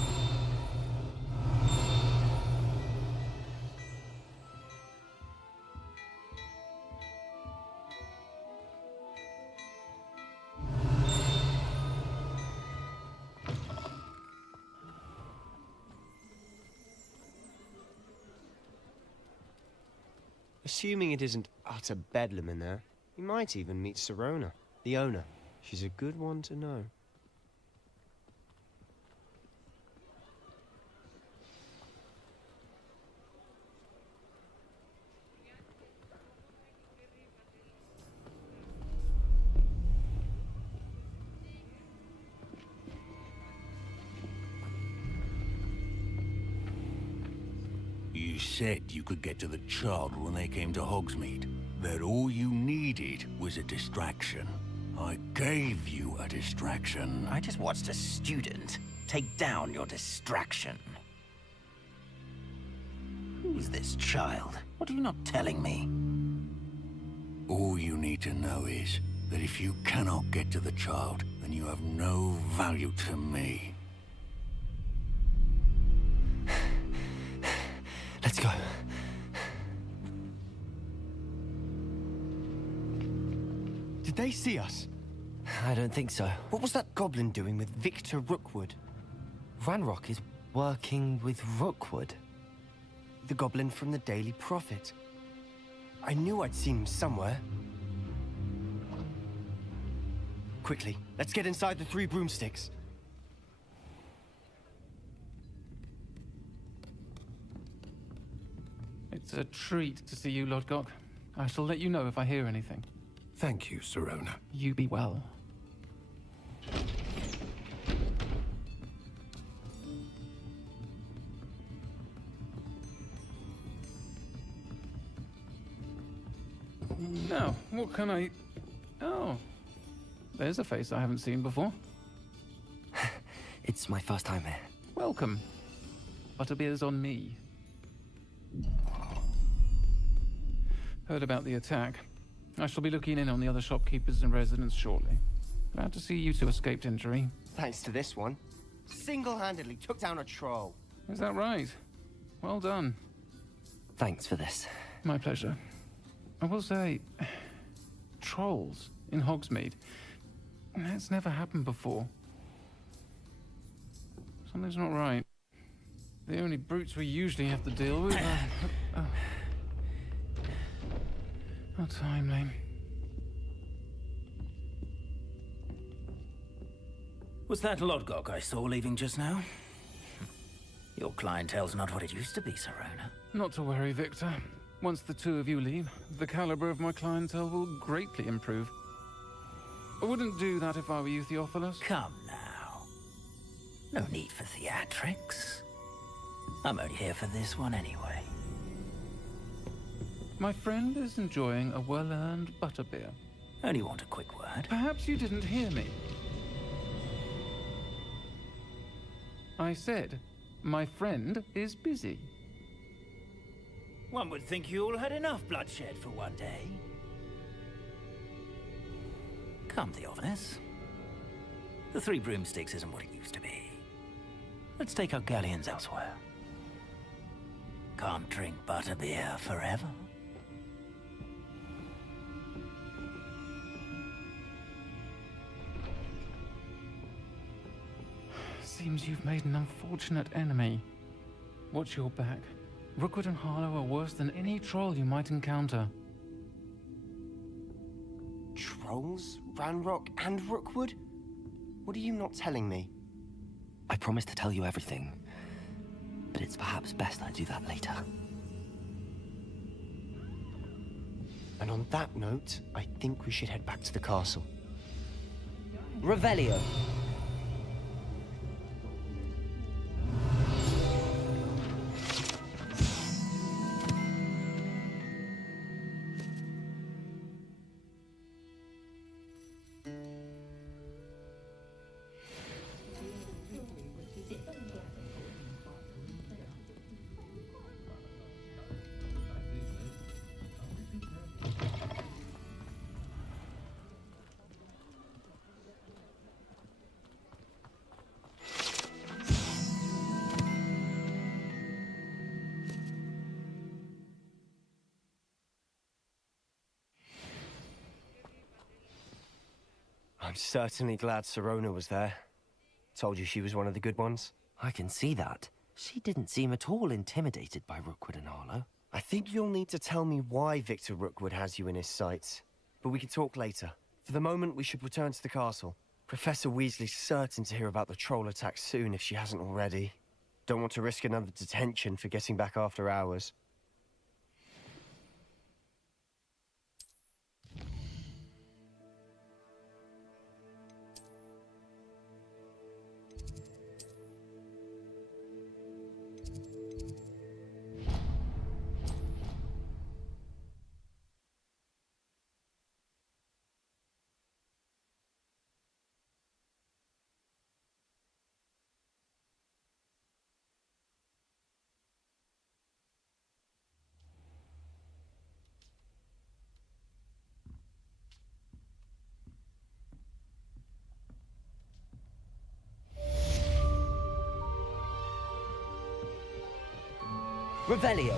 Assuming it isn't utter bedlam in there, you might even meet Sirona, the owner. She's a good one to know. You said you could get to the child when they came to Hogsmeade. That all you needed was a distraction. I gave you a distraction. I just watched a student take down your distraction. Who's this child? What are you not telling me? All you need to know is that if you cannot get to the child, then you have no value to me. Let's go. Did they see us? I don't think so. What was that goblin doing with Victor Rookwood? Ranrock is working with Rookwood. The goblin from the Daily Prophet. I knew I'd seen him somewhere. Quickly, let's get inside the 3 broomsticks. It's a treat to see you, Lodgok. I shall let you know if I hear anything. Thank you, Sirona. You be well. Now, what can I... Oh, there's a face I haven't seen before. It's my first time here. Welcome. Butterbeer's on me. Heard about the attack. I shall be looking in on the other shopkeepers and residents shortly. Glad to see you two escaped injury. Thanks to this one. Single-handedly took down a troll. Is that right? Well done. Thanks for this. My pleasure. I will say, trolls in Hogsmeade. That's never happened before. Something's not right. The only brutes we usually have to deal with are... How timely. Was that Lodgok I saw leaving just now? Your clientele's not what it used to be, Sirona. Not to worry, Victor. Once the two of you leave, the caliber of my clientele will greatly improve. I wouldn't do that if I were you, Theophilus. Come now. No need for theatrics. I'm only here for this one anyway. My friend is enjoying a well-earned butterbeer. Only want a quick word. Perhaps you didn't hear me. I said, my friend is busy. One would think you all had enough bloodshed for one day. Come, Theophilus. The 3 broomsticks isn't what it used to be. Let's take our galleons elsewhere. Can't drink butterbeer forever. Seems you've made an unfortunate enemy. Watch your back. Rookwood and Harlow are worse than any troll you might encounter. Trolls? Ranrock and Rookwood? What are you not telling me? I promised to tell you everything, but it's perhaps best I do that later. And on that note, I think we should head back to the castle. Revelio. I'm certainly glad Sirona was there. Told you she was one of the good ones. I can see that. She didn't seem at all intimidated by Rookwood and Harlow. I think you'll need to tell me why Victor Rookwood has you in his sights. But we can talk later. For the moment, we should return to the castle. Professor Weasley's certain to hear about the troll attack soon if she hasn't already. Don't want to risk another detention for getting back after hours. Revelio.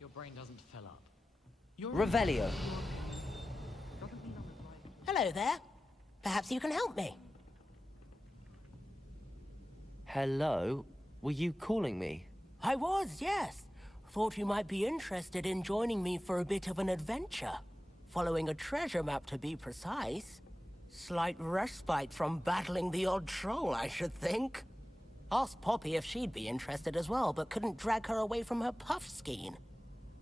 Your brain doesn't fill up. Revelio. Hello there. Perhaps you can help me. Hello? Were you calling me? I was, yes. Thought you might be interested in joining me for a bit of an adventure. Following a treasure map, to be precise. Slight respite from battling the odd troll, I should think. Asked Poppy if she'd be interested as well, but couldn't drag her away from her puff skein.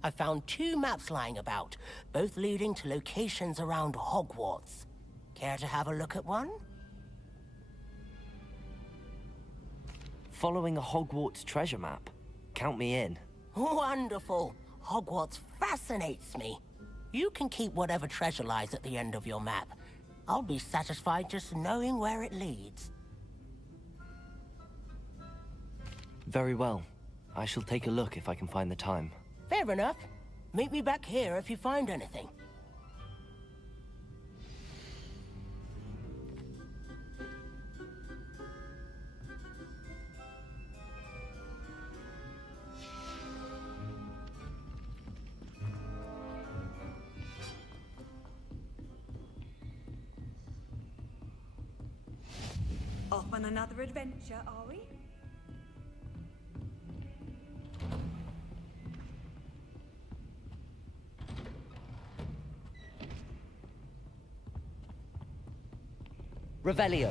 I found 2 maps lying about, both leading to locations around Hogwarts. Care to have a look at one? Following a Hogwarts treasure map. Count me in. Wonderful. Hogwarts fascinates me. You can keep whatever treasure lies at the end of your map. I'll be satisfied just knowing where it leads. Very well. I shall take a look if I can find the time. Fair enough. Meet me back here if you find anything. Off on another adventure, are we? Revelio.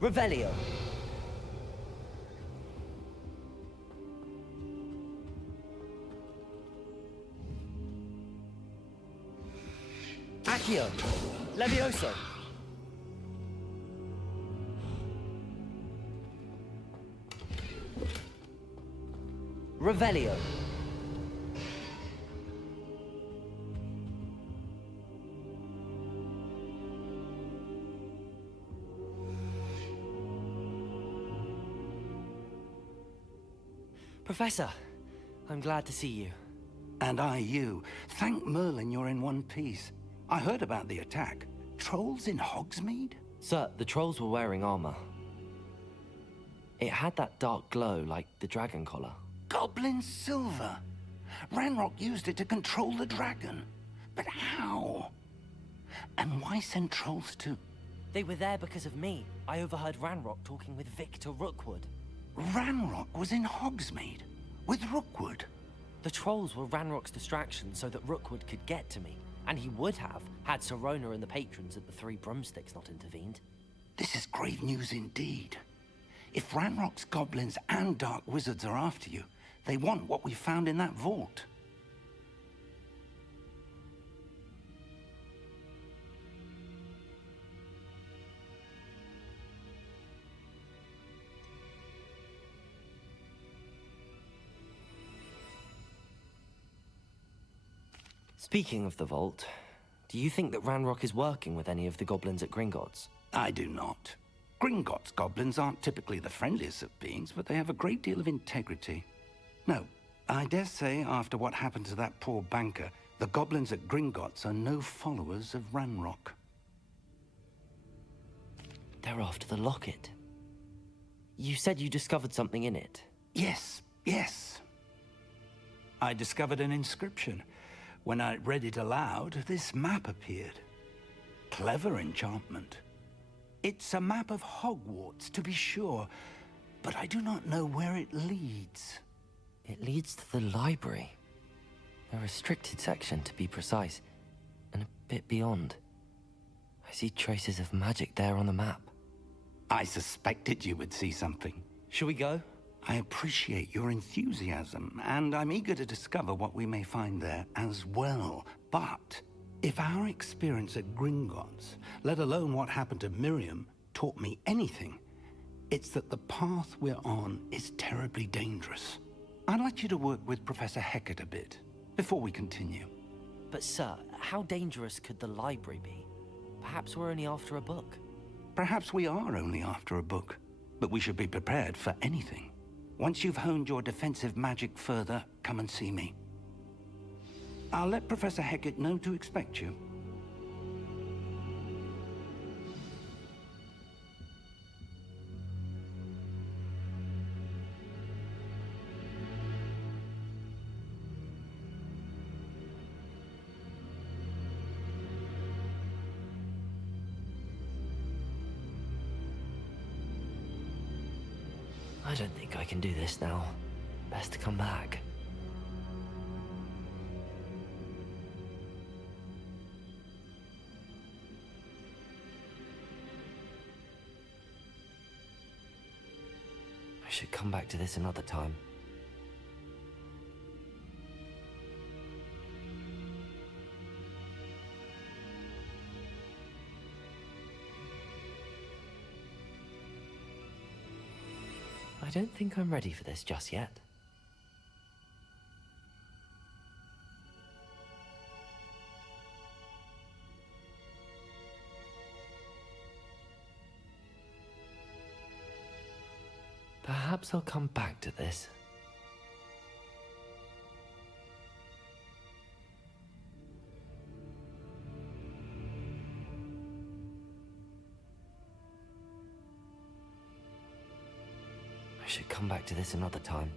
Revelio. Accio. Levioso. Revelio. Professor, I'm glad to see you. And I you. Thank Merlin you're in one piece. I heard about the attack. Trolls in Hogsmeade? Sir, the trolls were wearing armor. It had that dark glow like the dragon collar. Goblin silver. Ranrock used it to control the dragon. But how? And why send trolls to... They were there because of me. I overheard Ranrock talking with Victor Rookwood. Ranrock was in Hogsmeade? With Rookwood? The trolls were Ranrock's distraction so that Rookwood could get to me. And he would have, had Sirona and the patrons at the Three Broomsticks not intervened. This is grave news indeed. If Ranrock's goblins and dark wizards are after you, they want what we found in that vault. Speaking of the vault, do you think that Ranrock is working with any of the goblins at Gringotts? I do not. Gringotts goblins aren't typically the friendliest of beings, but they have a great deal of integrity. No, I dare say after what happened to that poor banker, the goblins at Gringotts are no followers of Ranrock. They're after the locket. You said you discovered something in it. Yes, yes. I discovered an inscription. When I read it aloud, this map appeared. Clever enchantment. It's a map of Hogwarts, to be sure, but I do not know where it leads. It leads to the library. A restricted section, to be precise, and a bit beyond. I see traces of magic there on the map. I suspected you would see something. Shall we go? I appreciate your enthusiasm, and I'm eager to discover what we may find there as well. But if our experience at Gringotts, let alone what happened to Miriam, taught me anything, it's that the path we're on is terribly dangerous. I'd like you to work with Professor Hecat a bit, before we continue. But sir, how dangerous could the library be? Perhaps we're only after a book. Perhaps we are only after a book, but we should be prepared for anything. Once you've honed your defensive magic further, come and see me. I'll let Professor Hecat know to expect you. I don't think I can do this now. Best to come back. I should come back to this another time. I don't think I'm ready for this just yet. Perhaps I'll come back to this. I should come back to this another time.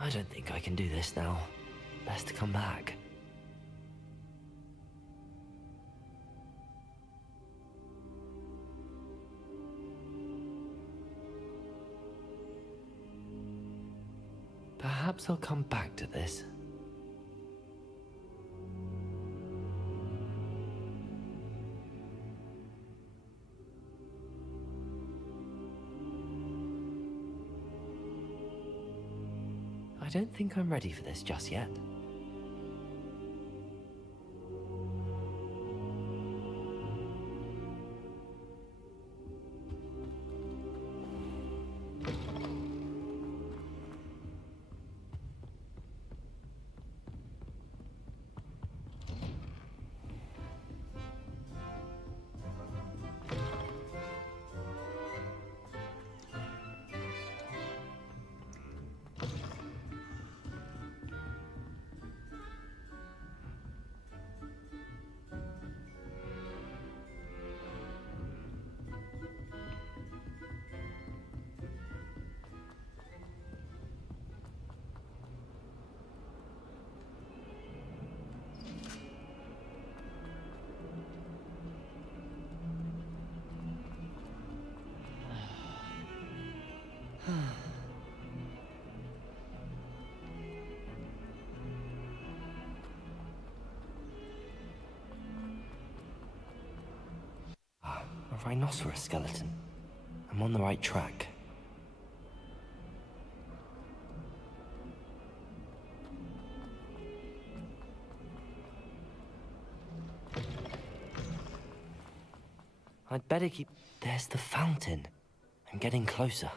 I don't think I can do this now. Best to come back. Perhaps I'll come back to this. I don't think I'm ready for this just yet. A rhinoceros skeleton. I'm on the right track. I'd better keep... There's the fountain. I'm getting closer.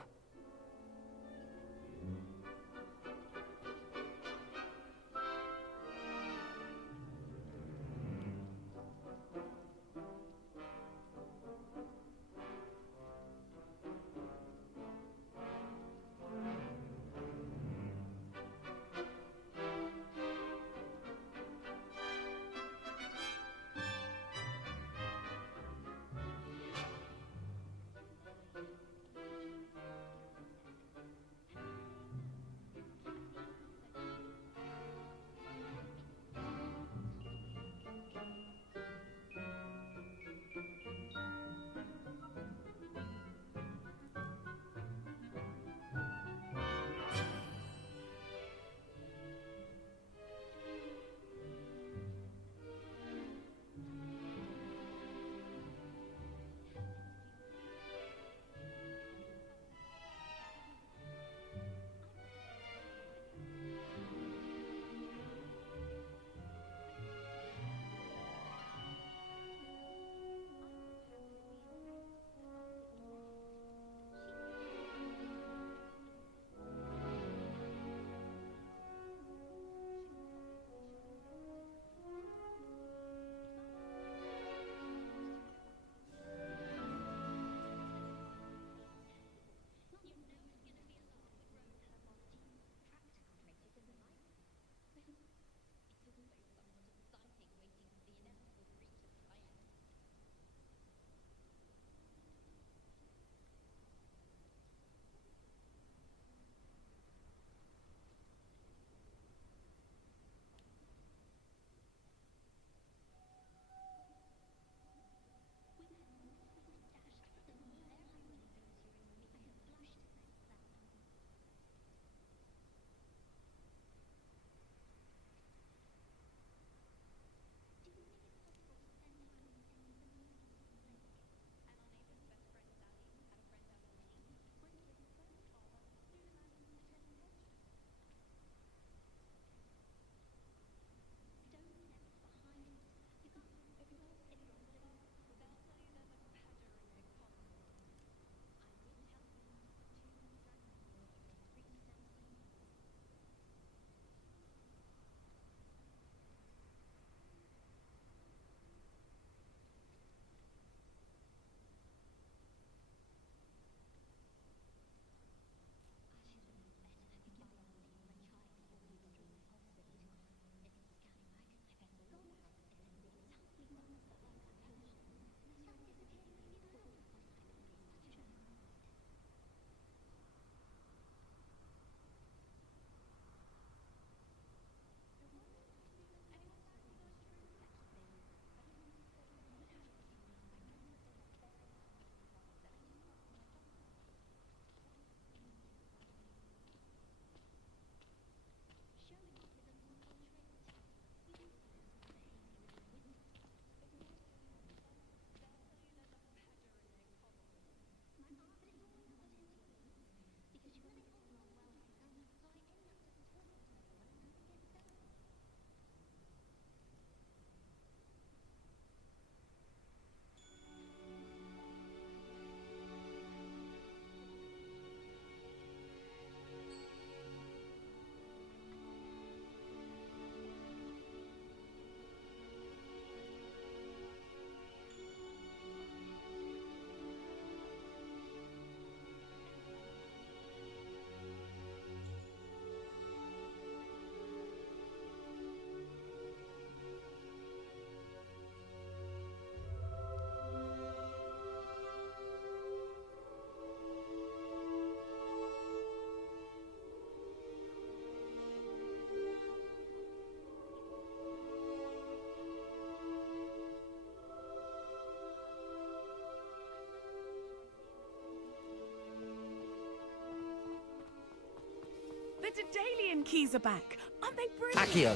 Daedalian keys are back. Aren't they brilliant? Accio!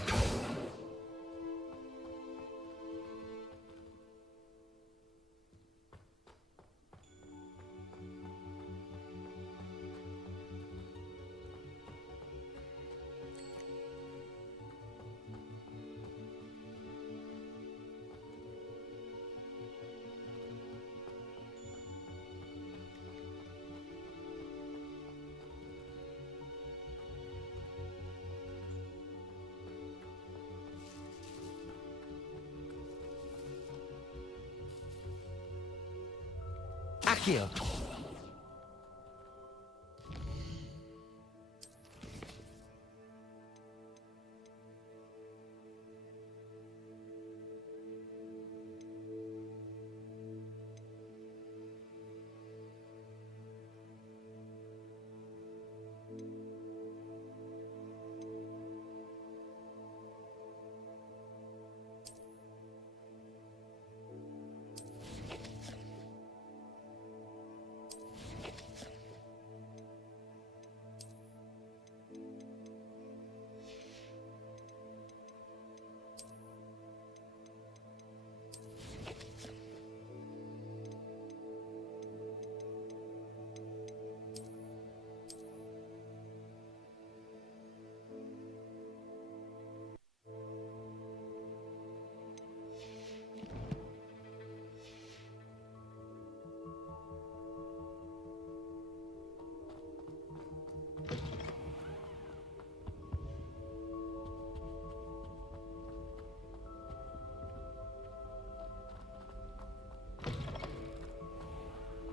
Accio!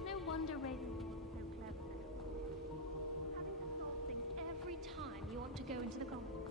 No wonder Raven is so clever. Having to solve things every time you want to go into the gauntlet.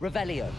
Revelio.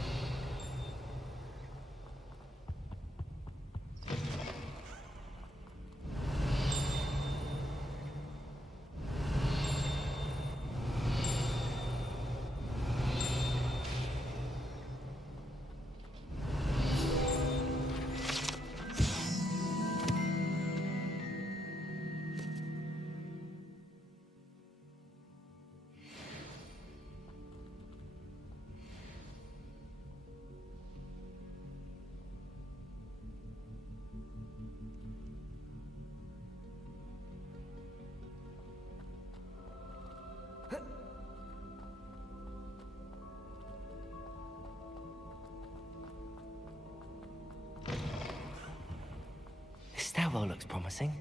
This stairwell looks promising.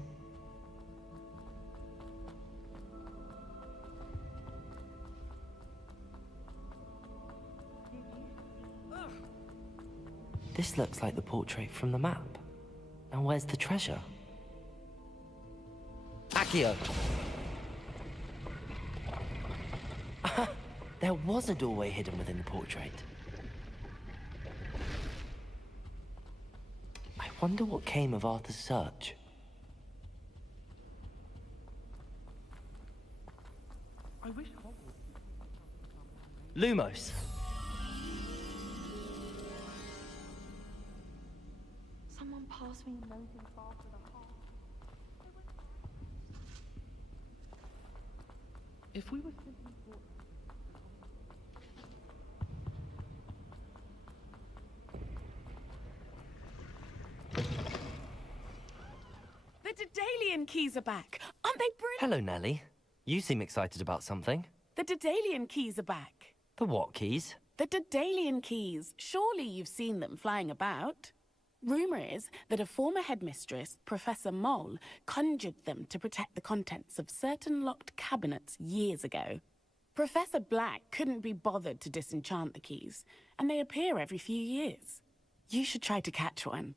This looks like the portrait from the map. Now where's the treasure? Accio! There was a doorway hidden within the portrait. I wonder what came of Arthur's search. I wish Lumos. Someone pass me loathing far for the heart. If we were simply brought... The Daedalian keys are back. Aren't they brilliant? Hello, Nellie. You seem excited about something. The Daedalian keys are back. The what keys? The Daedalian keys. Surely you've seen them flying about. Rumour is that a former headmistress, Professor Mole, conjured them to protect the contents of certain locked cabinets years ago. Professor Black couldn't be bothered to disenchant the keys, and they appear every few years. You should try to catch one.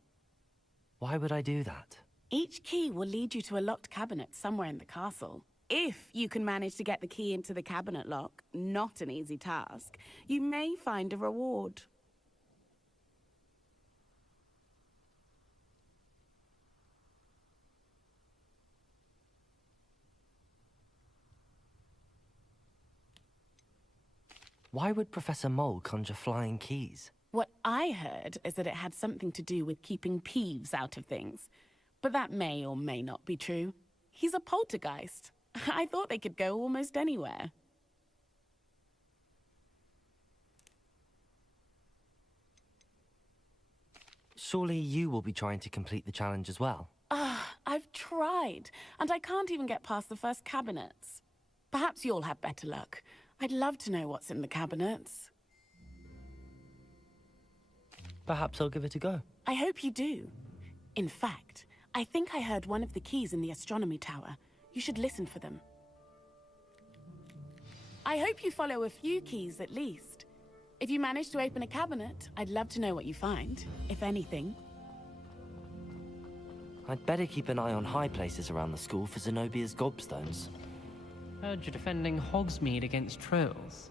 Why would I do that? Each key will lead you to a locked cabinet somewhere in the castle. If you can manage to get the key into the cabinet lock, not an easy task, you may find a reward. Why would Professor Mole conjure flying keys? What I heard is that it had something to do with keeping Peeves out of things. But that may or may not be true. He's a poltergeist. I thought they could go almost anywhere. Surely you will be trying to complete the challenge as well. I've tried, and I can't even get past the first cabinets. Perhaps you'll have better luck. I'd love to know what's in the cabinets. Perhaps I'll give it a go. I hope you do. In fact, I think I heard one of the keys in the astronomy tower. You should listen for them. I hope you follow a few keys at least. If you manage to open a cabinet, I'd love to know what you find, if anything. I'd better keep an eye on high places around the school for Zenobia's gobstones. Heard you're defending Hogsmeade against trolls.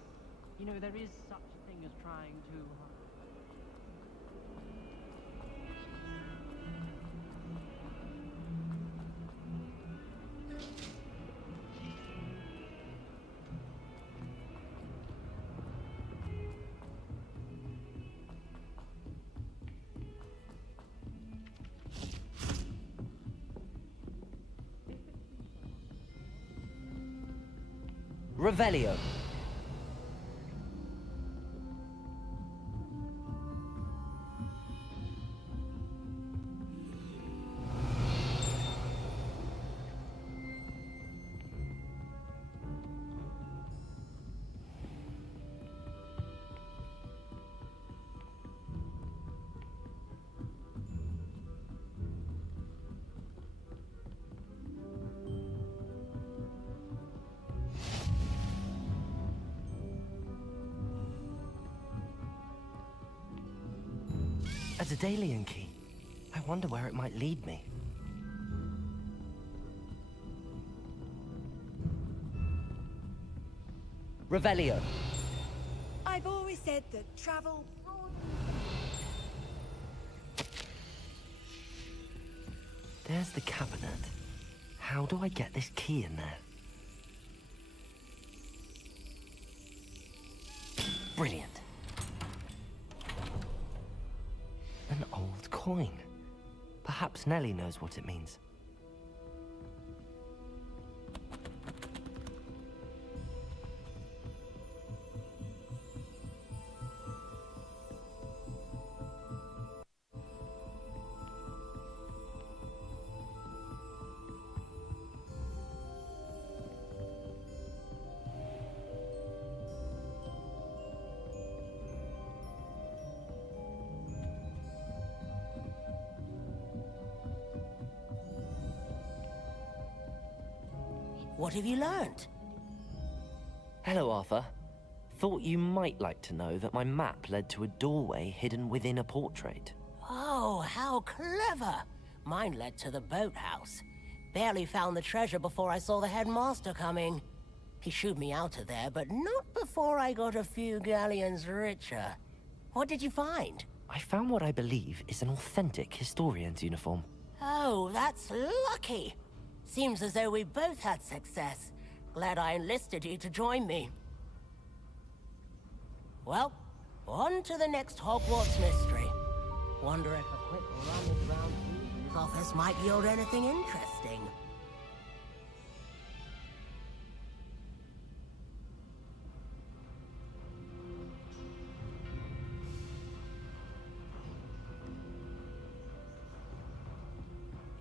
You know, there is such a thing as trying to... Revelio. A Daedalian key. I wonder where it might lead me. Revelio. I've always said that travel... There's the cabinet. How do I get this key in there? Brilliant. An old coin. Perhaps Nellie knows what it means. What have you learned? Hello, Arthur. Thought you might like to know that my map led to a doorway hidden within a portrait. Oh, how clever! Mine led to the boathouse. Barely found the treasure before I saw the headmaster coming. He shooed me out of there, but not before I got a few galleons richer. What did you find? I found what I believe is an authentic historian's uniform. Oh, that's lucky. Seems as though we both had success. Glad I enlisted you to join me. Well, on to the next Hogwarts mystery. Wonder if a quick rummage around his office might yield anything interesting.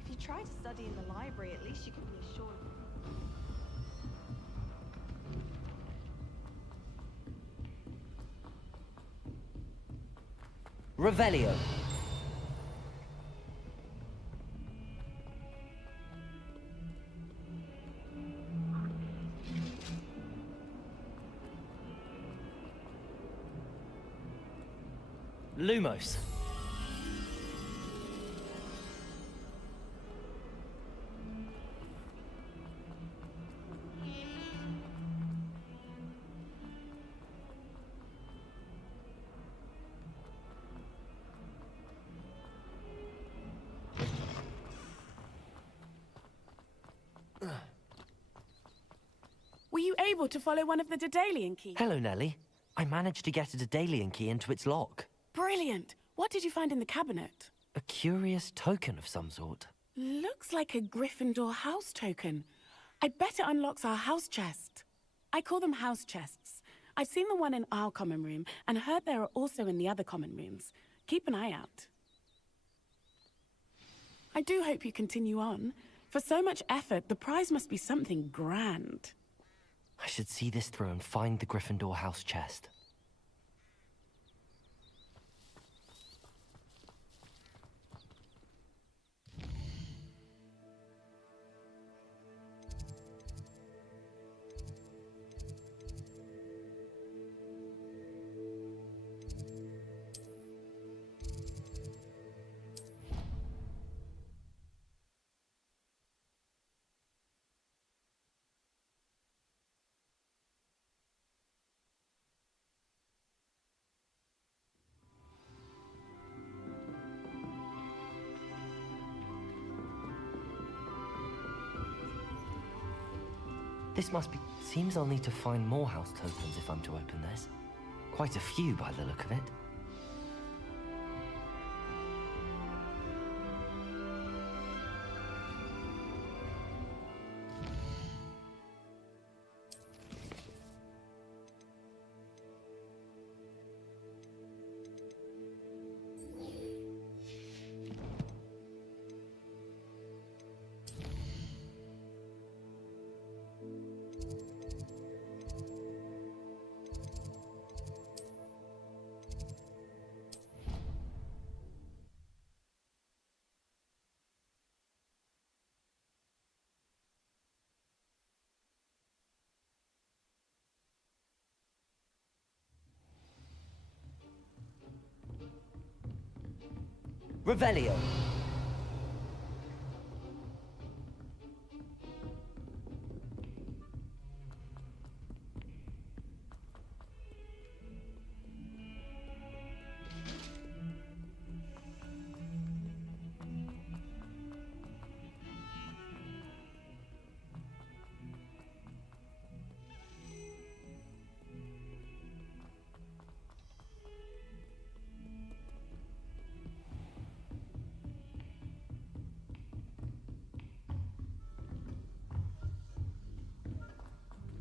If you try to study in the library, at least you can be assured. Revelio. Lumos. Were you able to follow one of the Daedalian keys? Hello, Nellie. I managed to get a Daedalian key into its lock. Brilliant! What did you find in the cabinet? A curious token of some sort. Looks like a Gryffindor house token. I bet it unlocks our house chest. I call them house chests. I've seen the one in our common room and heard there are also in the other common rooms. Keep an eye out. I do hope you continue on. For so much effort, the prize must be something grand. I should see this through and find the Gryffindor house chest. This must be... Seems I'll need to find more house tokens if I'm to open this. Quite a few by the look of it. Revelio.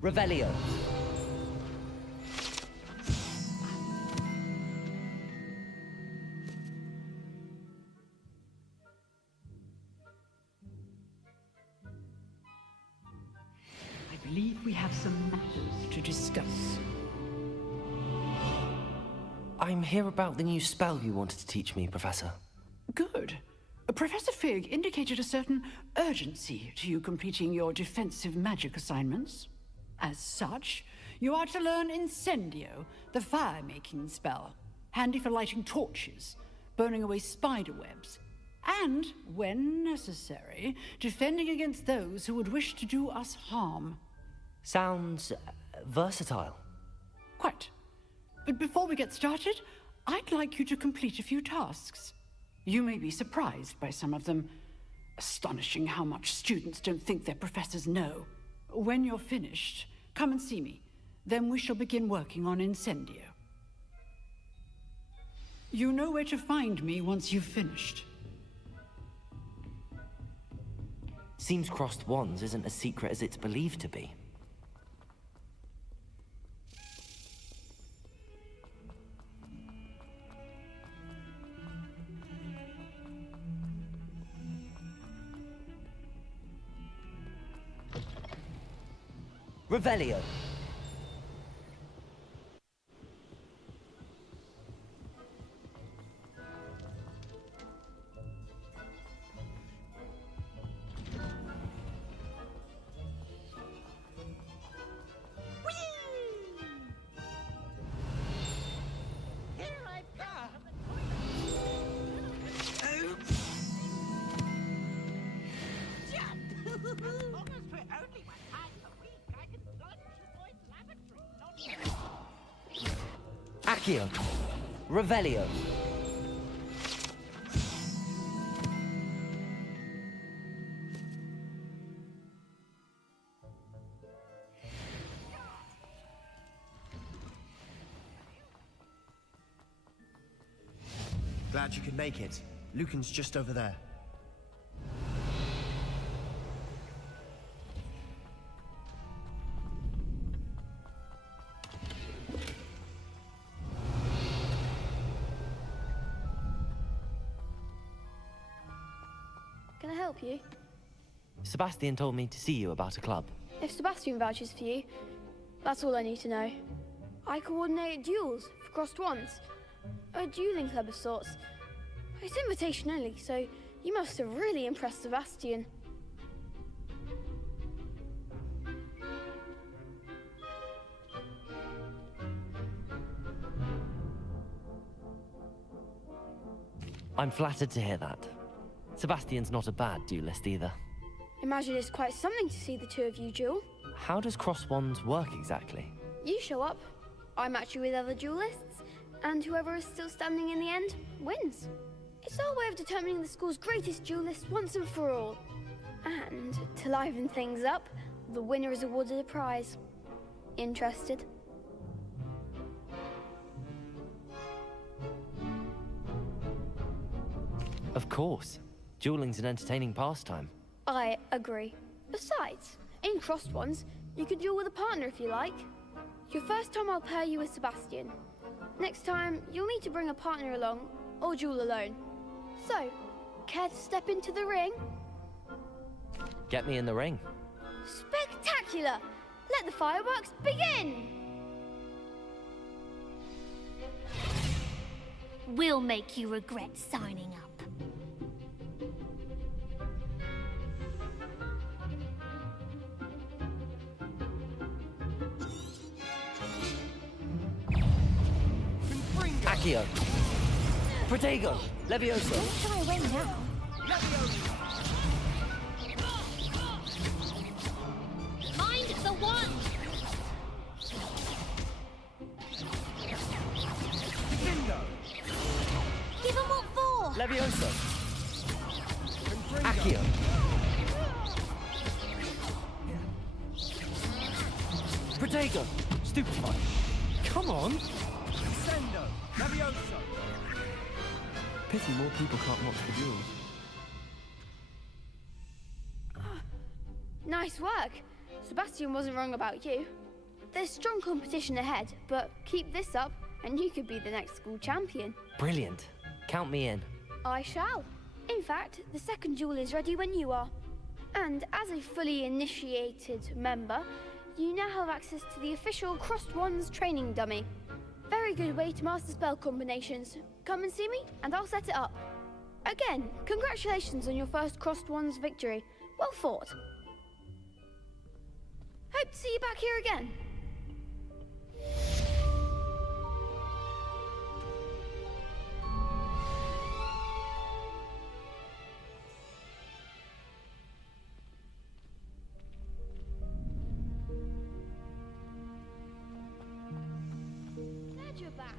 Revelio. I believe we have some matters to discuss. I'm here about the new spell you wanted to teach me, Professor. Good. Professor Fig indicated a certain urgency to you completing your defensive magic assignments. As such, you are to learn Incendio, the fire-making spell, handy for lighting torches, burning away spider webs, and, when necessary, defending against those who would wish to do us harm. Sounds versatile. Quite. But before we get started, I'd like you to complete a few tasks. You may be surprised by some of them. Astonishing how much students don't think their professors know. When you're finished, come and see me. Then we shall begin working on Incendio. You know where to find me once you've finished. Seems crossed wands isn't as secret as it's believed to be. Revelio. Accio. Revelio. glad you could make it. Lucan's just over there. Can I help you? Sebastian told me to see you about a club. If Sebastian vouches for you, that's all I need to know. I coordinate duels for crossed wands. A dueling club of sorts. It's invitation only, so you must have really impressed Sebastian. I'm flattered to hear that. Sebastian's not a bad duelist either. Imagine it's quite something to see the two of you duel. How does cross wands work exactly? You show up, I match you with other duelists, and whoever is still standing in the end wins. It's our way of determining the school's greatest duelist once and for all. And to liven things up, the winner is awarded a prize. Interested? Of course. Dueling's an entertaining pastime. I agree. Besides, in crossed ones, you could duel with a partner if you like. Your first time I'll pair you with Sebastian. Next time, you'll need to bring a partner along, or duel alone. So, care to step into the ring? Get me in the ring. Spectacular! Let the fireworks begin! We'll make you regret signing up. Accio. Protego. Levioso. Don't shy away now. Mind the wand! Give him what for! Levioso. Accio. Protego. Stupefy. Come on. Sendo. Levioso. Pity more people can't watch the duels. Nice work. Sebastian wasn't wrong about you. There's strong competition ahead, but keep this up and you could be the next school champion. Brilliant. Count me in. I shall. In fact, the second duel is ready when you are. And as a fully initiated member, you now have access to the official Crossed Wands training dummy. Very good way to master spell combinations. Come and see me, and I'll set it up. Again, congratulations on your first Crossed Wands victory. Well fought. Hope to see you back here again. Glad you're back.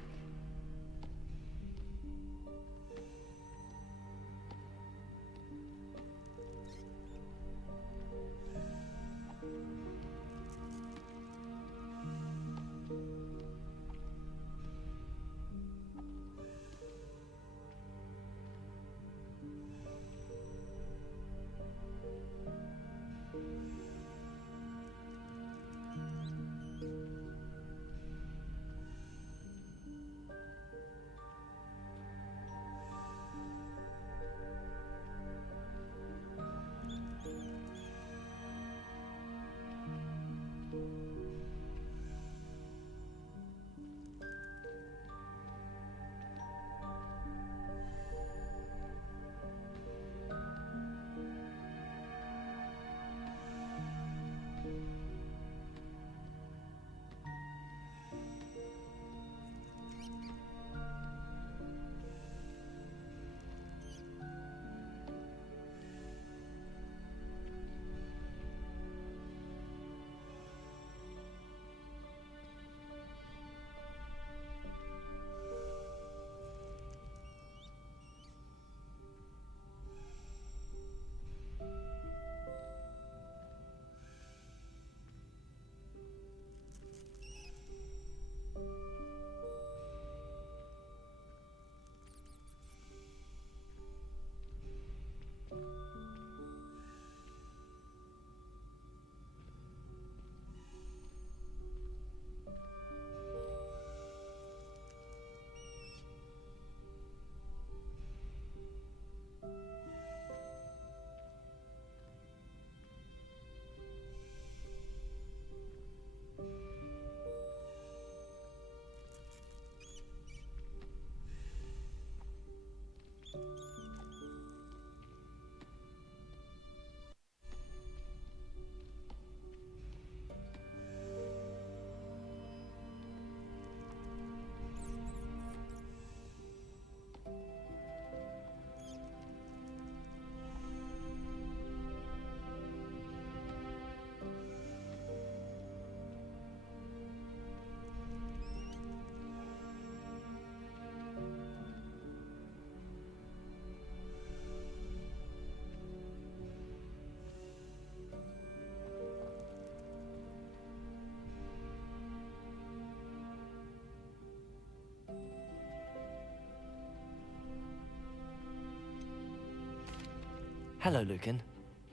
Hello, Lucan.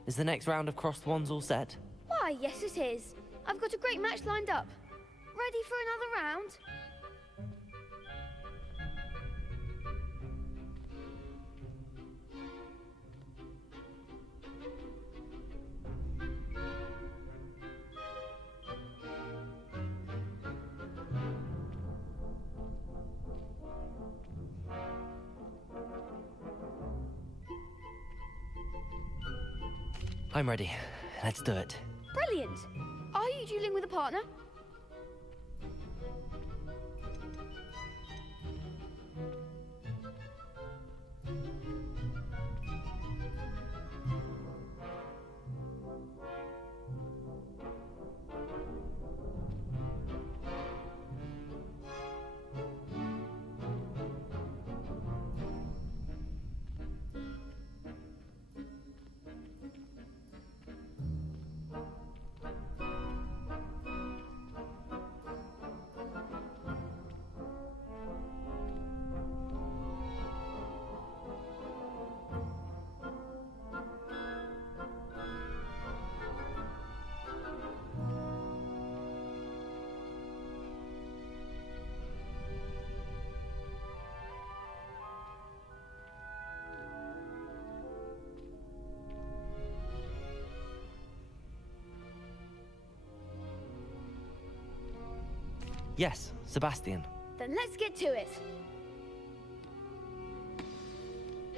Is the next round of crossed wands all set? Why, yes it is. I've got a great match lined up. Ready for another round? I'm ready. Let's do it. Brilliant. Are you dueling with a partner? Yes, Sebastian. Then let's get to it.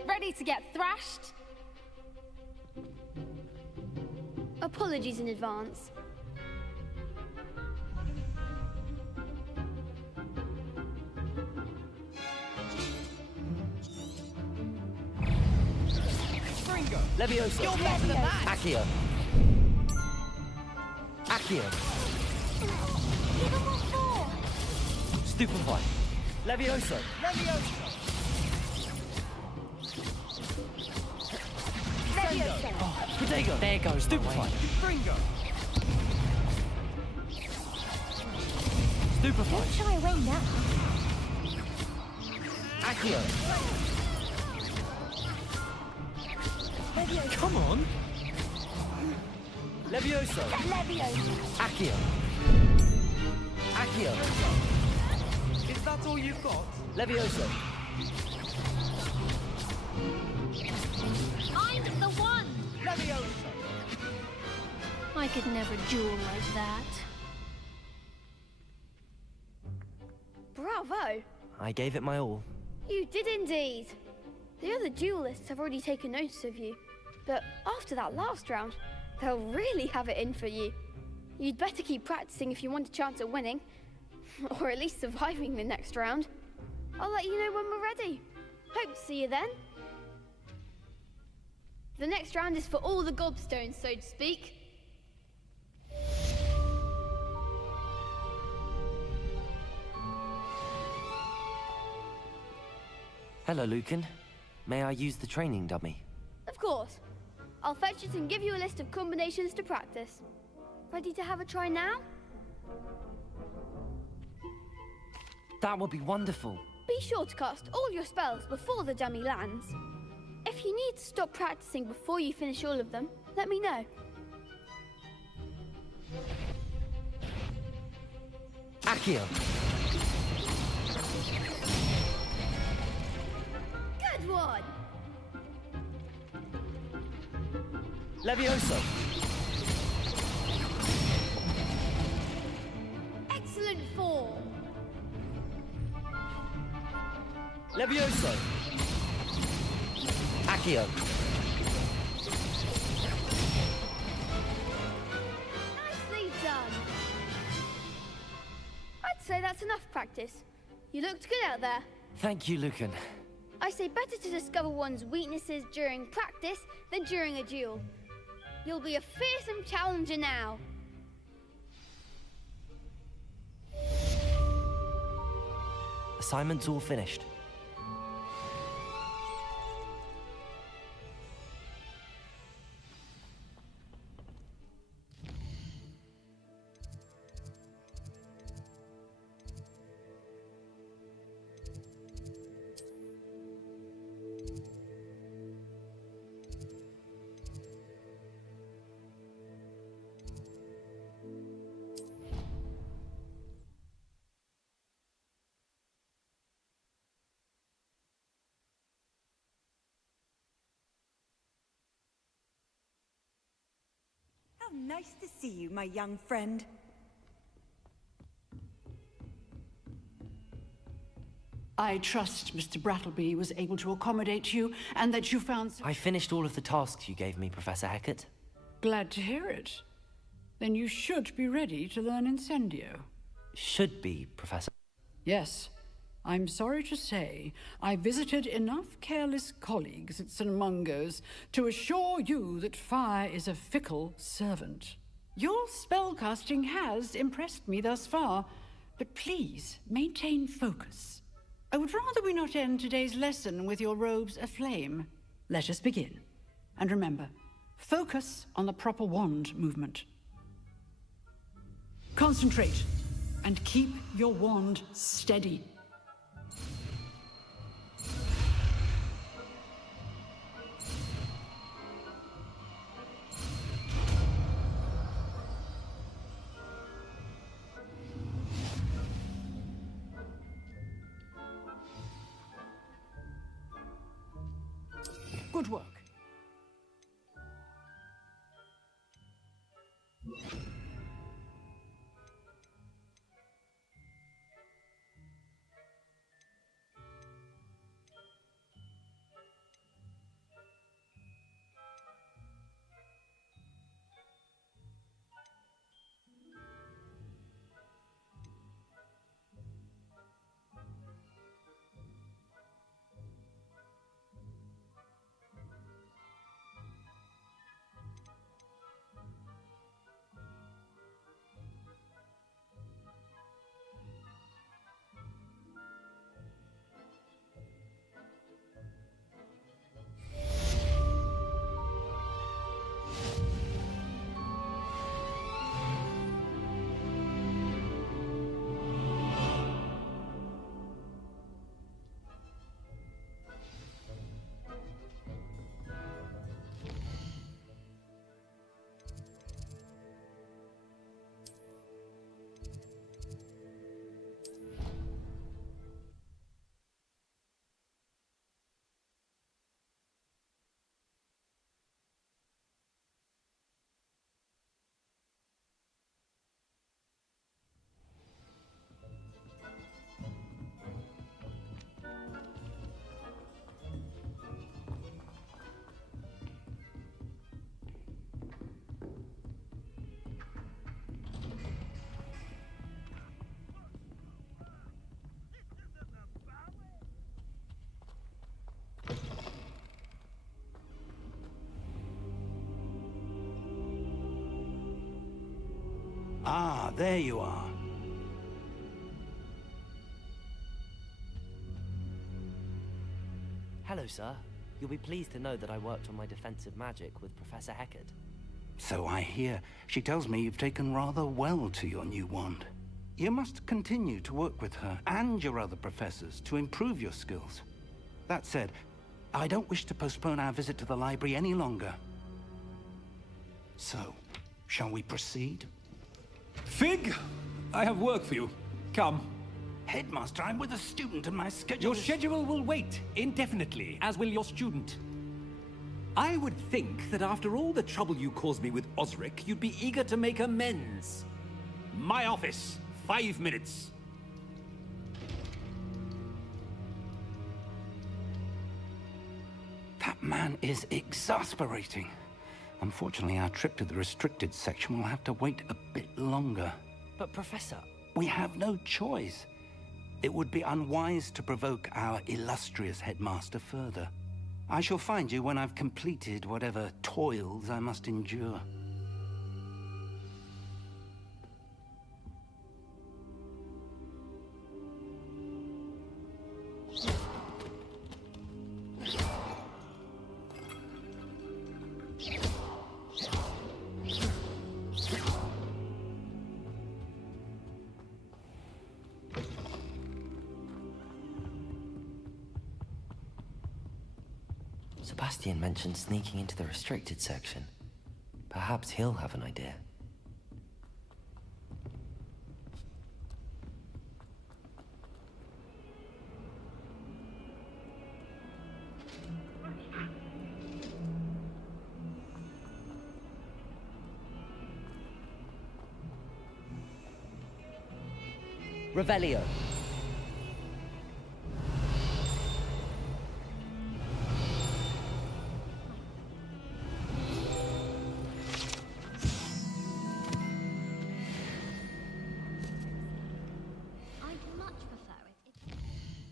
Ready to get thrashed? Apologies in advance. Fringo! Levioso! You're better than that! Accio! Accio! Stupefy! Levioso! Levioso! Oh, Protego! There goes Stupefy! Fringo! Stupefy! Don't shy away now. Accio! Levioso. Come on! Levioso! Levioso. Accio! Accio! Is that all you've got? Levioso! I'm the one. Levioso! I could never duel like that. Bravo! I gave it my all. You did indeed. The other duelists have already taken notice of you, but after that last round, they'll really have it in for you. You'd better keep practicing if you want a chance at winning, or at least surviving the next round. I'll let you know when we're ready. Hope to see you then. The next round is for all the gobstones, so to speak. Hello, Lucan. May I use the training dummy? Of course. I'll fetch it and give you a list of combinations to practice. Ready to have a try now? That would be wonderful. Be sure to cast all your spells before the dummy lands. If you need to stop practicing before you finish all of them, let me know. Accio! Good one! Levioso! Excellent form! Levioso! Accio! Nicely done! I'd say that's enough practice. You looked good out there. Thank you, Lucan. I say better to discover one's weaknesses during practice than during a duel. You'll be a fearsome challenger now. Assignment's all finished. How nice to see you, my young friend. I trust Mr. Brattleby was able to accommodate you, and that you found... I finished all of the tasks you gave me, Professor Hecat. Glad to hear it. Then you should be ready to learn Incendio. Should be, Professor. Yes. I'm sorry to say, I visited enough careless colleagues at St. Mungo's to assure you that fire is a fickle servant. Your spellcasting has impressed me thus far, but please maintain focus. I would rather we not end today's lesson with your robes aflame. Let us begin. And remember, focus on the proper wand movement. Concentrate, and keep your wand steady. Good work. Ah, there you are. Hello, sir. You'll be pleased to know that I worked on my defensive magic with Professor Hecat. So I hear. She tells me you've taken rather well to your new wand. You must continue to work with her and your other professors to improve your skills. That said, I don't wish to postpone our visit to the library any longer. So, shall we proceed? Fig! I have work for you. Come. Headmaster, I'm with a student and my schedule Your schedule will wait indefinitely, as will your student. I would think that after all the trouble you caused me with Osric, you'd be eager to make amends. My office, 5 minutes. That man is exasperating. Unfortunately, our trip to the restricted section will have to wait a bit longer. But Professor... We have no choice. It would be unwise to provoke our illustrious headmaster further. I shall find you when I've completed whatever toils I must endure. Sebastian mentioned sneaking into the restricted section. Perhaps he'll have an idea. Revelio. I'd much prefer it if we use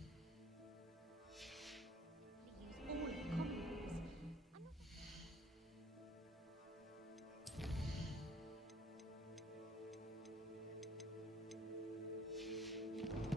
all of the common rules. I'm not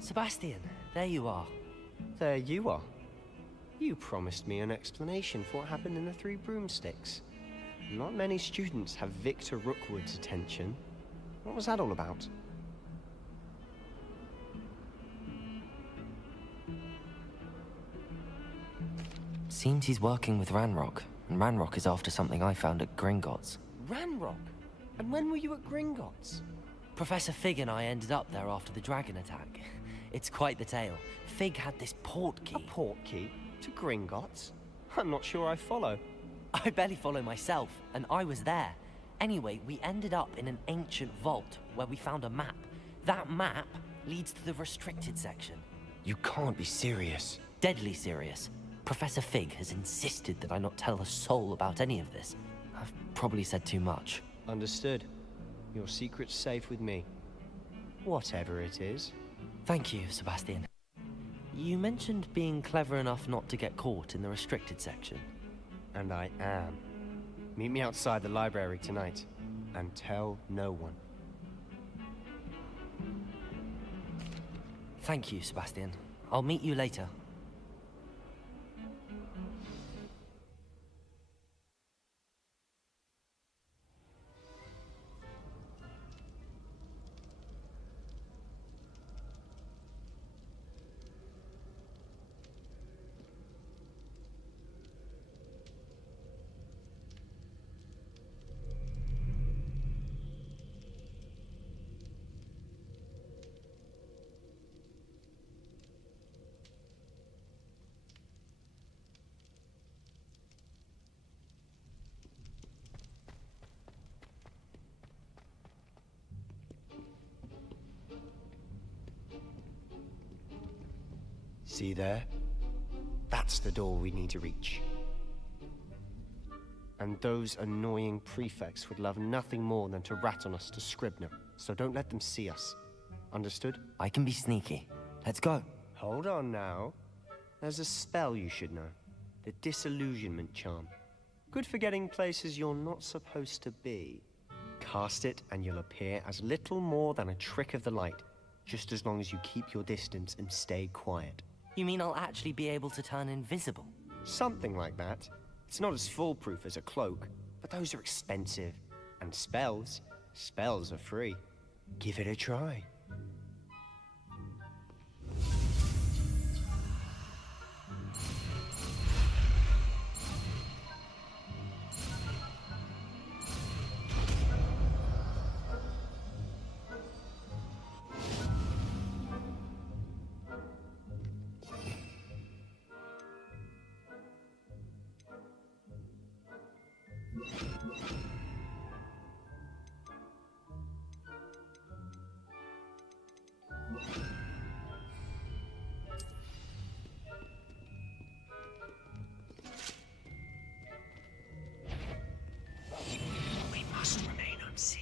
Sebastian, there you are. There you are. You promised me an explanation for what happened in the Three Broomsticks. Not many students have Victor Rookwood's attention. What was that all about? Seems he's working with Ranrock, and Ranrock is after something I found at Gringotts. Ranrock? And when were you at Gringotts? Professor Fig and I ended up there after the dragon attack. It's quite the tale. Fig had this port key. A port key? To Gringotts? I'm not sure I follow. I barely follow myself, and I was there. Anyway, we ended up in an ancient vault where we found a map. That map leads to the restricted section. You can't be serious. Deadly serious. Professor Fig has insisted that I not tell a soul about any of this. I've probably said too much. Understood. Your secret's safe with me. Whatever it is. Thank you, Sebastian. You mentioned being clever enough not to get caught in the restricted section. And I am. Meet me outside the library tonight, and tell no one. Thank you, Sebastian. I'll meet you later. See there? That's the door we need to reach. And those annoying prefects would love nothing more than to rat on us to Scribner, so don't let them see us. Understood? I can be sneaky. Let's go. Hold on now. There's a spell you should know. The Disillusionment Charm. Good for getting places you're not supposed to be. Cast it and you'll appear as little more than a trick of the light, just as long as you keep your distance and stay quiet. You mean I'll actually be able to turn invisible? Something like that. It's not as foolproof as a cloak, but those are expensive. And spells are free. Give it a try. We must remain unseen.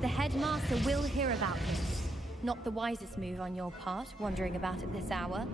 The headmaster will hear about this. Not the wisest move on your part, wandering about at this hour.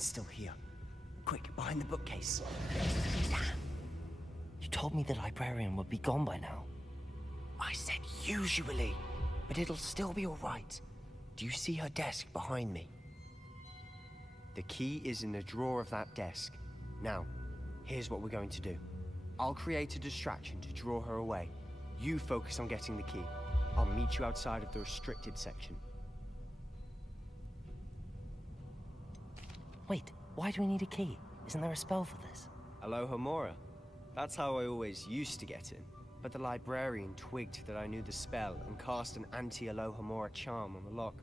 Merlin's still here. Quick, behind the bookcase. You told me the librarian would be gone by now. I said usually, but it'll still be all right. Do you see her desk behind me? The key is in the drawer of that desk. Now, here's what we're going to do. I'll create a distraction to draw her away. You focus on getting the key. I'll meet you outside of the restricted section. Wait, why do we need a key? Isn't there a spell for this? Alohomora. That's how I always used to get in. But the librarian twigged that I knew the spell and cast an anti-Alohomora charm on the lock.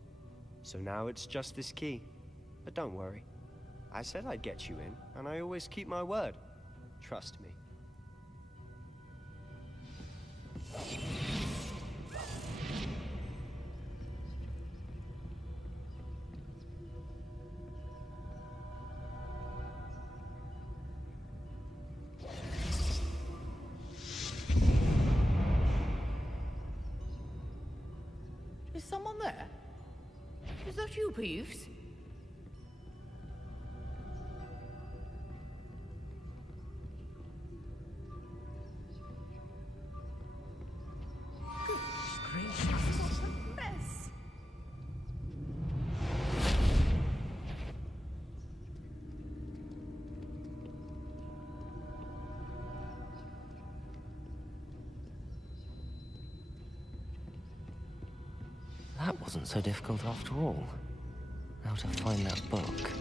So now it's just this key. But don't worry. I said I'd get you in, and I always keep my word. Trust me. Is someone there? Is that you, Peeves? Goodness gracious, what a mess! That wasn't so difficult after all. Now to find that book.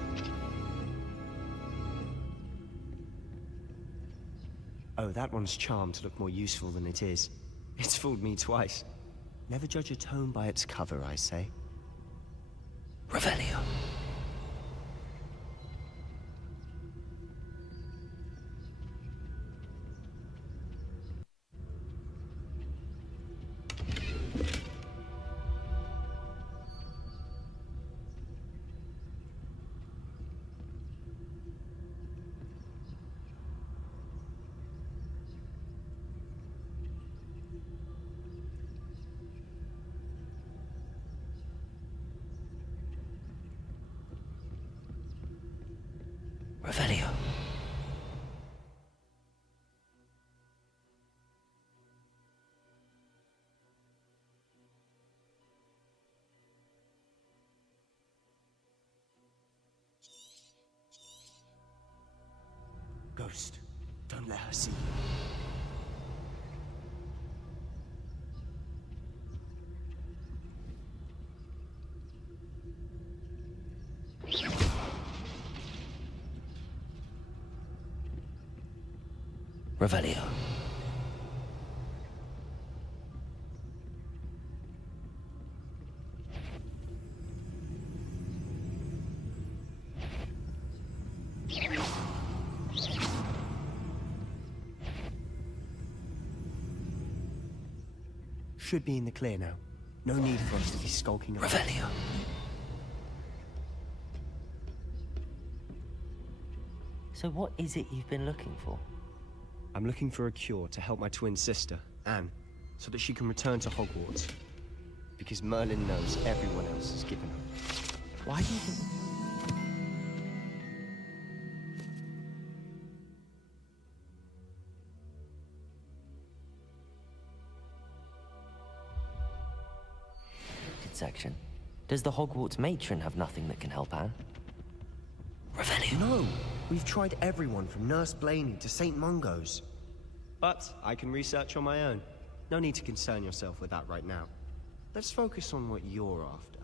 Oh, that one's charmed to look more useful than it is. It's fooled me twice. Never judge a tome by its cover, I say. Revelio. Revelio. Ghost, don't let her see you. Revelio. Should be in the clear now. No need for us to be skulking around. Revelio. So what is it you've been looking for? I'm looking for a cure to help my twin sister, Anne, so that she can return to Hogwarts. Because Merlin knows everyone else has given up. Why do you think... section. Does the Hogwarts matron have nothing that can help Anne? Revelio. No! We've tried everyone from Nurse Blaney to St. Mungo's. But I can research on my own. No need to concern yourself with that right now. Let's focus on what you're after.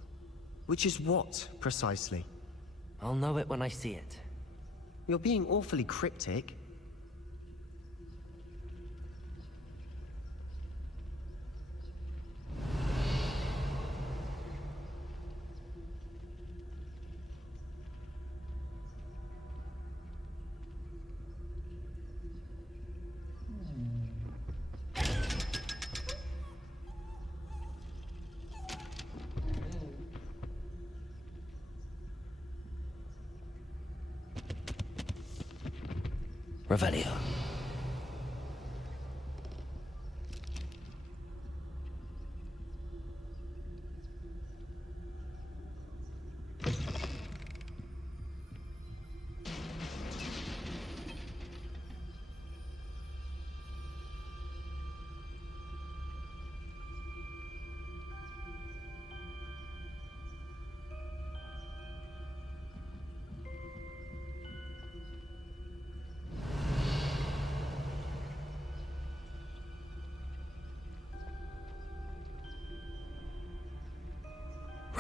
Which is what, precisely? I'll know it when I see it. You're being awfully cryptic. Revelio.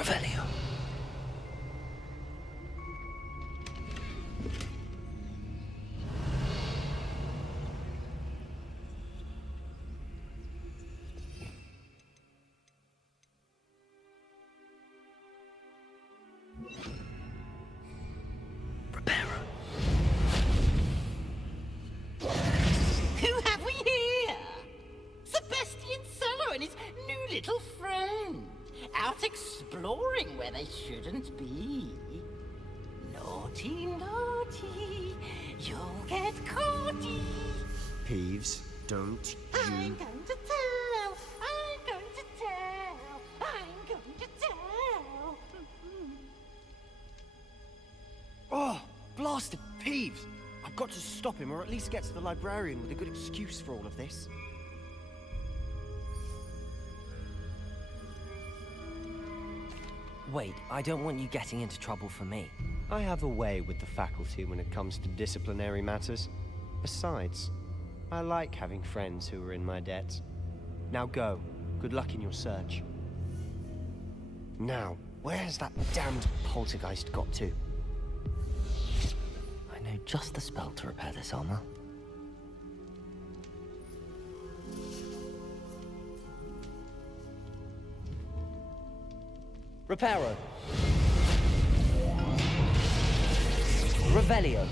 Revelio. Who have we here? Sebastian Cello and his new little friend. Out exploring where they shouldn't be. Naughty, naughty. You'll get caughty. Peeves, don't I'm you... going to tell. I'm going to tell. I'm going to tell. Oh, blasted Peeves! I've got to stop him, or at least get to the librarian with a good excuse for all of this. Wait, I don't want you getting into trouble for me. I have a way with the faculty when it comes to disciplinary matters. Besides, I like having friends who are in my debt. Now go. Good luck in your search. Now, where has that damned poltergeist got to? I know just the spell to repair this armor. Reparo. Revelio.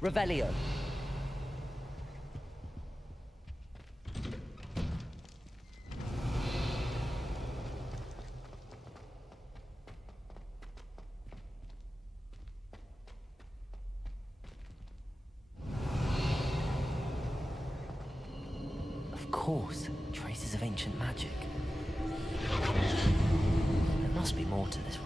Revelio. Of course, traces of ancient magic. There must be more to this room.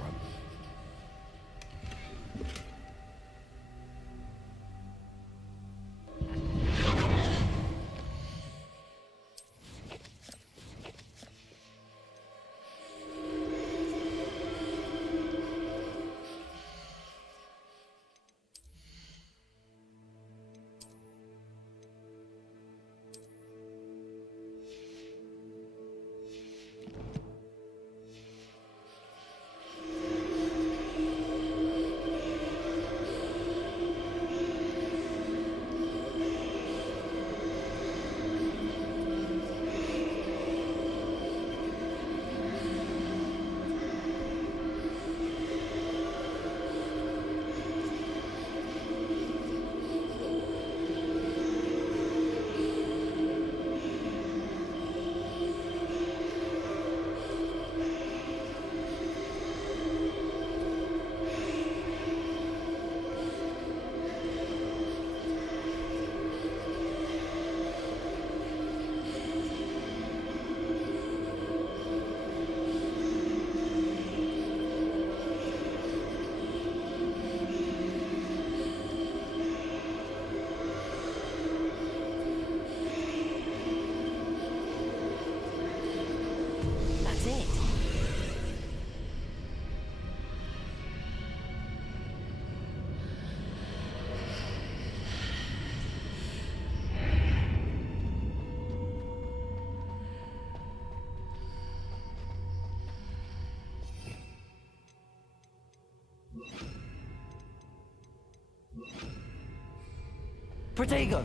Protego!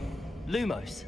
Lumos!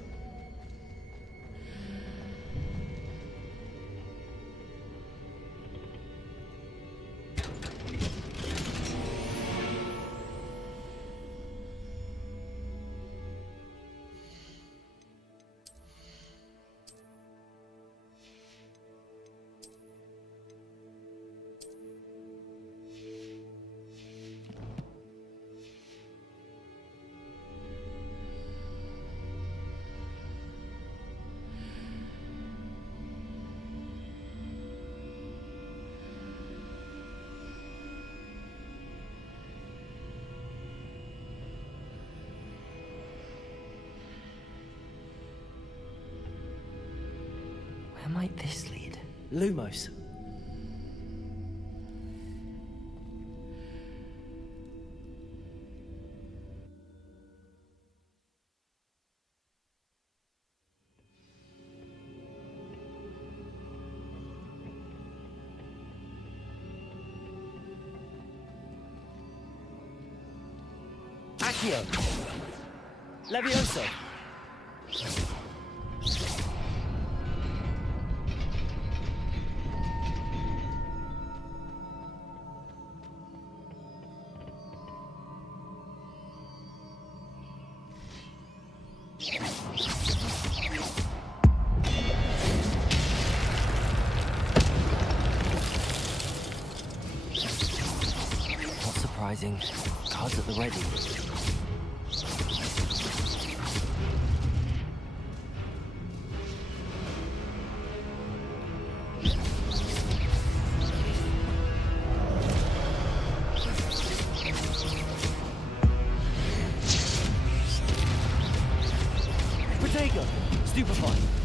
Where might this lead? Lumos. Accio! Levioso! Not surprising. Cards at the ready. Protego! Stupefy!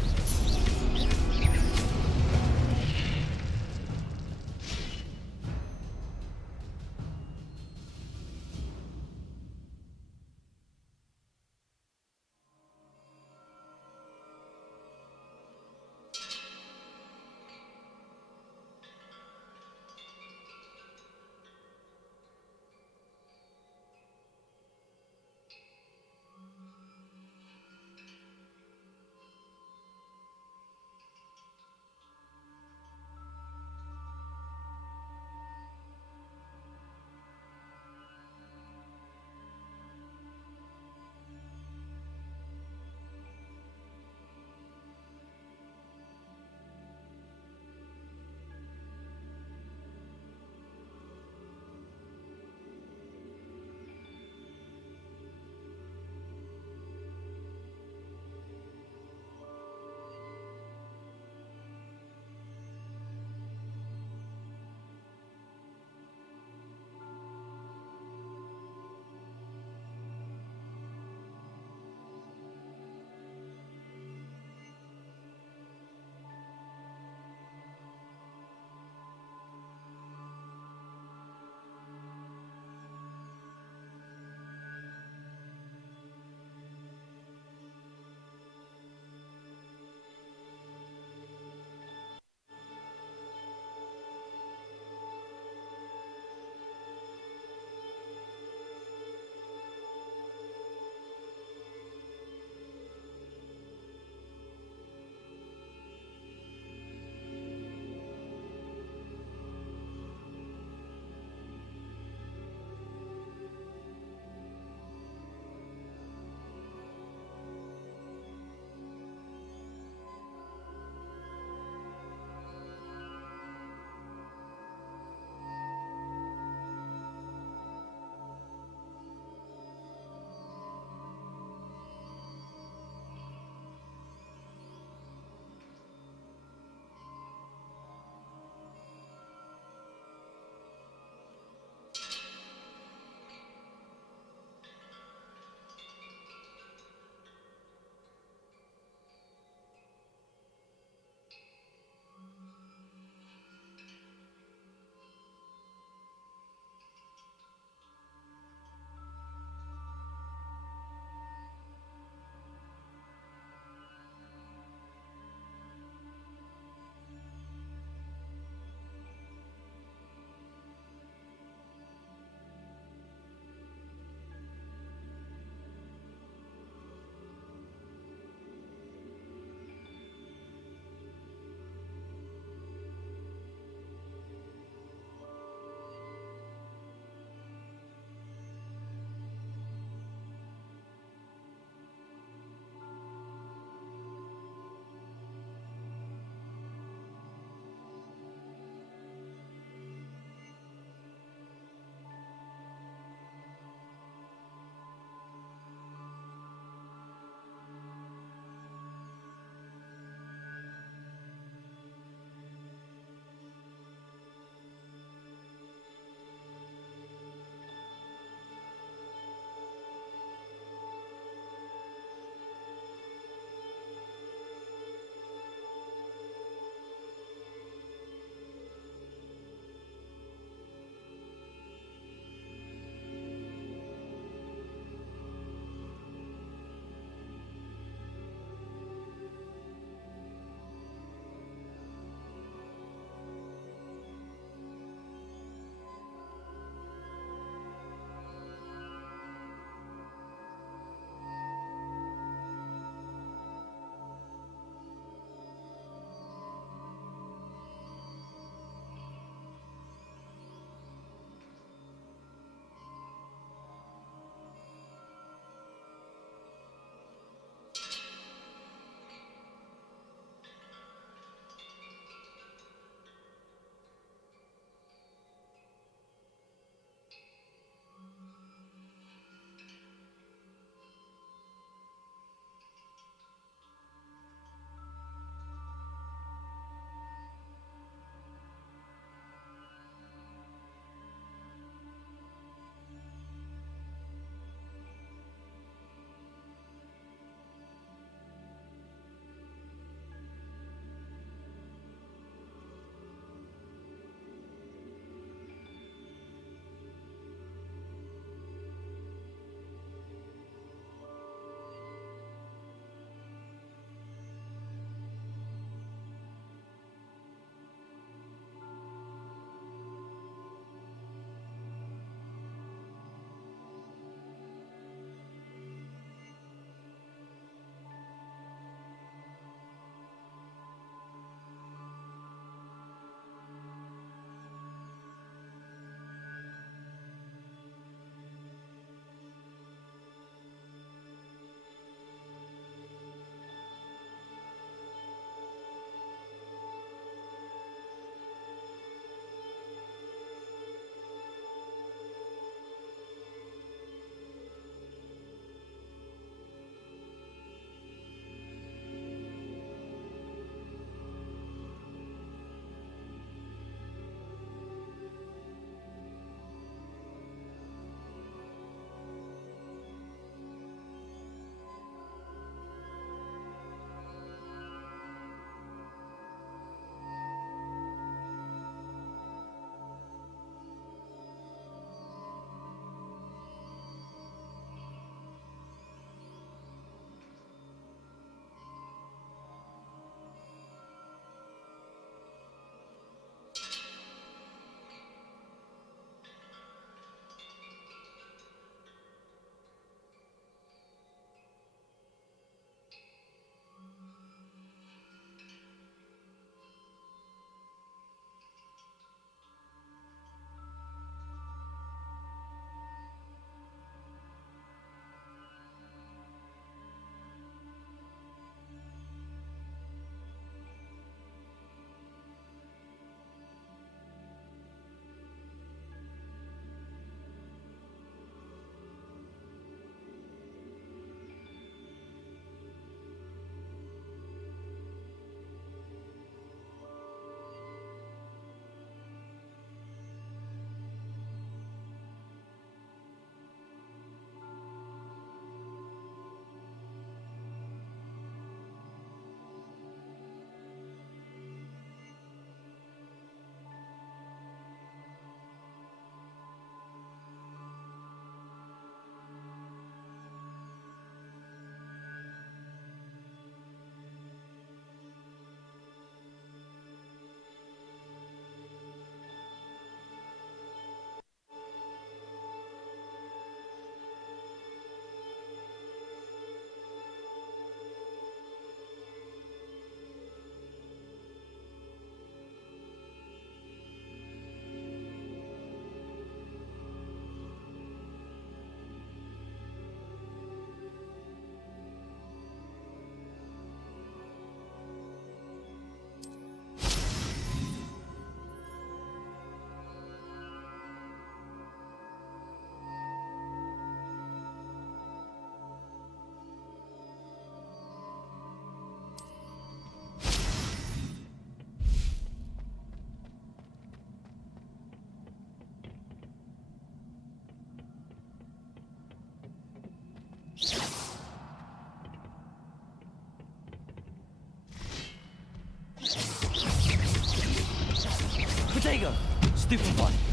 Stupefy.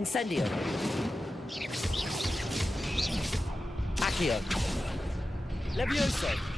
Incendio. Accio. Levioso.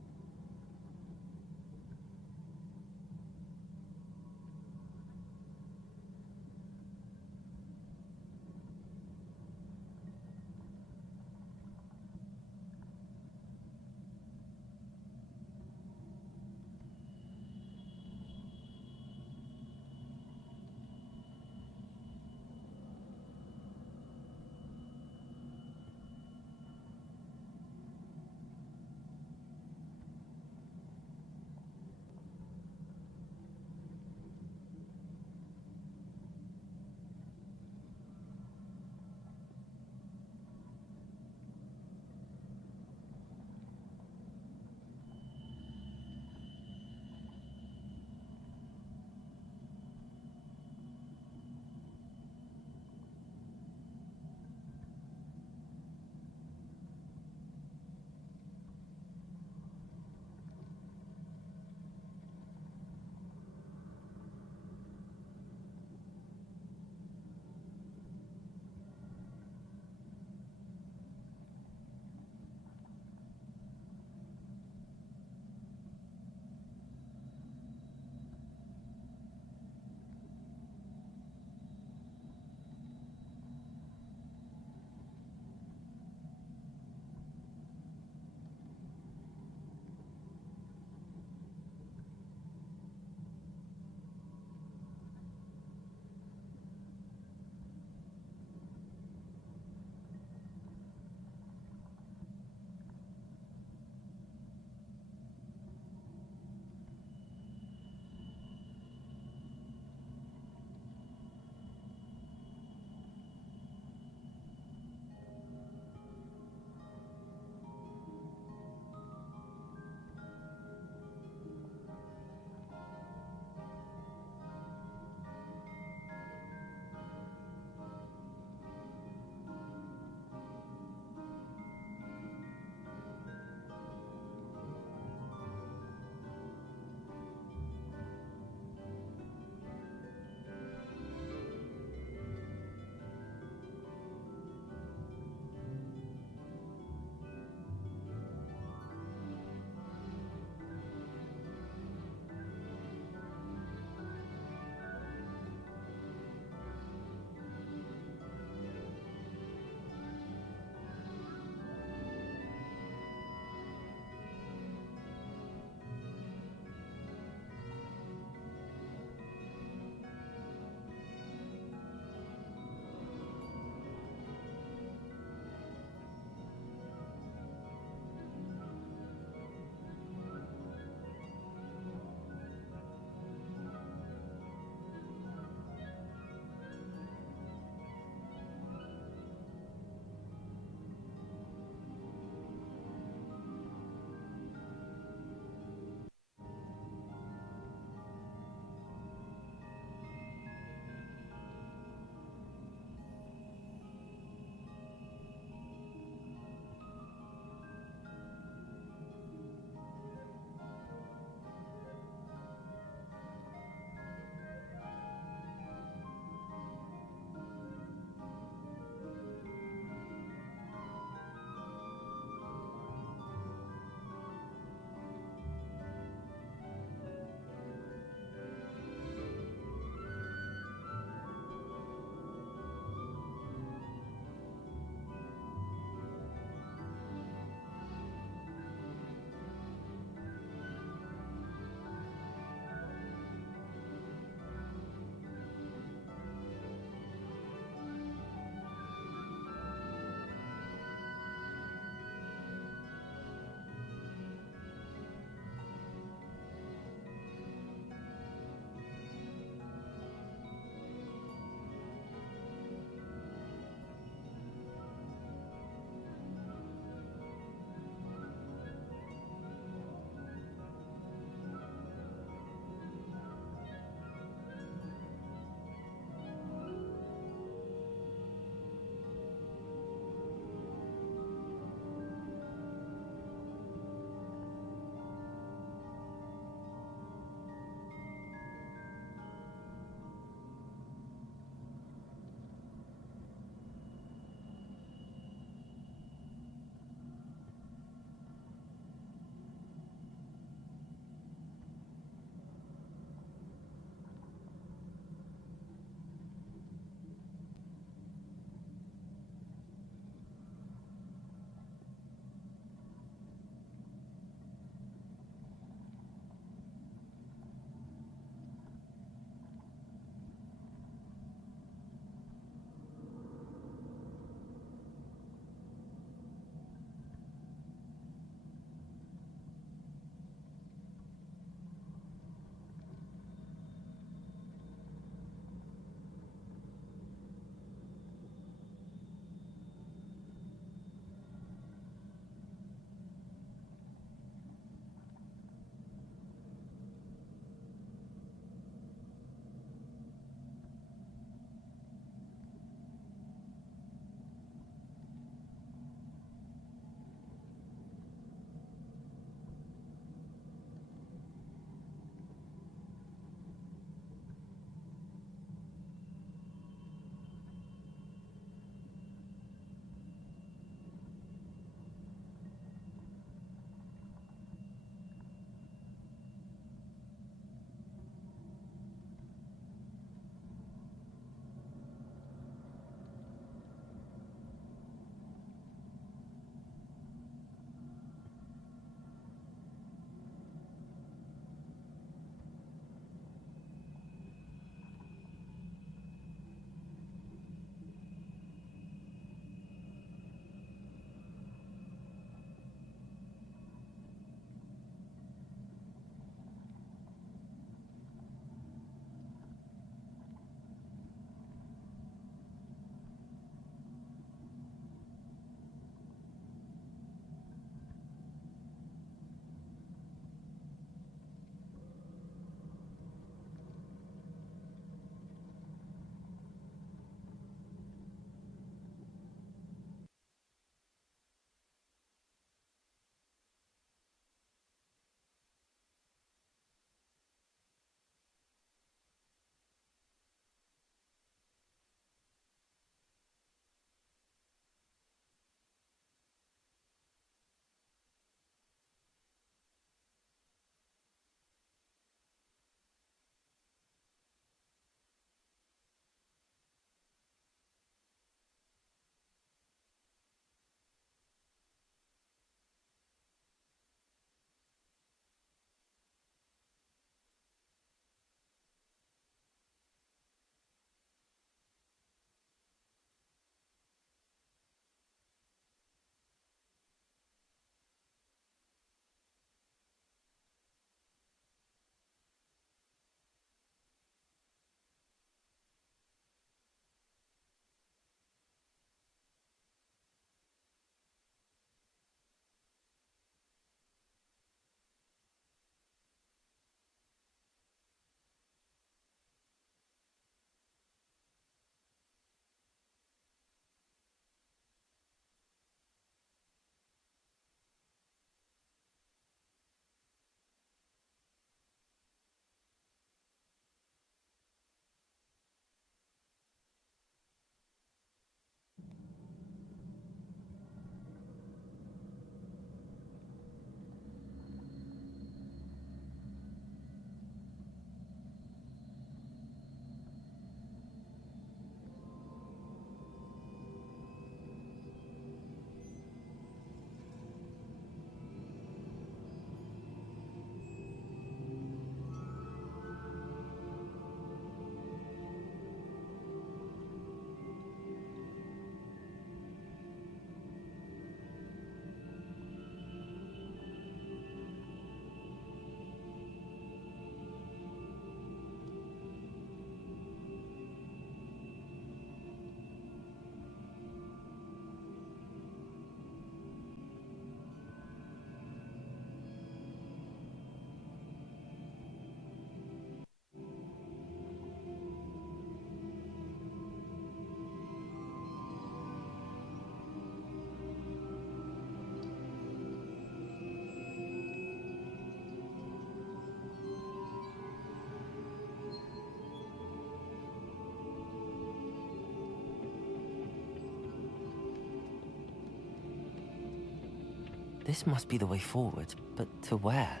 This must be the way forward, but to where?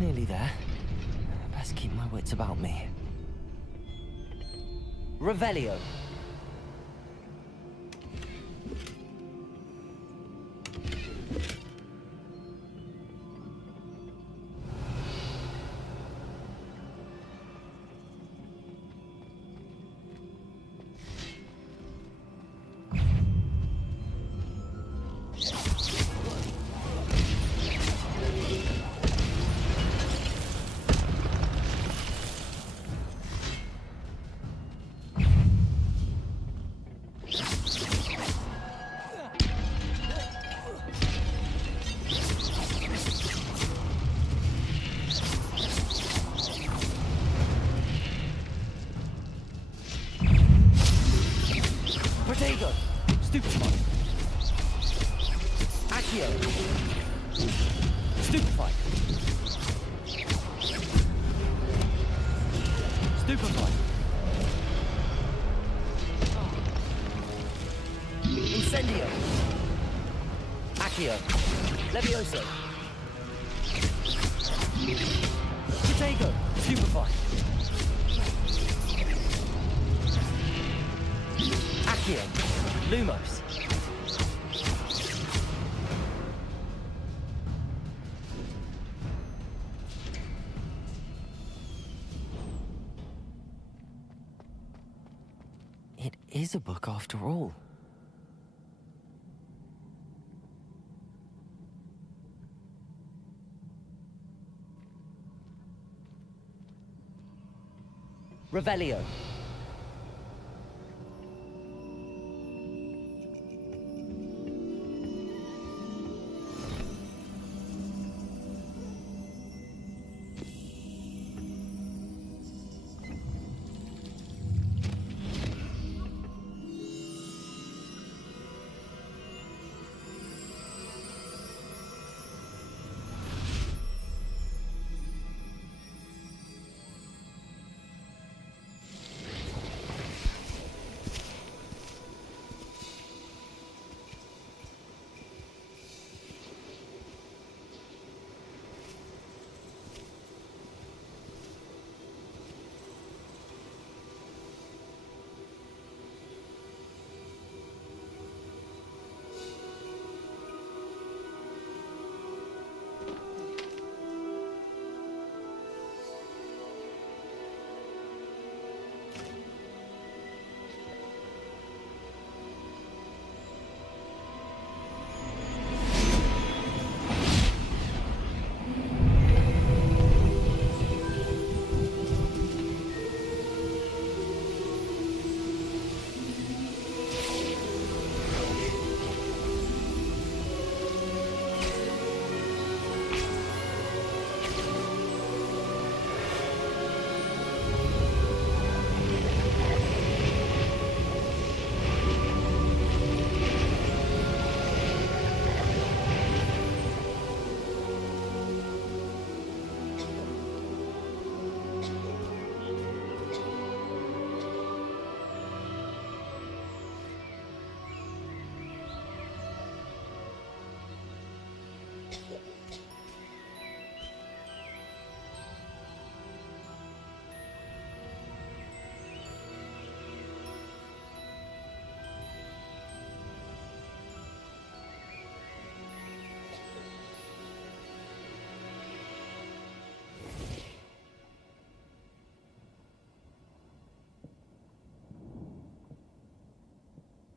Nearly there. Best keep my wits about me. Revelio. Protego! Stupefied. Accio! Stupefied. Stupefied. Incendio! Accio! Levioso! Protego! Stupefied. Accio! Lumos! It is a book after all. Revelio.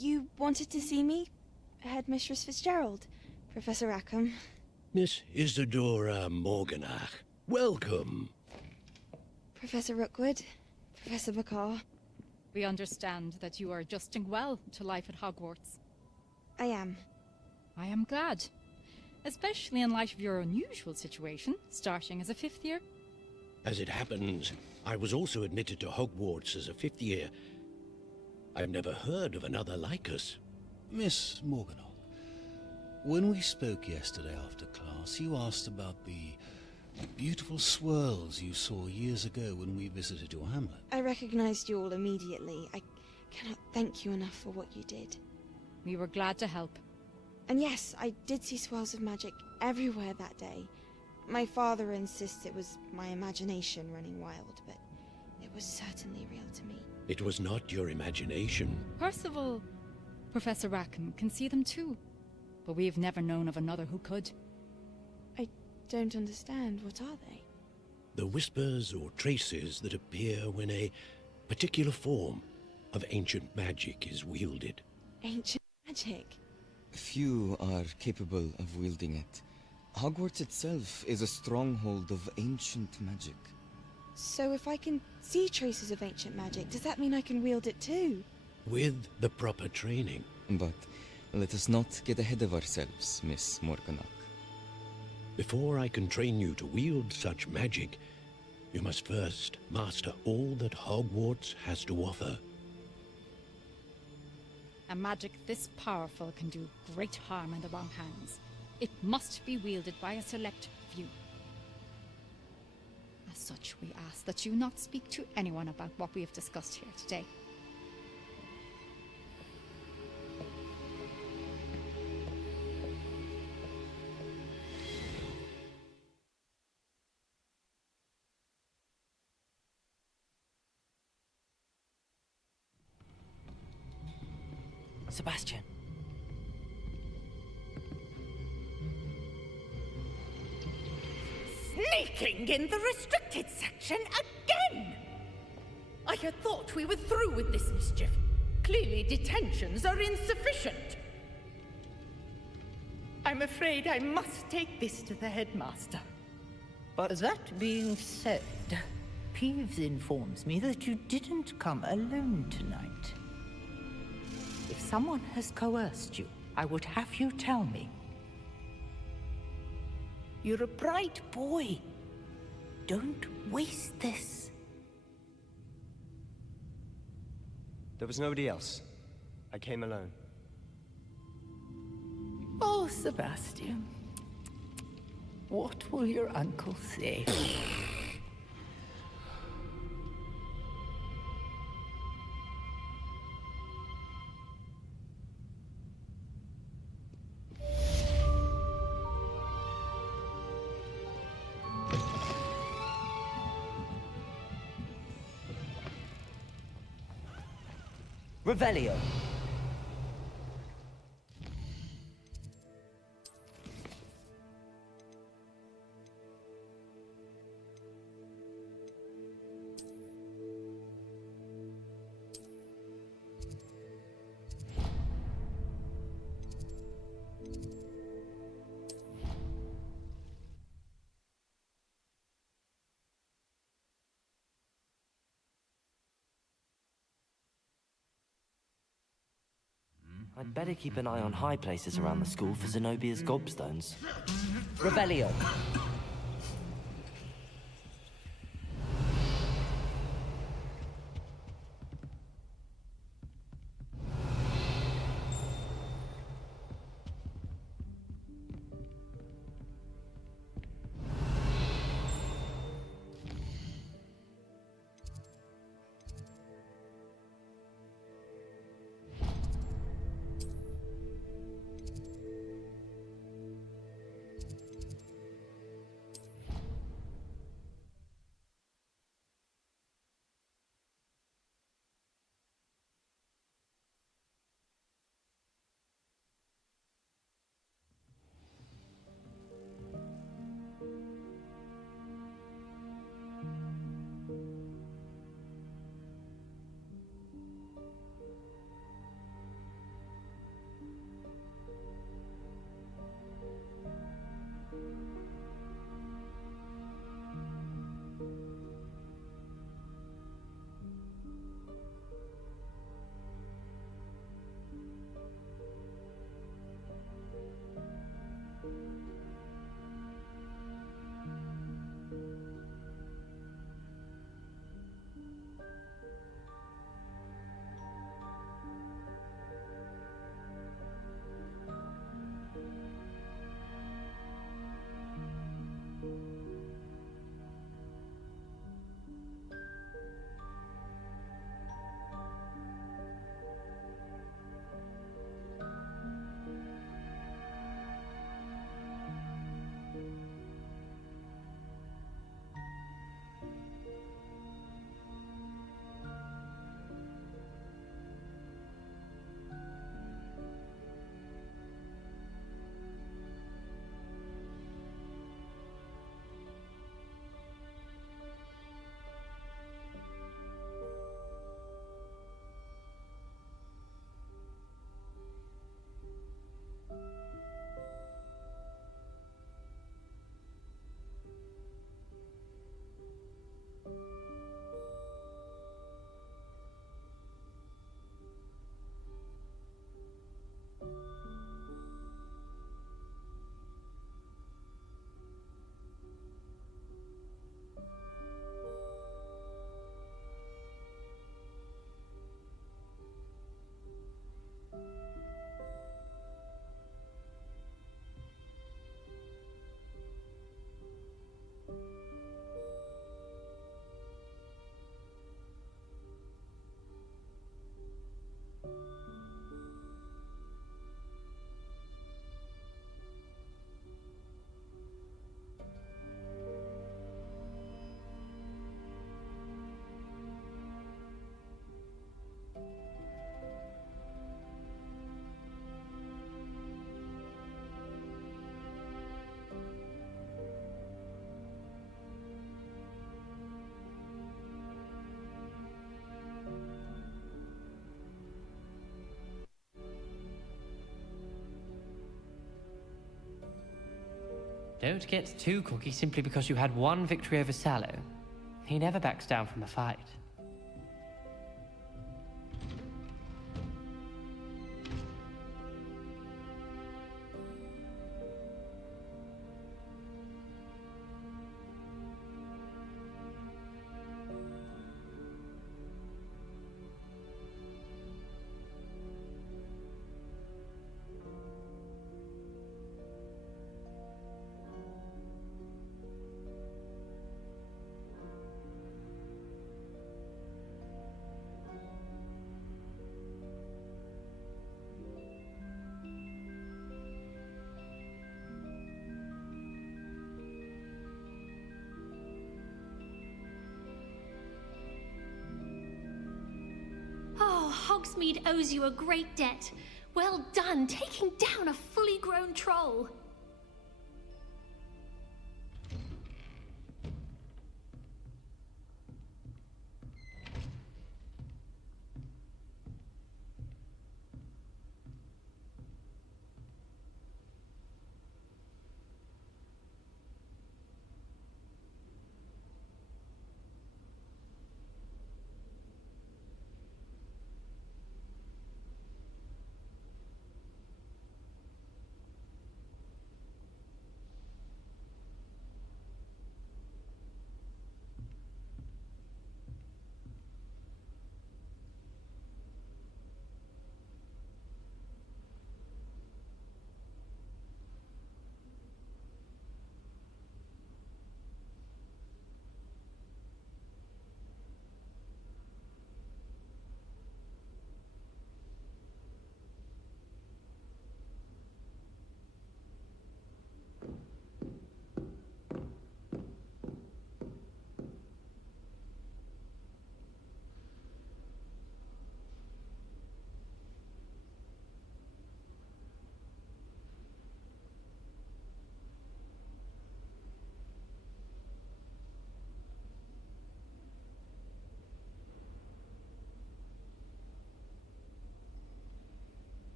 You wanted to see me? Headmistress Fitzgerald, Professor Rackham. Miss Isadora Morganach, welcome. Professor Rookwood, Professor McCaw. We understand that you are adjusting well to life at Hogwarts. I am. I am glad. Especially in light of your unusual situation, starting as a 5th year. As it happens, I was also admitted to Hogwarts as a fifth year. I've never heard of another like us. Miss Morganach, when we spoke yesterday after class, you asked about the beautiful swirls you saw years ago when we visited your hamlet. I recognized you all immediately. I cannot thank you enough for what you did. We were glad to help. And yes, I did see swirls of magic everywhere that day. My father insists it was my imagination running wild, but it was certainly real to me. It was not your imagination. Percival, Professor Rackham can see them too. But we've never known of another who could. I don't understand. What are they? The whispers or traces that appear when a particular form of ancient magic is wielded. Ancient magic? Few are capable of wielding it. Hogwarts itself is a stronghold of ancient magic. So if I can see traces of ancient magic, does that mean I can wield it too? With the proper training. But let us not get ahead of ourselves, Miss Morganach. Before I can train you to wield such magic, you must first master all that Hogwarts has to offer. A magic this powerful can do great harm in the wrong hands. It must be wielded by a select few. As such, we ask that you not speak to anyone about what we have discussed here today. Sebastian. Sneaking in the restricted section again! I had thought we were through with this mischief. Clearly detentions are insufficient. I'm afraid I must take this to the headmaster. But that being said, Peeves informs me that you didn't come alone tonight. If someone has coerced you, I would have you tell me. You're a bright boy. Don't waste this. There was nobody else. I came alone. Oh, Sebastian. What will your uncle say? Revelio. I'd better keep an eye on high places around the school for Zenobia's gobstones. Revelio. Don't get too cocky simply because you had one victory over Sallow. He never backs down from a fight. Oh, Hogsmeade owes you a great debt. Well done, taking down a fully grown troll.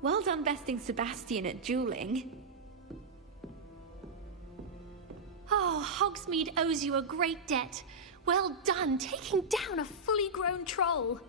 Well done besting Sebastian at dueling. Oh, Hogsmeade owes you a great debt. Well done, taking down a fully grown troll.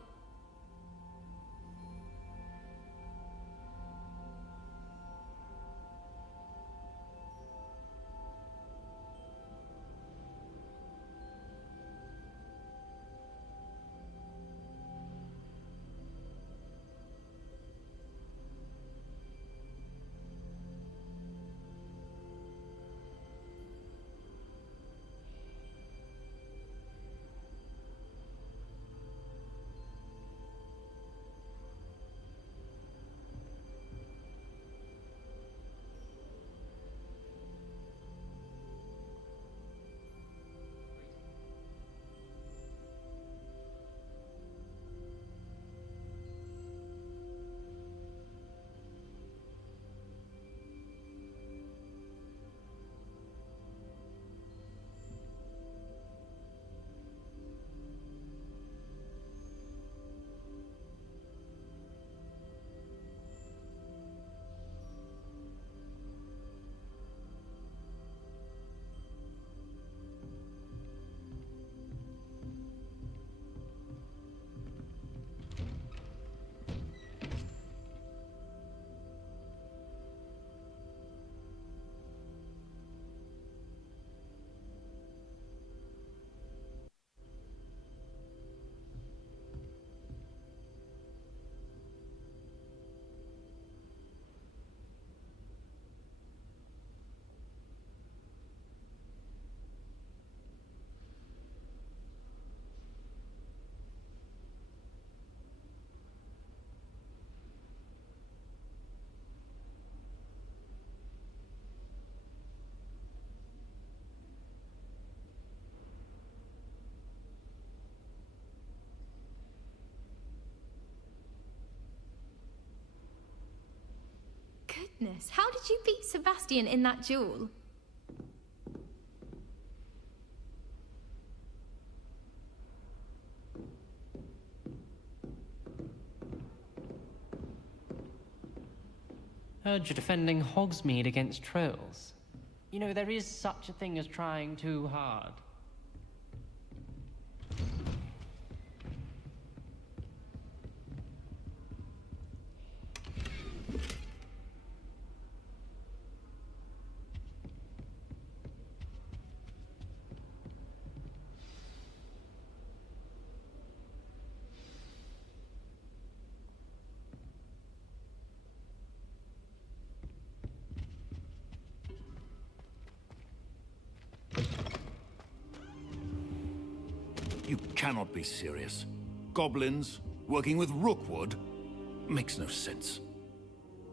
goodness, how did you beat Sebastian in that duel? Heard you're defending Hogsmeade against trolls. You know, there is such a thing as trying too hard. You cannot be serious. Goblins working with Rookwood makes no sense.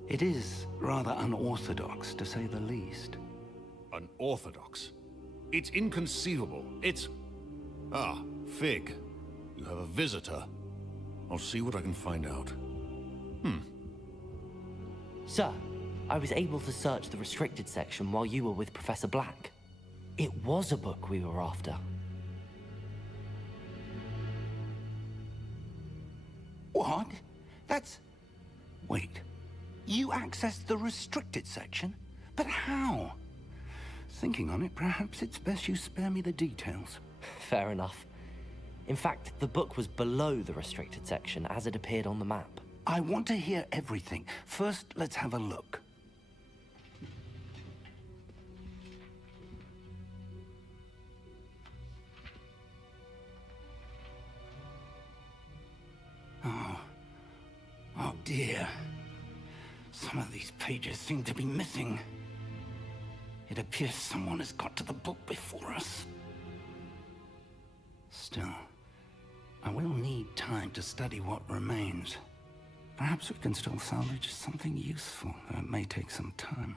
It is rather unorthodox, to say the least. Unorthodox? It's inconceivable. It's... Ah, Fig. You have a visitor. I'll see what I can find out. Sir, I was able to search the restricted section while you were with Professor Black. It was a book we were after. What? That's... Wait. You accessed the restricted section? But how? Thinking on it, perhaps it's best you spare me the details. Fair enough. In fact, the book was below the restricted section as it appeared on the map. I want to hear everything. First, let's have a look. Oh dear. Some of these pages seem to be missing. It appears someone has got to the book before us. Still, I will need time to study what remains. Perhaps we can still salvage something useful, though it may take some time.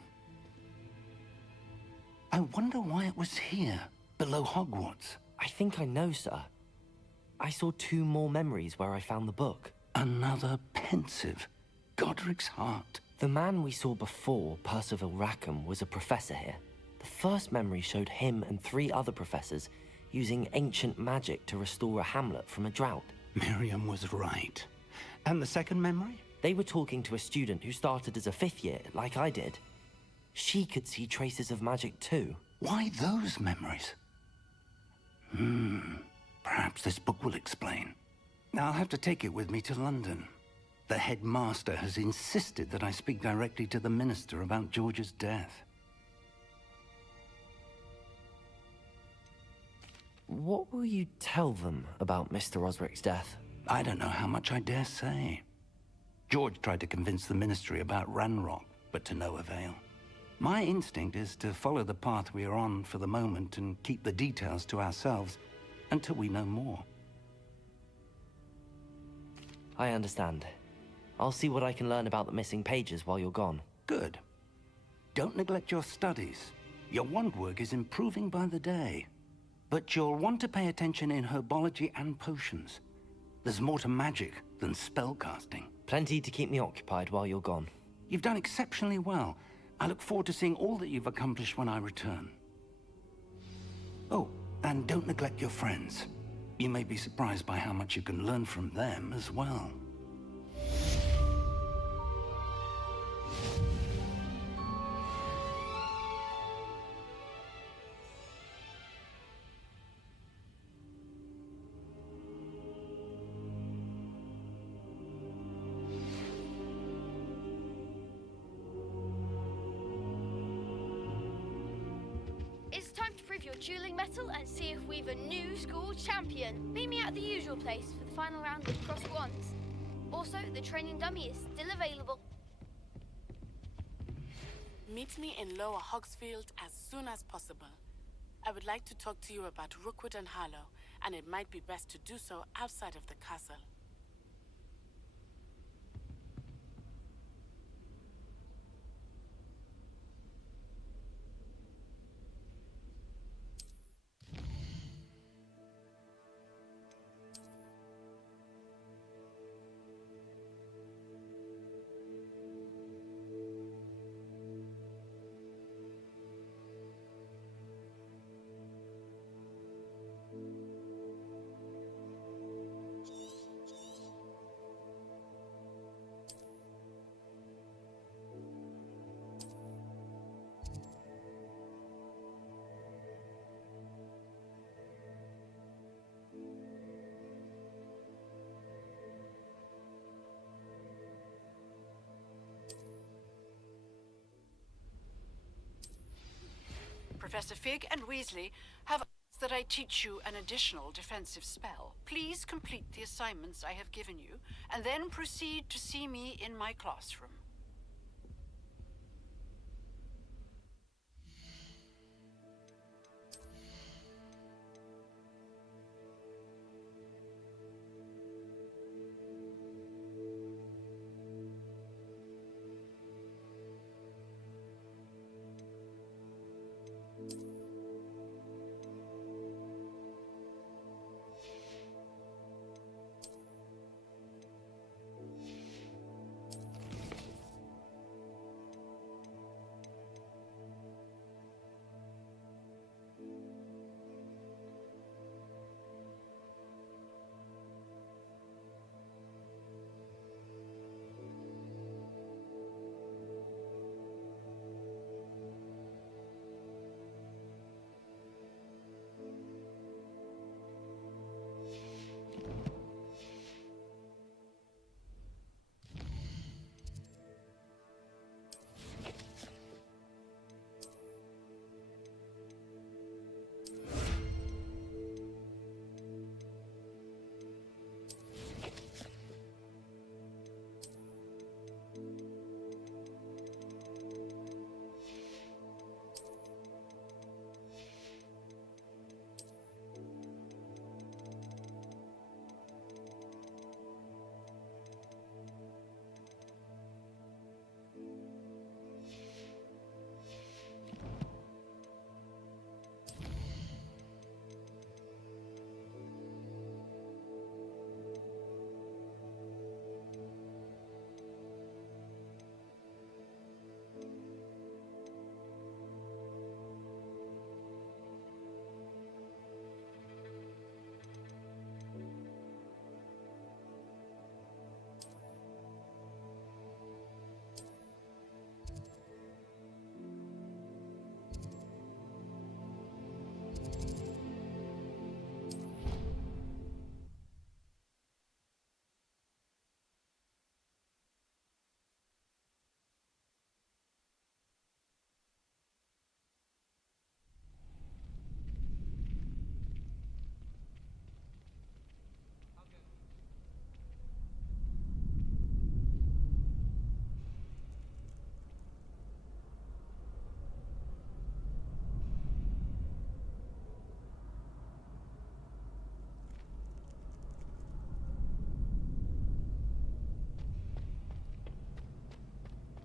I wonder why it was here, below Hogwarts. I think I know, sir. I saw 2 more memories where I found the book. Another pensive. Godric's heart. The man we saw before, Percival Rackham, was a professor here. The first memory showed him and 3 other professors using ancient magic to restore a hamlet from a drought. Miriam was right. And the second memory? They were talking to a student who started as a 5th year, like I did. She could see traces of magic too. Why those memories? Perhaps this book will explain. I'll have to take it with me to London. The headmaster has insisted that I speak directly to the minister about George's death. What will you tell them about Mr. Osric's death? I don't know how much I dare say. George tried to convince the ministry about Ranrock, but to no avail. My instinct is to follow the path we are on for the moment and keep the details to ourselves until we know more. I understand. I'll see what I can learn about the missing pages while you're gone. Good. Don't neglect your studies. Your wand work is improving by the day. But you'll want to pay attention in herbology and potions. There's more to magic than spellcasting. Plenty to keep me occupied while you're gone. You've done exceptionally well. I look forward to seeing all that you've accomplished when I return. Oh, and don't neglect your friends. You may be surprised by how much you can learn from them as well. It's time to prove your dueling mettle and see if we've a new school champion. Meet me at the usual place for the final round of crossed wands. Also, the training dummy is still available. Meet me in Lower Hogsfield as soon as possible. I would like to talk to you about Rookwood and Harlow, and it might be best to do so outside of the castle. Professor Fig and Weasley have asked that I teach you an additional defensive spell. Please complete the assignments I have given you, and then proceed to see me in my classroom.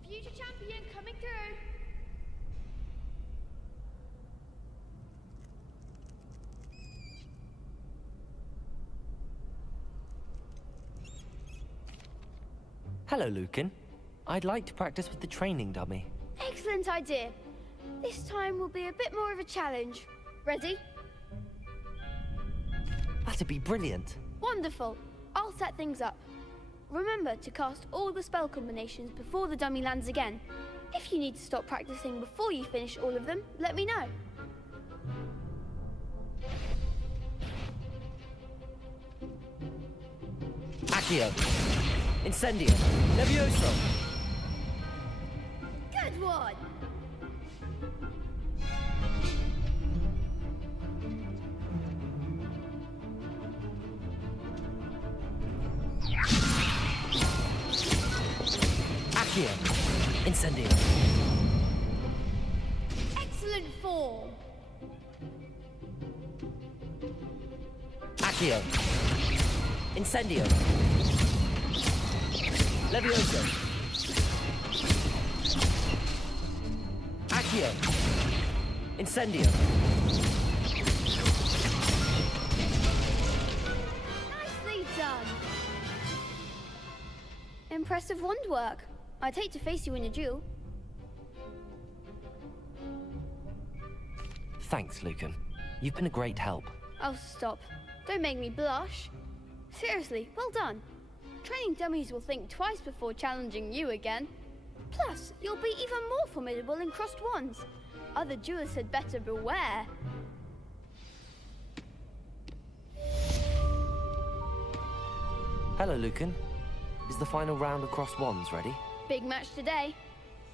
Future champion coming through. Hello, Lucan. I'd like to practice with the training dummy. Excellent idea. This time will be a bit more of a challenge. Ready? That'd be brilliant. Wonderful. I'll set things up. Remember to cast all the spell combinations before the dummy lands again. If you need to stop practicing before you finish all of them, let me know. Accio. Incendio. Levioso. Good one! Accio. Incendio. Excellent form! Accio. Incendio. Levioso. Accio. Incendio. Nicely done! Impressive wand work. I'd hate to face you in a duel. Thanks, Lucan. You've been a great help. Oh, stop. Don't make me blush. Seriously, well done. Training dummies will think twice before challenging you again. Plus, you'll be even more formidable in crossed wands. Other duelists had better beware. Hello, Lucan. Is the final round of crossed wands ready? Big match today.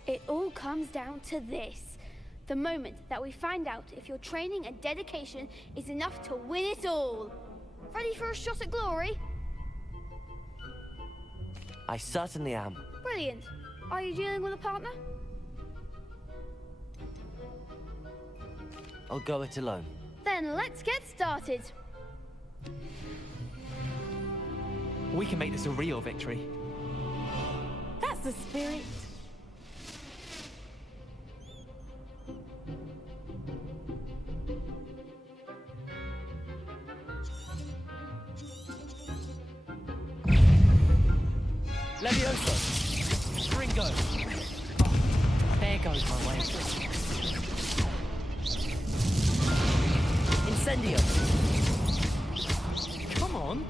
It all comes down to this. the moment that we find out if your training and dedication is enough to win it all. Ready for a shot at glory? I certainly am. Brilliant. Are you dealing with a partner? I'll go it alone. Then let's get started. We can make this a real victory. That's the spirit. Levioso! Ringo! Oh, there goes my way. Incendio! Come on!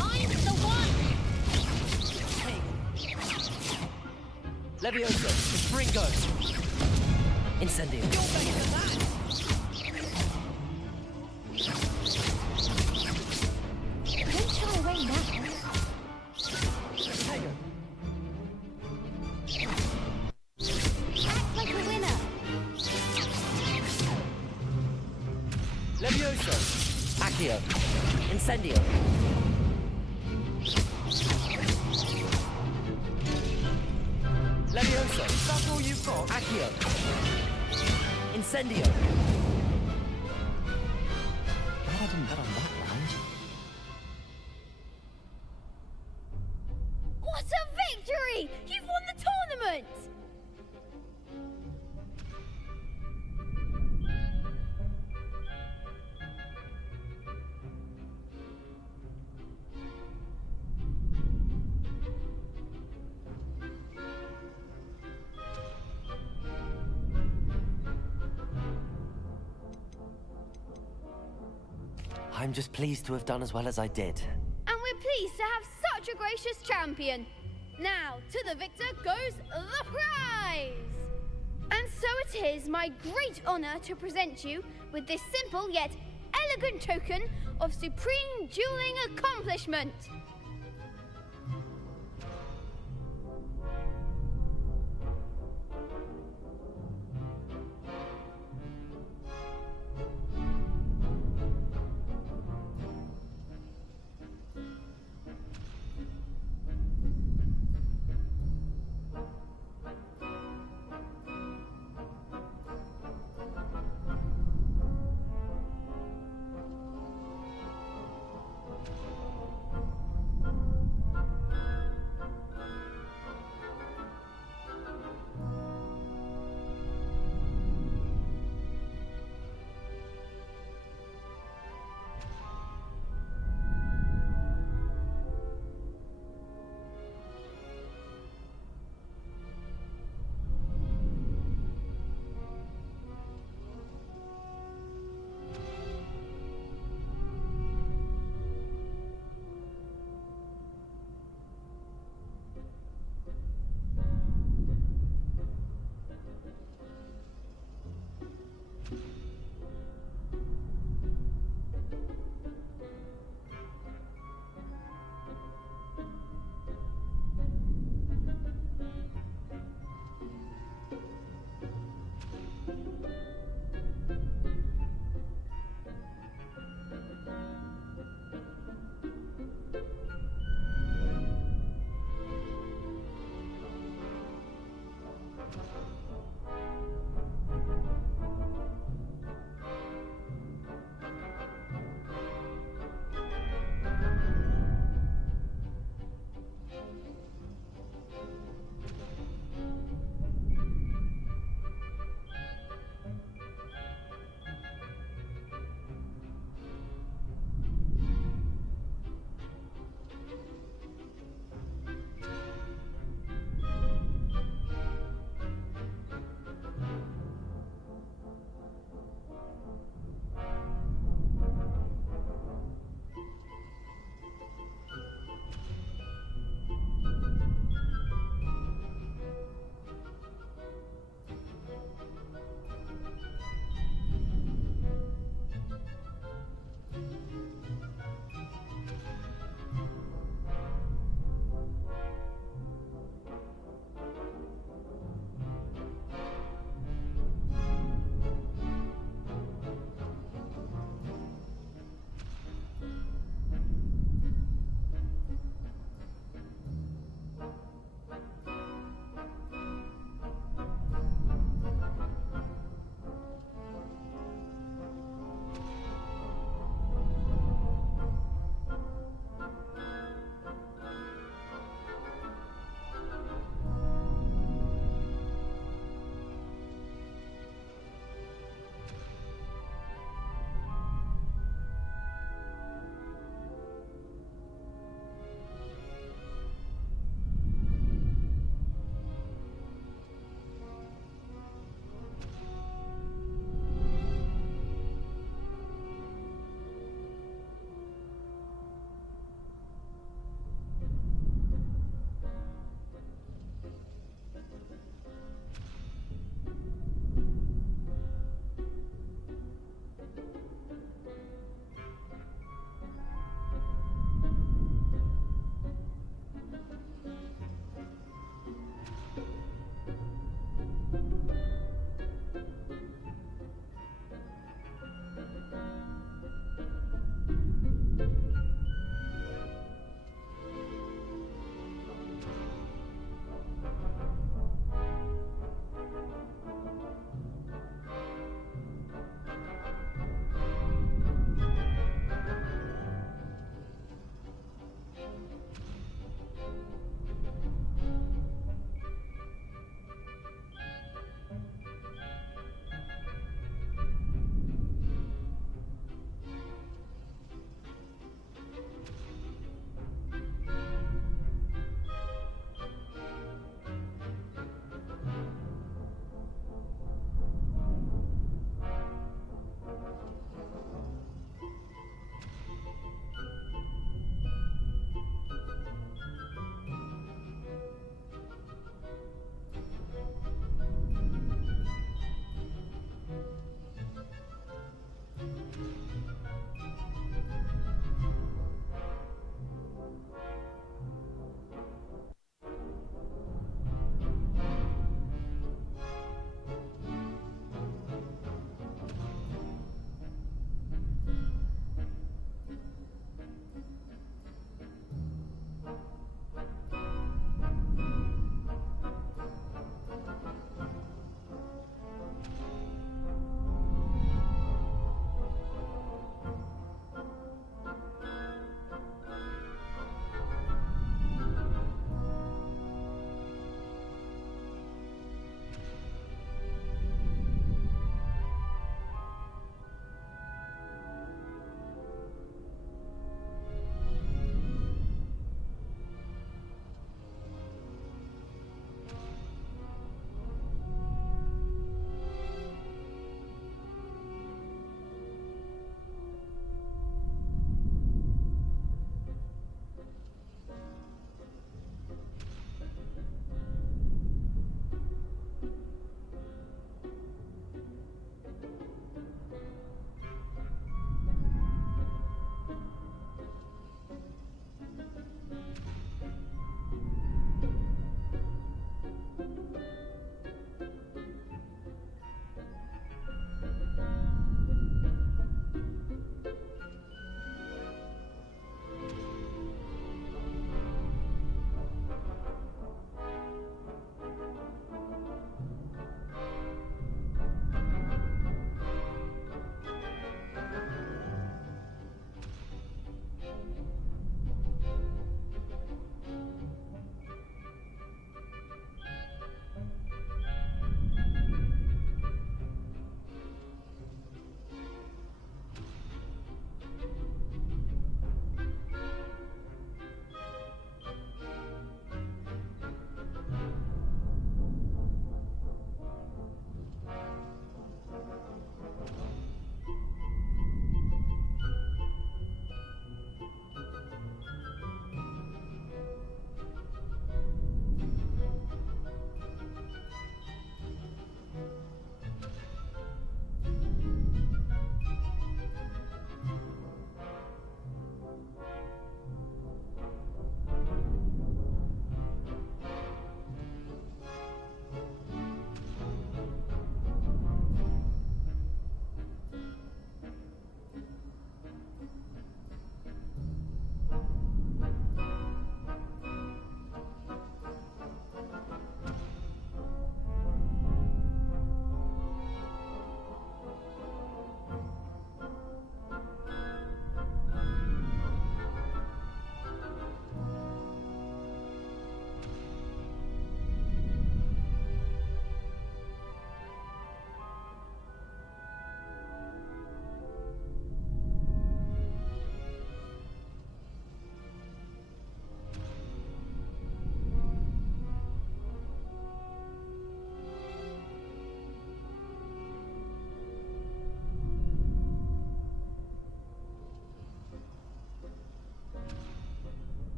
I'm the one! Levioso! Ringo! Incendio! You're better than that! Don't shy away now. Act like a winner. Levioso! Accio! Incendio! Levioso! That's all you've got? Accio! Incendio! Glad I didn't bet on that round. What a victory! You've won the tournament! I'm just pleased to have done as well as I did. And we're pleased to have such a gracious champion. Now, to the victor goes the prize! And so it is my great honor to present you with this simple yet elegant token of supreme dueling accomplishment.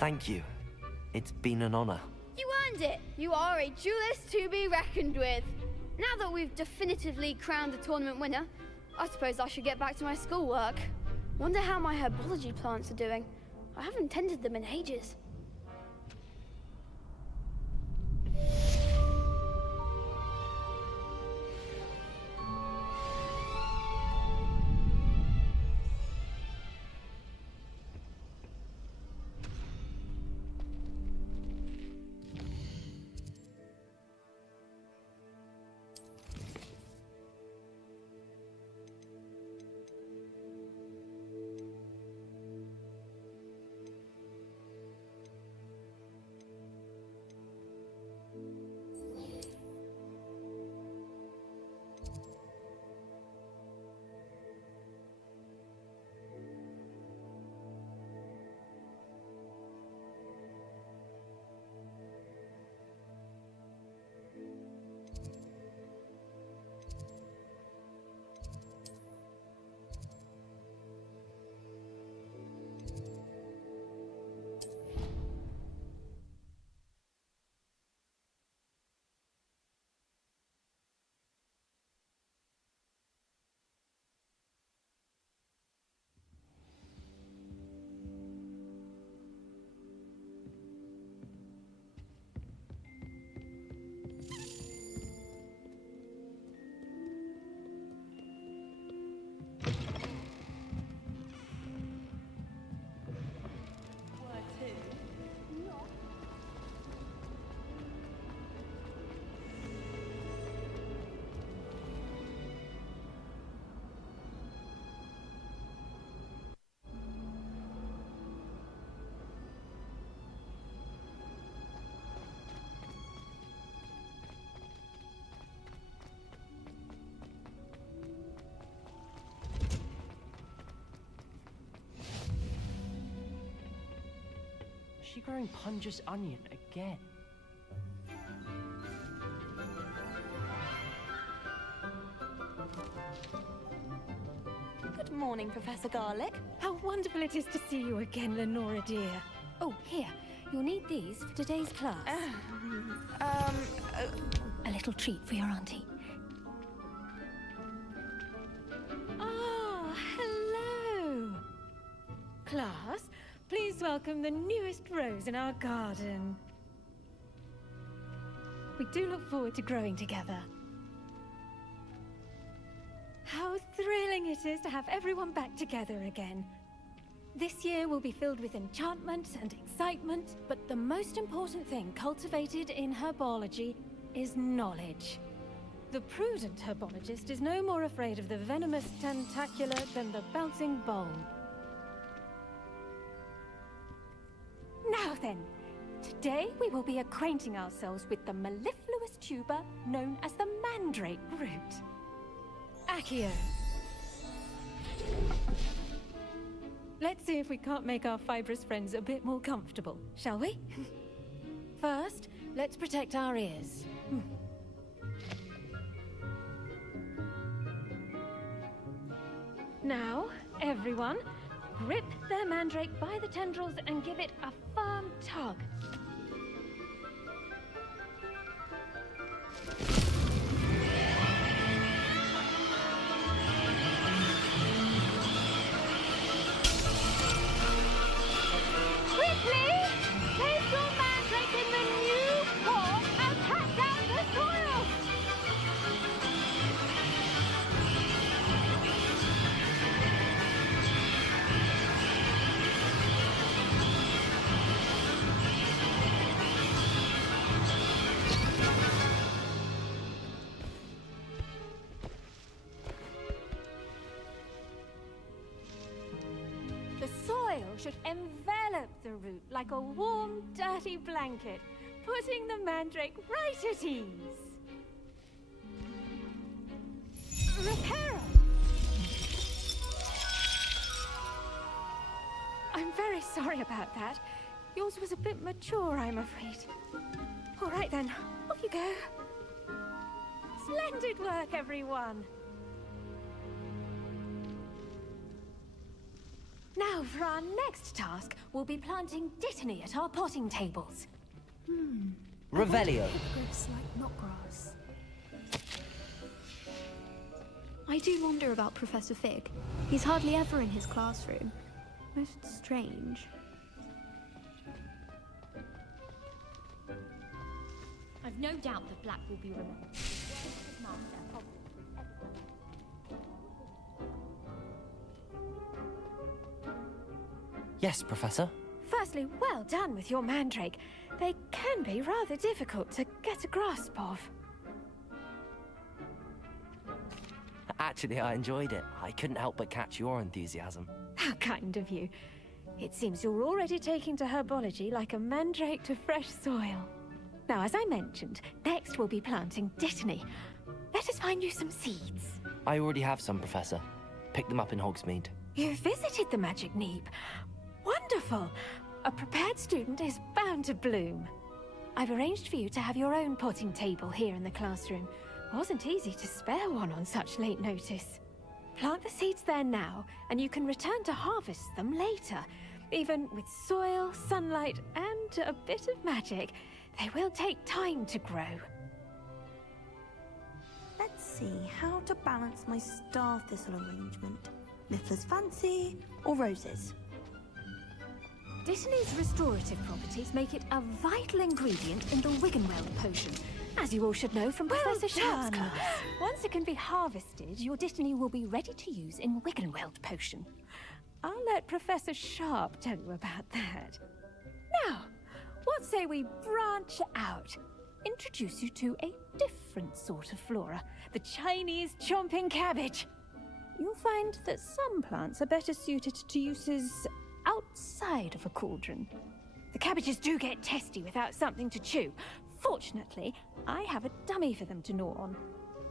Thank you. It's been an honor. You earned it! You are a duelist to be reckoned with. Now that we've definitively crowned the tournament winner, I suppose I should get back to my schoolwork. Wonder how my herbology plants are doing. I haven't tended them in ages. Is she growing Punja's onion again? Good morning, Professor Garlic. How wonderful it is to see you again, Lenora dear. Oh, here. You'll need these for today's class. A little treat for your auntie. Ah, hello. Class, please welcome the newest rose in our garden. We do look forward to growing together. How thrilling it is to have everyone back together again. This year will be filled with enchantment and excitement, but the most important thing cultivated in herbology is knowledge. The prudent herbologist is no more afraid of the venomous tentacular than the bouncing bulb. Now then, today we will be acquainting ourselves with the mellifluous tuber known as the mandrake root. Accio. Let's see if we can't make our fibrous friends a bit more comfortable, shall we? First, let's protect our ears. Now, everyone, grip their mandrake by the tendrils and give it a firm tug. Quickly! Place your mandrake in the new pot and pack down the soil! The soil should envelop the root like a warm, dirty blanket, putting the mandrake right at ease. Reparo! I'm very sorry about that. Yours was a bit mature, I'm afraid. All right then, off you go. Splendid work, everyone. Now, for our next task, we'll be planting Dittany at our potting tables. Revelio. Hippogriffs like knotgrass. I do wonder about Professor Fig. He's hardly ever in his classroom. Most strange. I've no doubt that Black will be remembered. Yes, Professor. Firstly, well done with your mandrake. They can be rather difficult to get a grasp of. Actually, I enjoyed it. I couldn't help but catch your enthusiasm. How kind of you. It seems you're already taking to herbology like a mandrake to fresh soil. Now, as I mentioned, next we'll be planting Dittany. Let us find you some seeds. I already have some, Professor. Picked them up in Hogsmeade. You visited the Magic Neep. Wonderful! A prepared student is bound to bloom. I've arranged for you to have your own potting table here in the classroom. Wasn't easy to spare one on such late notice. Plant the seeds there now, and you can return to harvest them later. Even with soil, sunlight, and a bit of magic, they will take time to grow. Let's see how to balance my star thistle arrangement. Niffler's fancy or roses? Dittany's restorative properties make it a vital ingredient in the Wiggenweld potion, as you all should know from Professor Sharp's class. Once it can be harvested, your Dittany will be ready to use in Wiggenweld potion. I'll let Professor Sharp tell you about that. Now, what say we branch out? Introduce you to a different sort of flora, the Chinese chomping cabbage. You'll find that some plants are better suited to uses outside of a cauldron. The cabbages do get testy without something to chew. Fortunately, I have a dummy for them to gnaw on.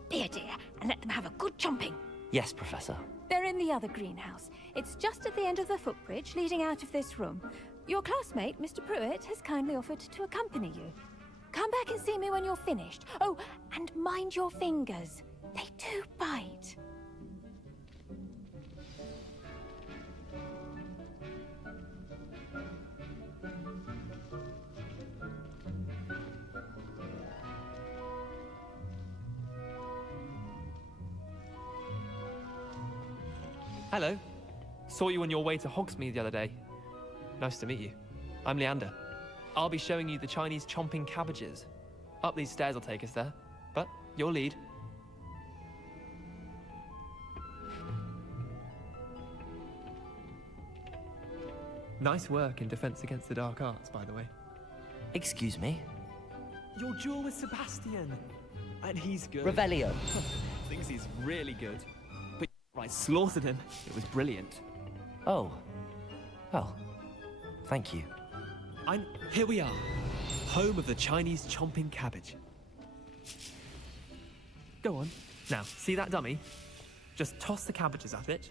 Be a dear and let them have a good chomping. Yes, Professor. They're in the other greenhouse. It's just at the end of the footbridge leading out of this room. Your classmate, Mr. Pruitt, has kindly offered to accompany you. Come back and see me when you're finished. Oh, and mind your fingers. They do bite. Hello. Saw you on your way to Hogsmeade the other day. Nice to meet you. I'm Leander. I'll be showing you the Chinese chomping cabbages. Up these stairs will take us there, but your lead. Nice work in Defense Against the Dark Arts, by the way. Excuse me? Your duel with Sebastian! And he's good. Revelio. Thinks he's really good. But I slaughtered him. It was brilliant. Oh. Well, thank you. Here we are. Home of the Chinese chomping cabbage. Go on. Now, see that dummy? Just toss the cabbages at it,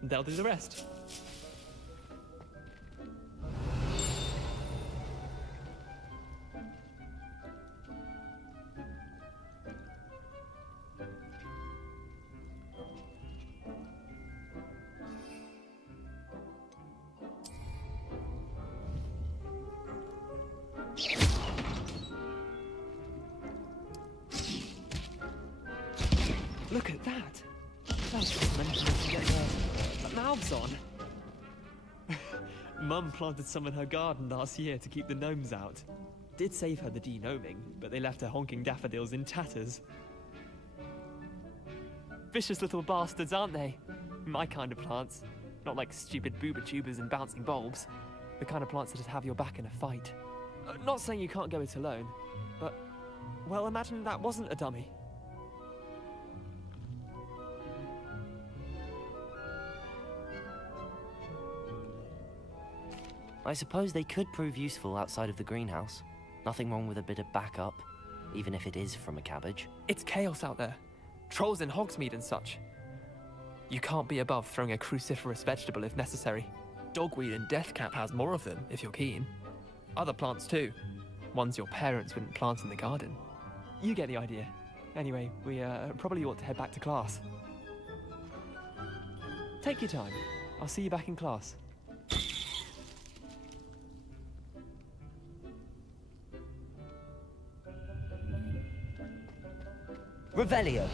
and they'll do the rest. Look at that! That's just mentioned to get their mouths on. Mum planted some in her garden last year to keep the gnomes out. Did save her the de-gnoming, but they left her honking daffodils in tatters. Vicious little bastards, aren't they? My kind of plants. Not like stupid booba tubers and bouncing bulbs. The kind of plants that just have your back in a fight. Not saying you can't go it alone, but, well, imagine that wasn't a dummy. I suppose they could prove useful outside of the greenhouse. Nothing wrong with a bit of backup, even if it is from a cabbage. It's chaos out there. Trolls in Hogsmeade and such. You can't be above throwing a cruciferous vegetable if necessary. Dogweed and deathcap has more of them, if you're keen. Other plants too. Ones your parents wouldn't plant in the garden. You get the idea. Anyway, we probably ought to head back to class. Take your time. I'll see you back in class. Revelio.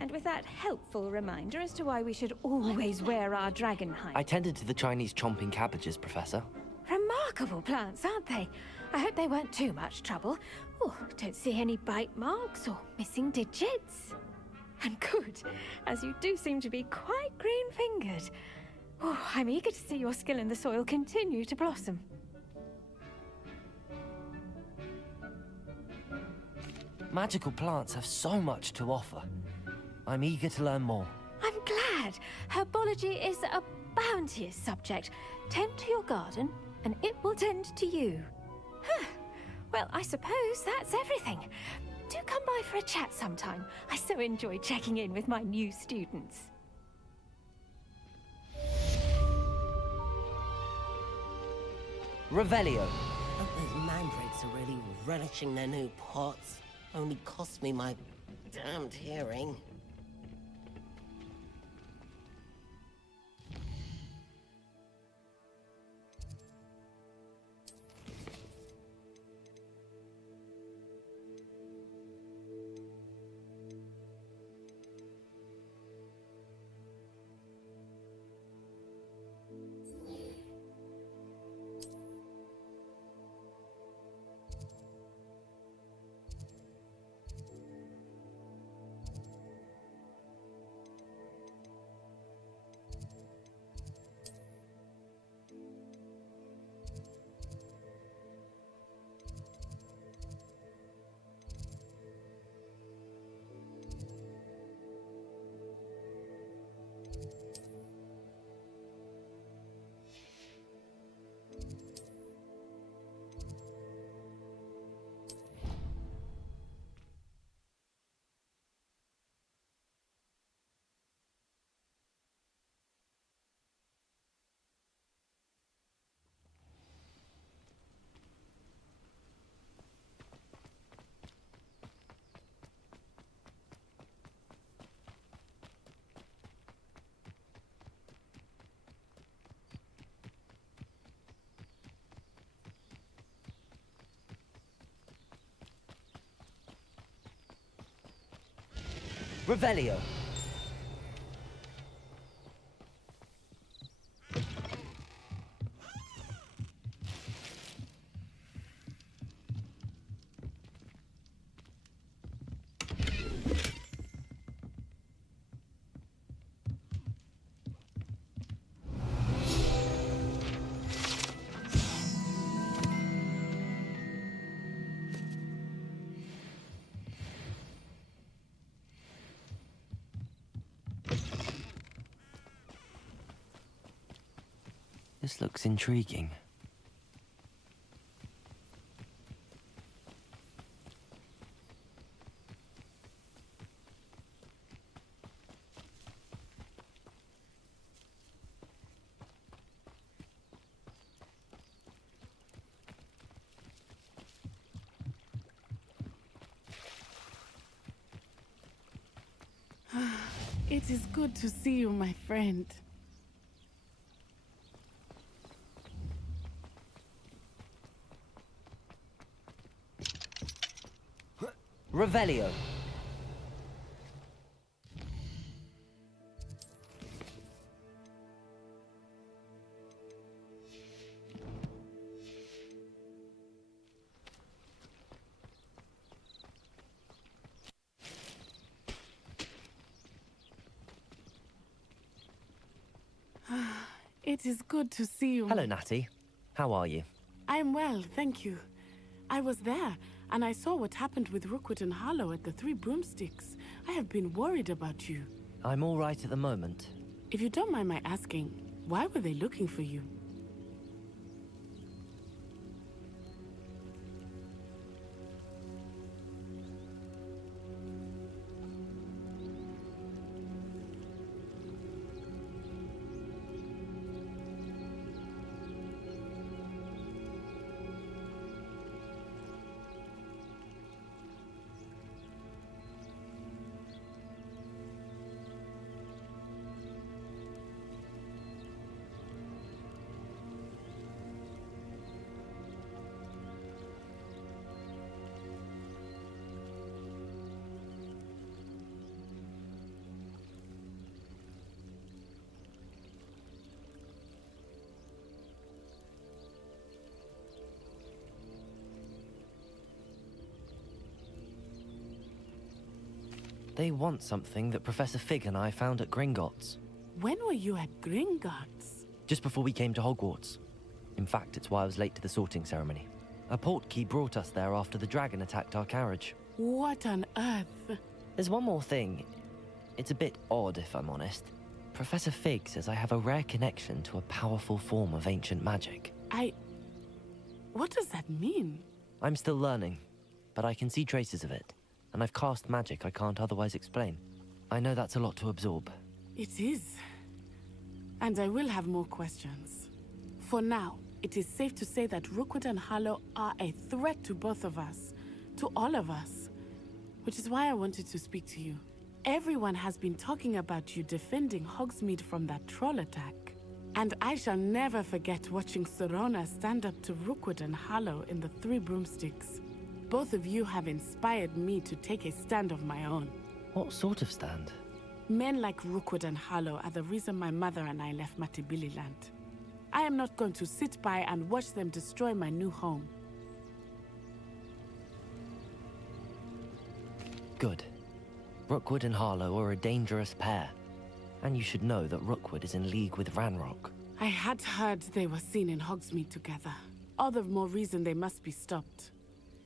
And with that helpful reminder as to why we should always wear our dragon hide. I tended to the Chinese chomping cabbages, Professor. Remarkable plants, aren't they? I hope they weren't too much trouble. Oh, don't see any bite marks or missing digits. And good, as you do seem to be quite green-fingered. Oh, I'm eager to see your skill in the soil continue to blossom. Magical plants have so much to offer. I'm eager to learn more. I'm glad. Herbology is a bounteous subject. Tend to your garden, and it will tend to you. Huh. Well, I suppose that's everything. Do come by for a chat sometime. I so enjoy checking in with my new students. Revelio. Hope those mandrakes are really relishing their new pots. Only cost me my damned hearing. Revelio. This looks intriguing. It is good to see you, my friend. Revelio. It is good to see you. Hello, Natty. How are you? I'm well, thank you. I was there, and I saw what happened with Rookwood and Harlow at the Three Broomsticks. I have been worried about you. I'm all right at the moment. If you don't mind my asking, why were they looking for you? They want something that Professor Fig and I found at Gringotts. When were you at Gringotts? Just before we came to Hogwarts. In fact, it's why I was late to the sorting ceremony. A portkey brought us there after the dragon attacked our carriage. What on earth? There's one more thing. It's a bit odd, if I'm honest. Professor Fig says I have a rare connection to a powerful form of ancient magic. What does that mean? I'm still learning, but I can see traces of it, and I've cast magic I can't otherwise explain. I know that's a lot to absorb. It is. And I will have more questions. For now, it is safe to say that Rookwood and Harlow are a threat to both of us, to all of us, which is why I wanted to speak to you. Everyone has been talking about you defending Hogsmeade from that troll attack. And I shall never forget watching Serona stand up to Rookwood and Harlow in the Three Broomsticks. Both of you have inspired me to take a stand of my own. What sort of stand? Men like Rookwood and Harlow are the reason my mother and I left Matibili Land. I am not going to sit by and watch them destroy my new home. Good. Rookwood and Harlow are a dangerous pair. And you should know that Rookwood is in league with Ranrock. I had heard they were seen in Hogsmeade together. All the more reason they must be stopped.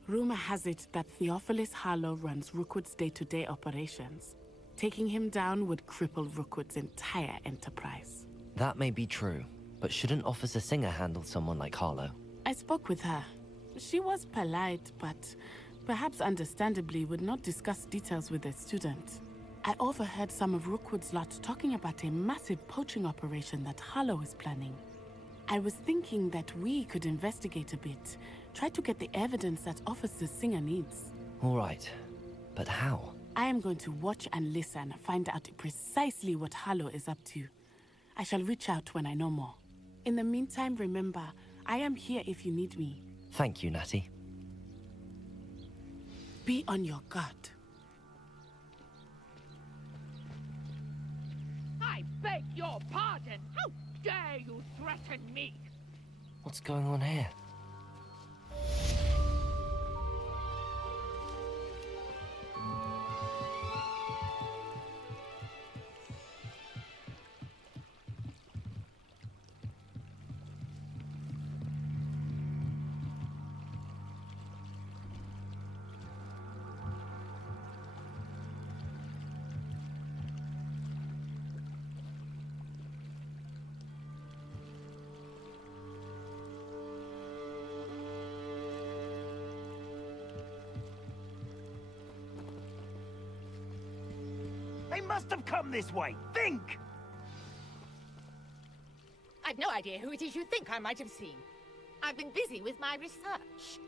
Rumor has it that Theophilus Harlow runs Rookwood's day-to-day operations. Taking him down would cripple Rookwood's entire enterprise. That may be true, but shouldn't Officer Singer handle someone like Harlow? I spoke with her. She was polite, but perhaps understandably would not discuss details with a student. I overheard some of Rookwood's lot talking about a massive poaching operation that Harlow is planning. I was thinking that we could investigate a bit, try to get the evidence that Officer Singer needs. All right, but how? I am going to watch and listen, find out precisely what Harlow is up to. I shall reach out when I know more. In the meantime, remember, I am here if you need me. Thank you, Natty. Be on your guard. I beg your pardon! How dare you threaten me? What's going on here? They must have come this way. Think! I've no idea who it is you think I might have seen. I've been busy with my research.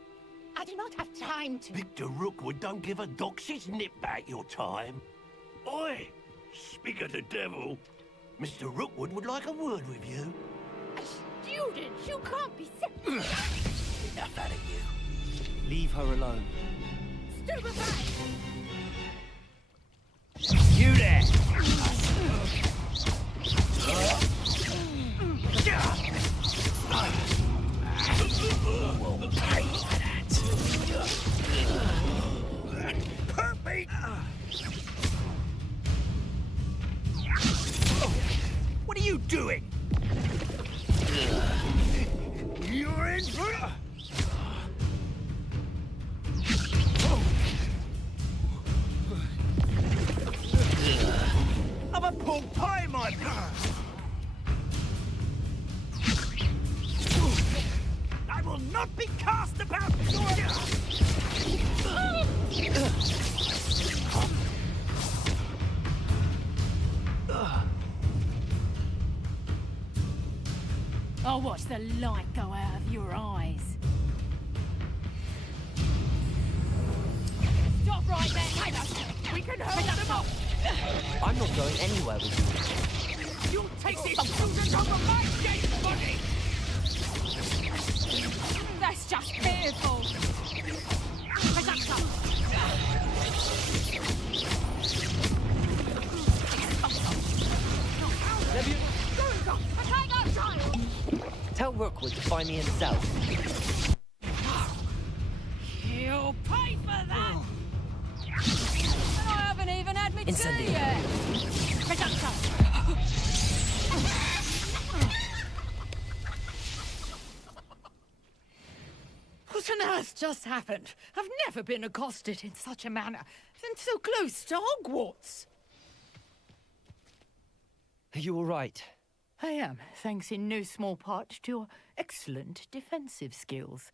I do not have time to... Victor Rookwood don't give a doxy's nip back your time. Oi! Speak of the devil. Mr. Rookwood would like a word with you. A student? You can't be... Enough out of you. Leave her alone. Stupefy! You there! We'll pay for that. Perfect! What are you doing? You're in for... I'm a pork pie, my... I will not be cast about your... I'll watch the light go out of your eyes. Stop right there, Taylor! We can hold them off! I'm not going anywhere with you. You'll take this student over my dead body! That's just fearful! Tell Rookwood to find me himself. He'll pay for that! And I haven't even had me Incendio. What on earth just happened? I've never been accosted in such a manner, and so close to Hogwarts. Are you all right? I am, thanks in no small part to your excellent defensive skills.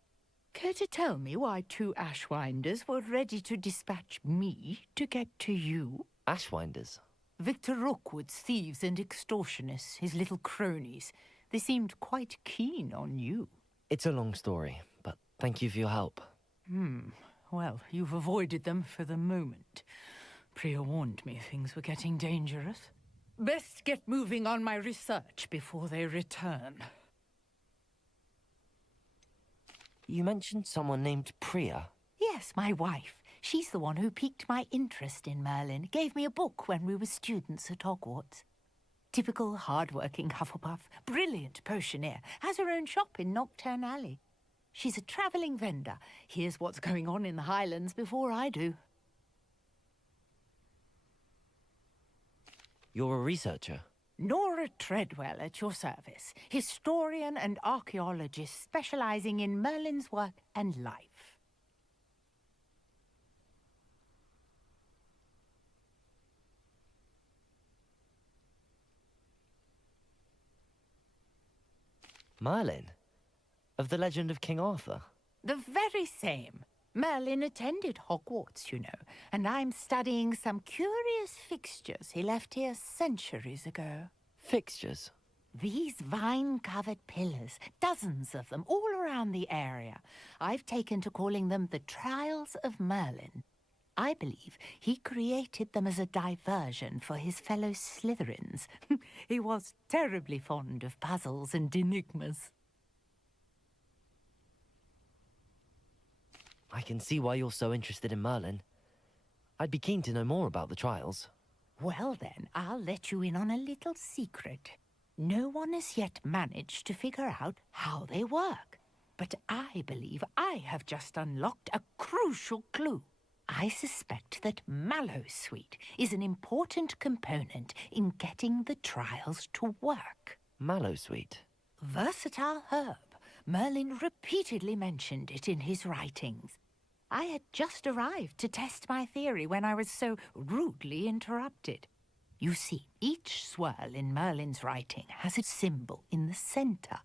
Care to tell me why 2 Ashwinders were ready to dispatch me to get to you? Ashwinders? Victor Rookwood's thieves and extortionists, his little cronies. They seemed quite keen on you. It's a long story, but thank you for your help. Well, you've avoided them for the moment. Priya warned me things were getting dangerous. Best get moving on my research before they return. You mentioned someone named Priya. Yes, my wife. She's the one who piqued my interest in Merlin. Gave me a book when we were students at Hogwarts. Typical hard-working Hufflepuff, brilliant potioneer, has her own shop in Nocturne Alley. She's a travelling vendor. Hears what's going on in the Highlands before I do. You're a researcher? Nora Treadwell at your service. Historian and archaeologist specialising in Merlin's work and life. Merlin? Of the legend of King Arthur? The very same. Merlin attended Hogwarts, you know, and I'm studying some curious fixtures he left here centuries ago. Fixtures? These vine-covered pillars, dozens of them, all around the area. I've taken to calling them the Trials of Merlin. I believe he created them as a diversion for his fellow Slytherins. He was terribly fond of puzzles and enigmas. I can see why you're so interested in Merlin. I'd be keen to know more about the trials. Well then, I'll let you in on a little secret. No one has yet managed to figure out how they work. But I believe I have just unlocked a crucial clue. I suspect that Mallowsweet is an important component in getting the trials to work. Mallowsweet? Versatile herb. Merlin repeatedly mentioned it in his writings. I had just arrived to test my theory when I was so rudely interrupted. You see, each swirl in Merlin's writing has a symbol in the centre.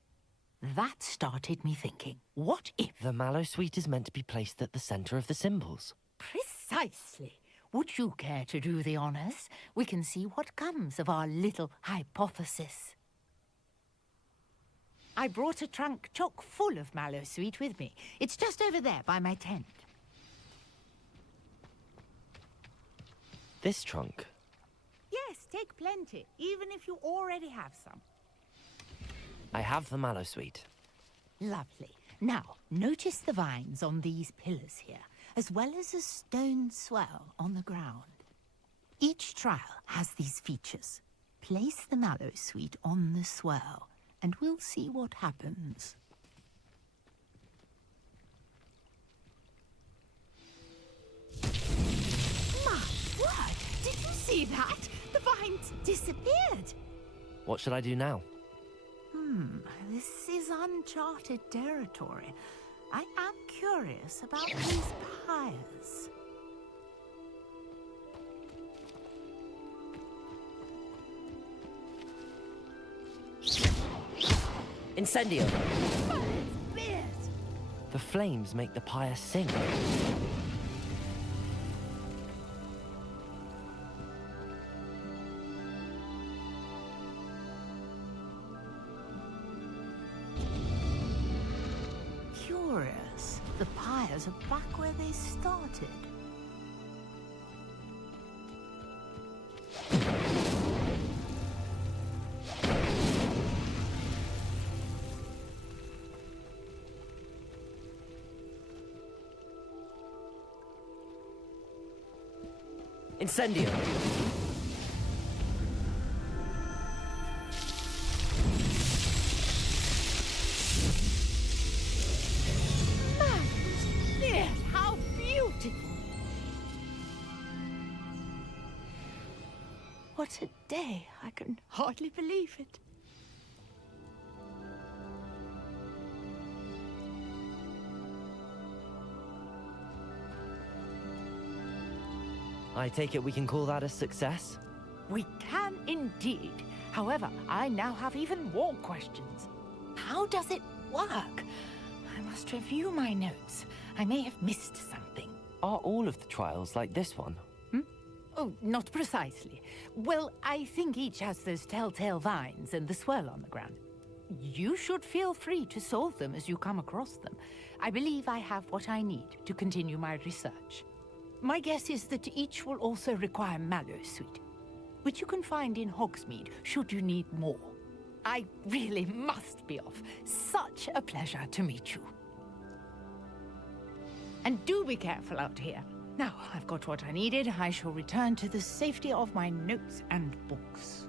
That started me thinking, what if... The Mallowsweet is meant to be placed at the centre of the symbols. Precisely. Would you care to do the honours? We can see what comes of our little hypothesis. I brought a trunk chock full of Mallowsweet with me. It's just over there by my tent. This trunk? Yes, take plenty, even if you already have some. I have the Mallowsweet. Lovely. Now, notice the vines on these pillars here, as well as a stone swell on the ground. Each trial has these features. Place the Mallowsweet on the swell, and we'll see what happens. My word! Did you see that? The vines disappeared! What should I do now? This is uncharted territory. I am curious about these pyres. Incendio! The flames make the pyre sing. Curious. The pyres are back where they started. Incendio! Magnificent! How beautiful! What a day. I can hardly believe it. I take it we can call that a success? We can indeed. However, I now have even more questions. How does it work? I must review my notes. I may have missed something. Are all of the trials like this one? Oh, not precisely. Well, I think each has those telltale vines and the swirl on the ground. You should feel free to solve them as you come across them. I believe I have what I need to continue my research. My guess is that each will also require Mallowsweet, which you can find in Hogsmeade should you need more. I really must be off. Such a pleasure to meet you. And do be careful out here. Now, I've got what I needed. I shall return to the safety of my notes and books.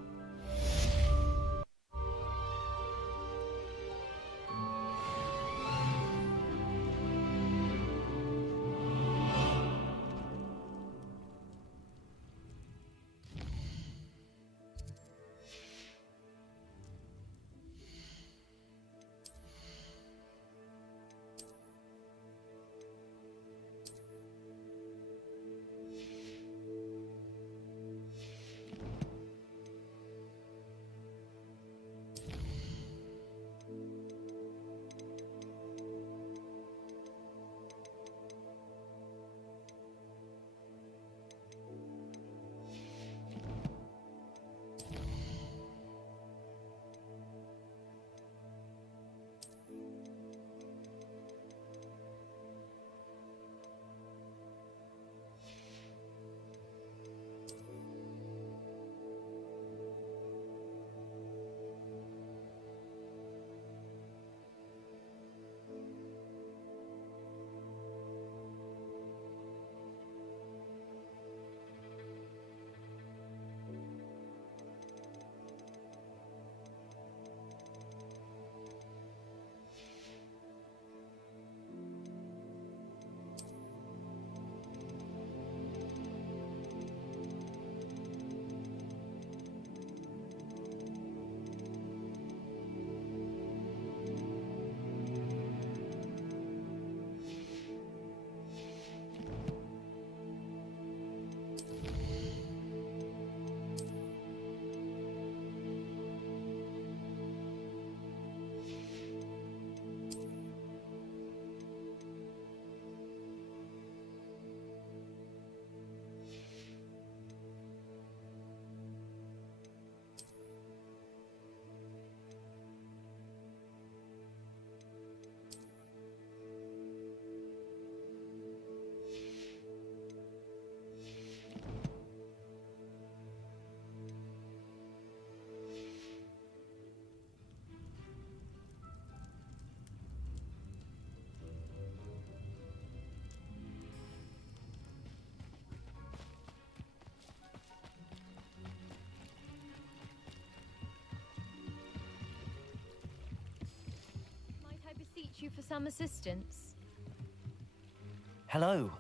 Beseech you for some assistance. Hello,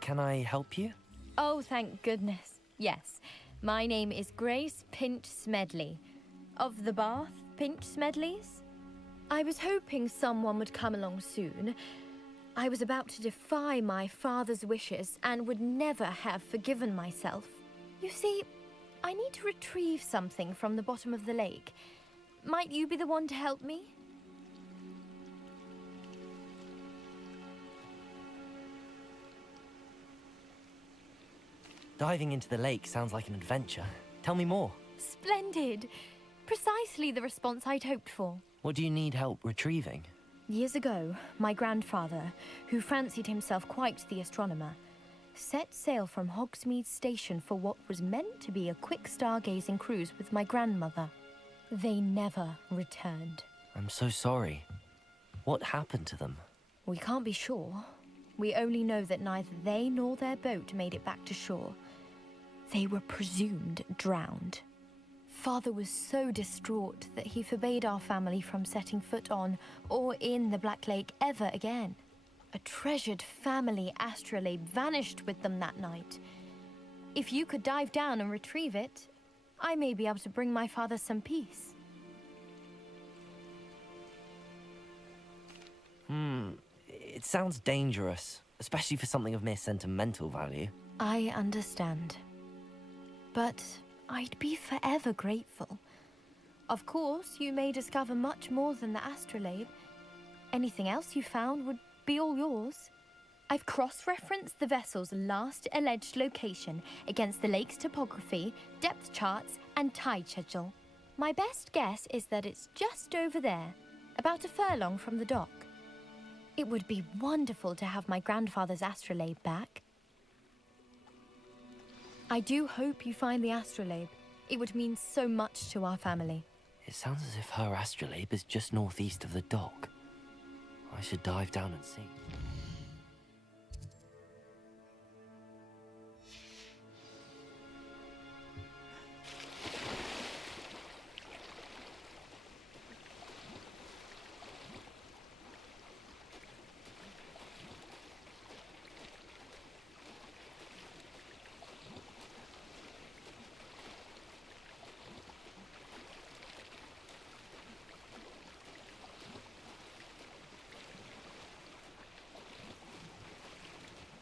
can I help you? Oh, thank goodness. Yes, my name is Grace Pinch Smedley, of the Bath Pinch Smedleys. I was hoping someone would come along soon. I was about to defy my father's wishes and would never have forgiven myself. You see, I need to retrieve something from the bottom of the lake. Might you be the one to help me? Diving into the lake sounds like an adventure. Tell me more. Splendid! Precisely the response I'd hoped for. What do you need help retrieving? Years ago, my grandfather, who fancied himself quite the astronomer, set sail from Hogsmeade Station for what was meant to be a quick stargazing cruise with my grandmother. They never returned. I'm so sorry. What happened to them? We can't be sure. We only know that neither they nor their boat made it back to shore. They were presumed drowned. Father was so distraught that he forbade our family from setting foot on or in the Black Lake ever again. A treasured family astrolabe vanished with them that night. If you could dive down and retrieve it, I may be able to bring my father some peace. It sounds dangerous, especially for something of mere sentimental value. I understand. But I'd be forever grateful. Of course, you may discover much more than the astrolabe. Anything else you found would be all yours. I've cross-referenced the vessel's last alleged location against the lake's topography, depth charts, and tide schedule. My best guess is that it's just over there, about a furlong from the dock. It would be wonderful to have my grandfather's astrolabe back. I do hope you find the astrolabe. It would mean so much to our family. It sounds as if her astrolabe is just northeast of the dock. I should dive down and see.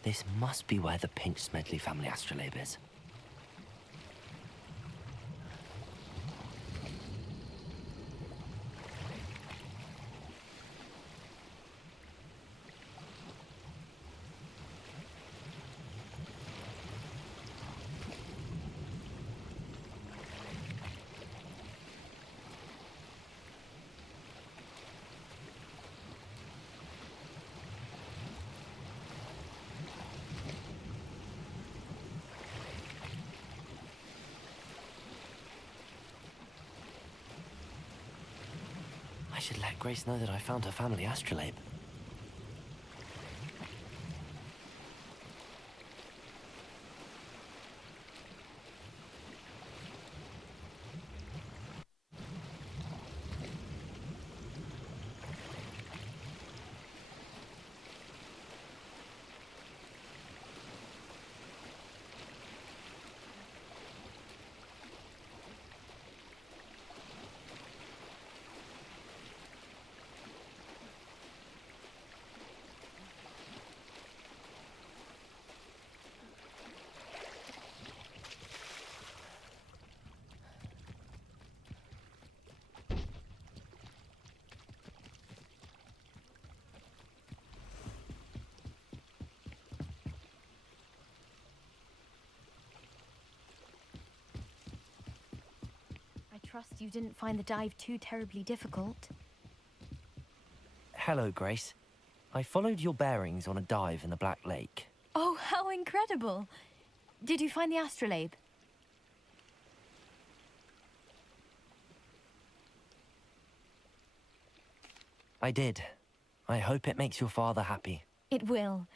This must be where the Pinch Smedley family astrolabe is. I should let Grace know that I found her family astrolabe. I trust you didn't find the dive too terribly difficult. Hello, Grace. I followed your bearings on a dive in the Black Lake. Oh, how incredible! Did you find the astrolabe? I did. I hope it makes your father happy. It will.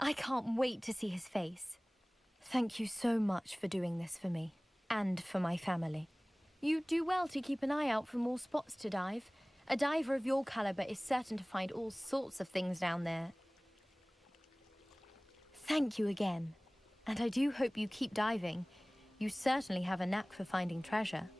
I can't wait to see his face. Thank you so much for doing this for me, and for my family. You do well to keep an eye out for more spots to dive. A diver of your caliber is certain to find all sorts of things down there. Thank you again. And I do hope you keep diving. You certainly have a knack for finding treasure.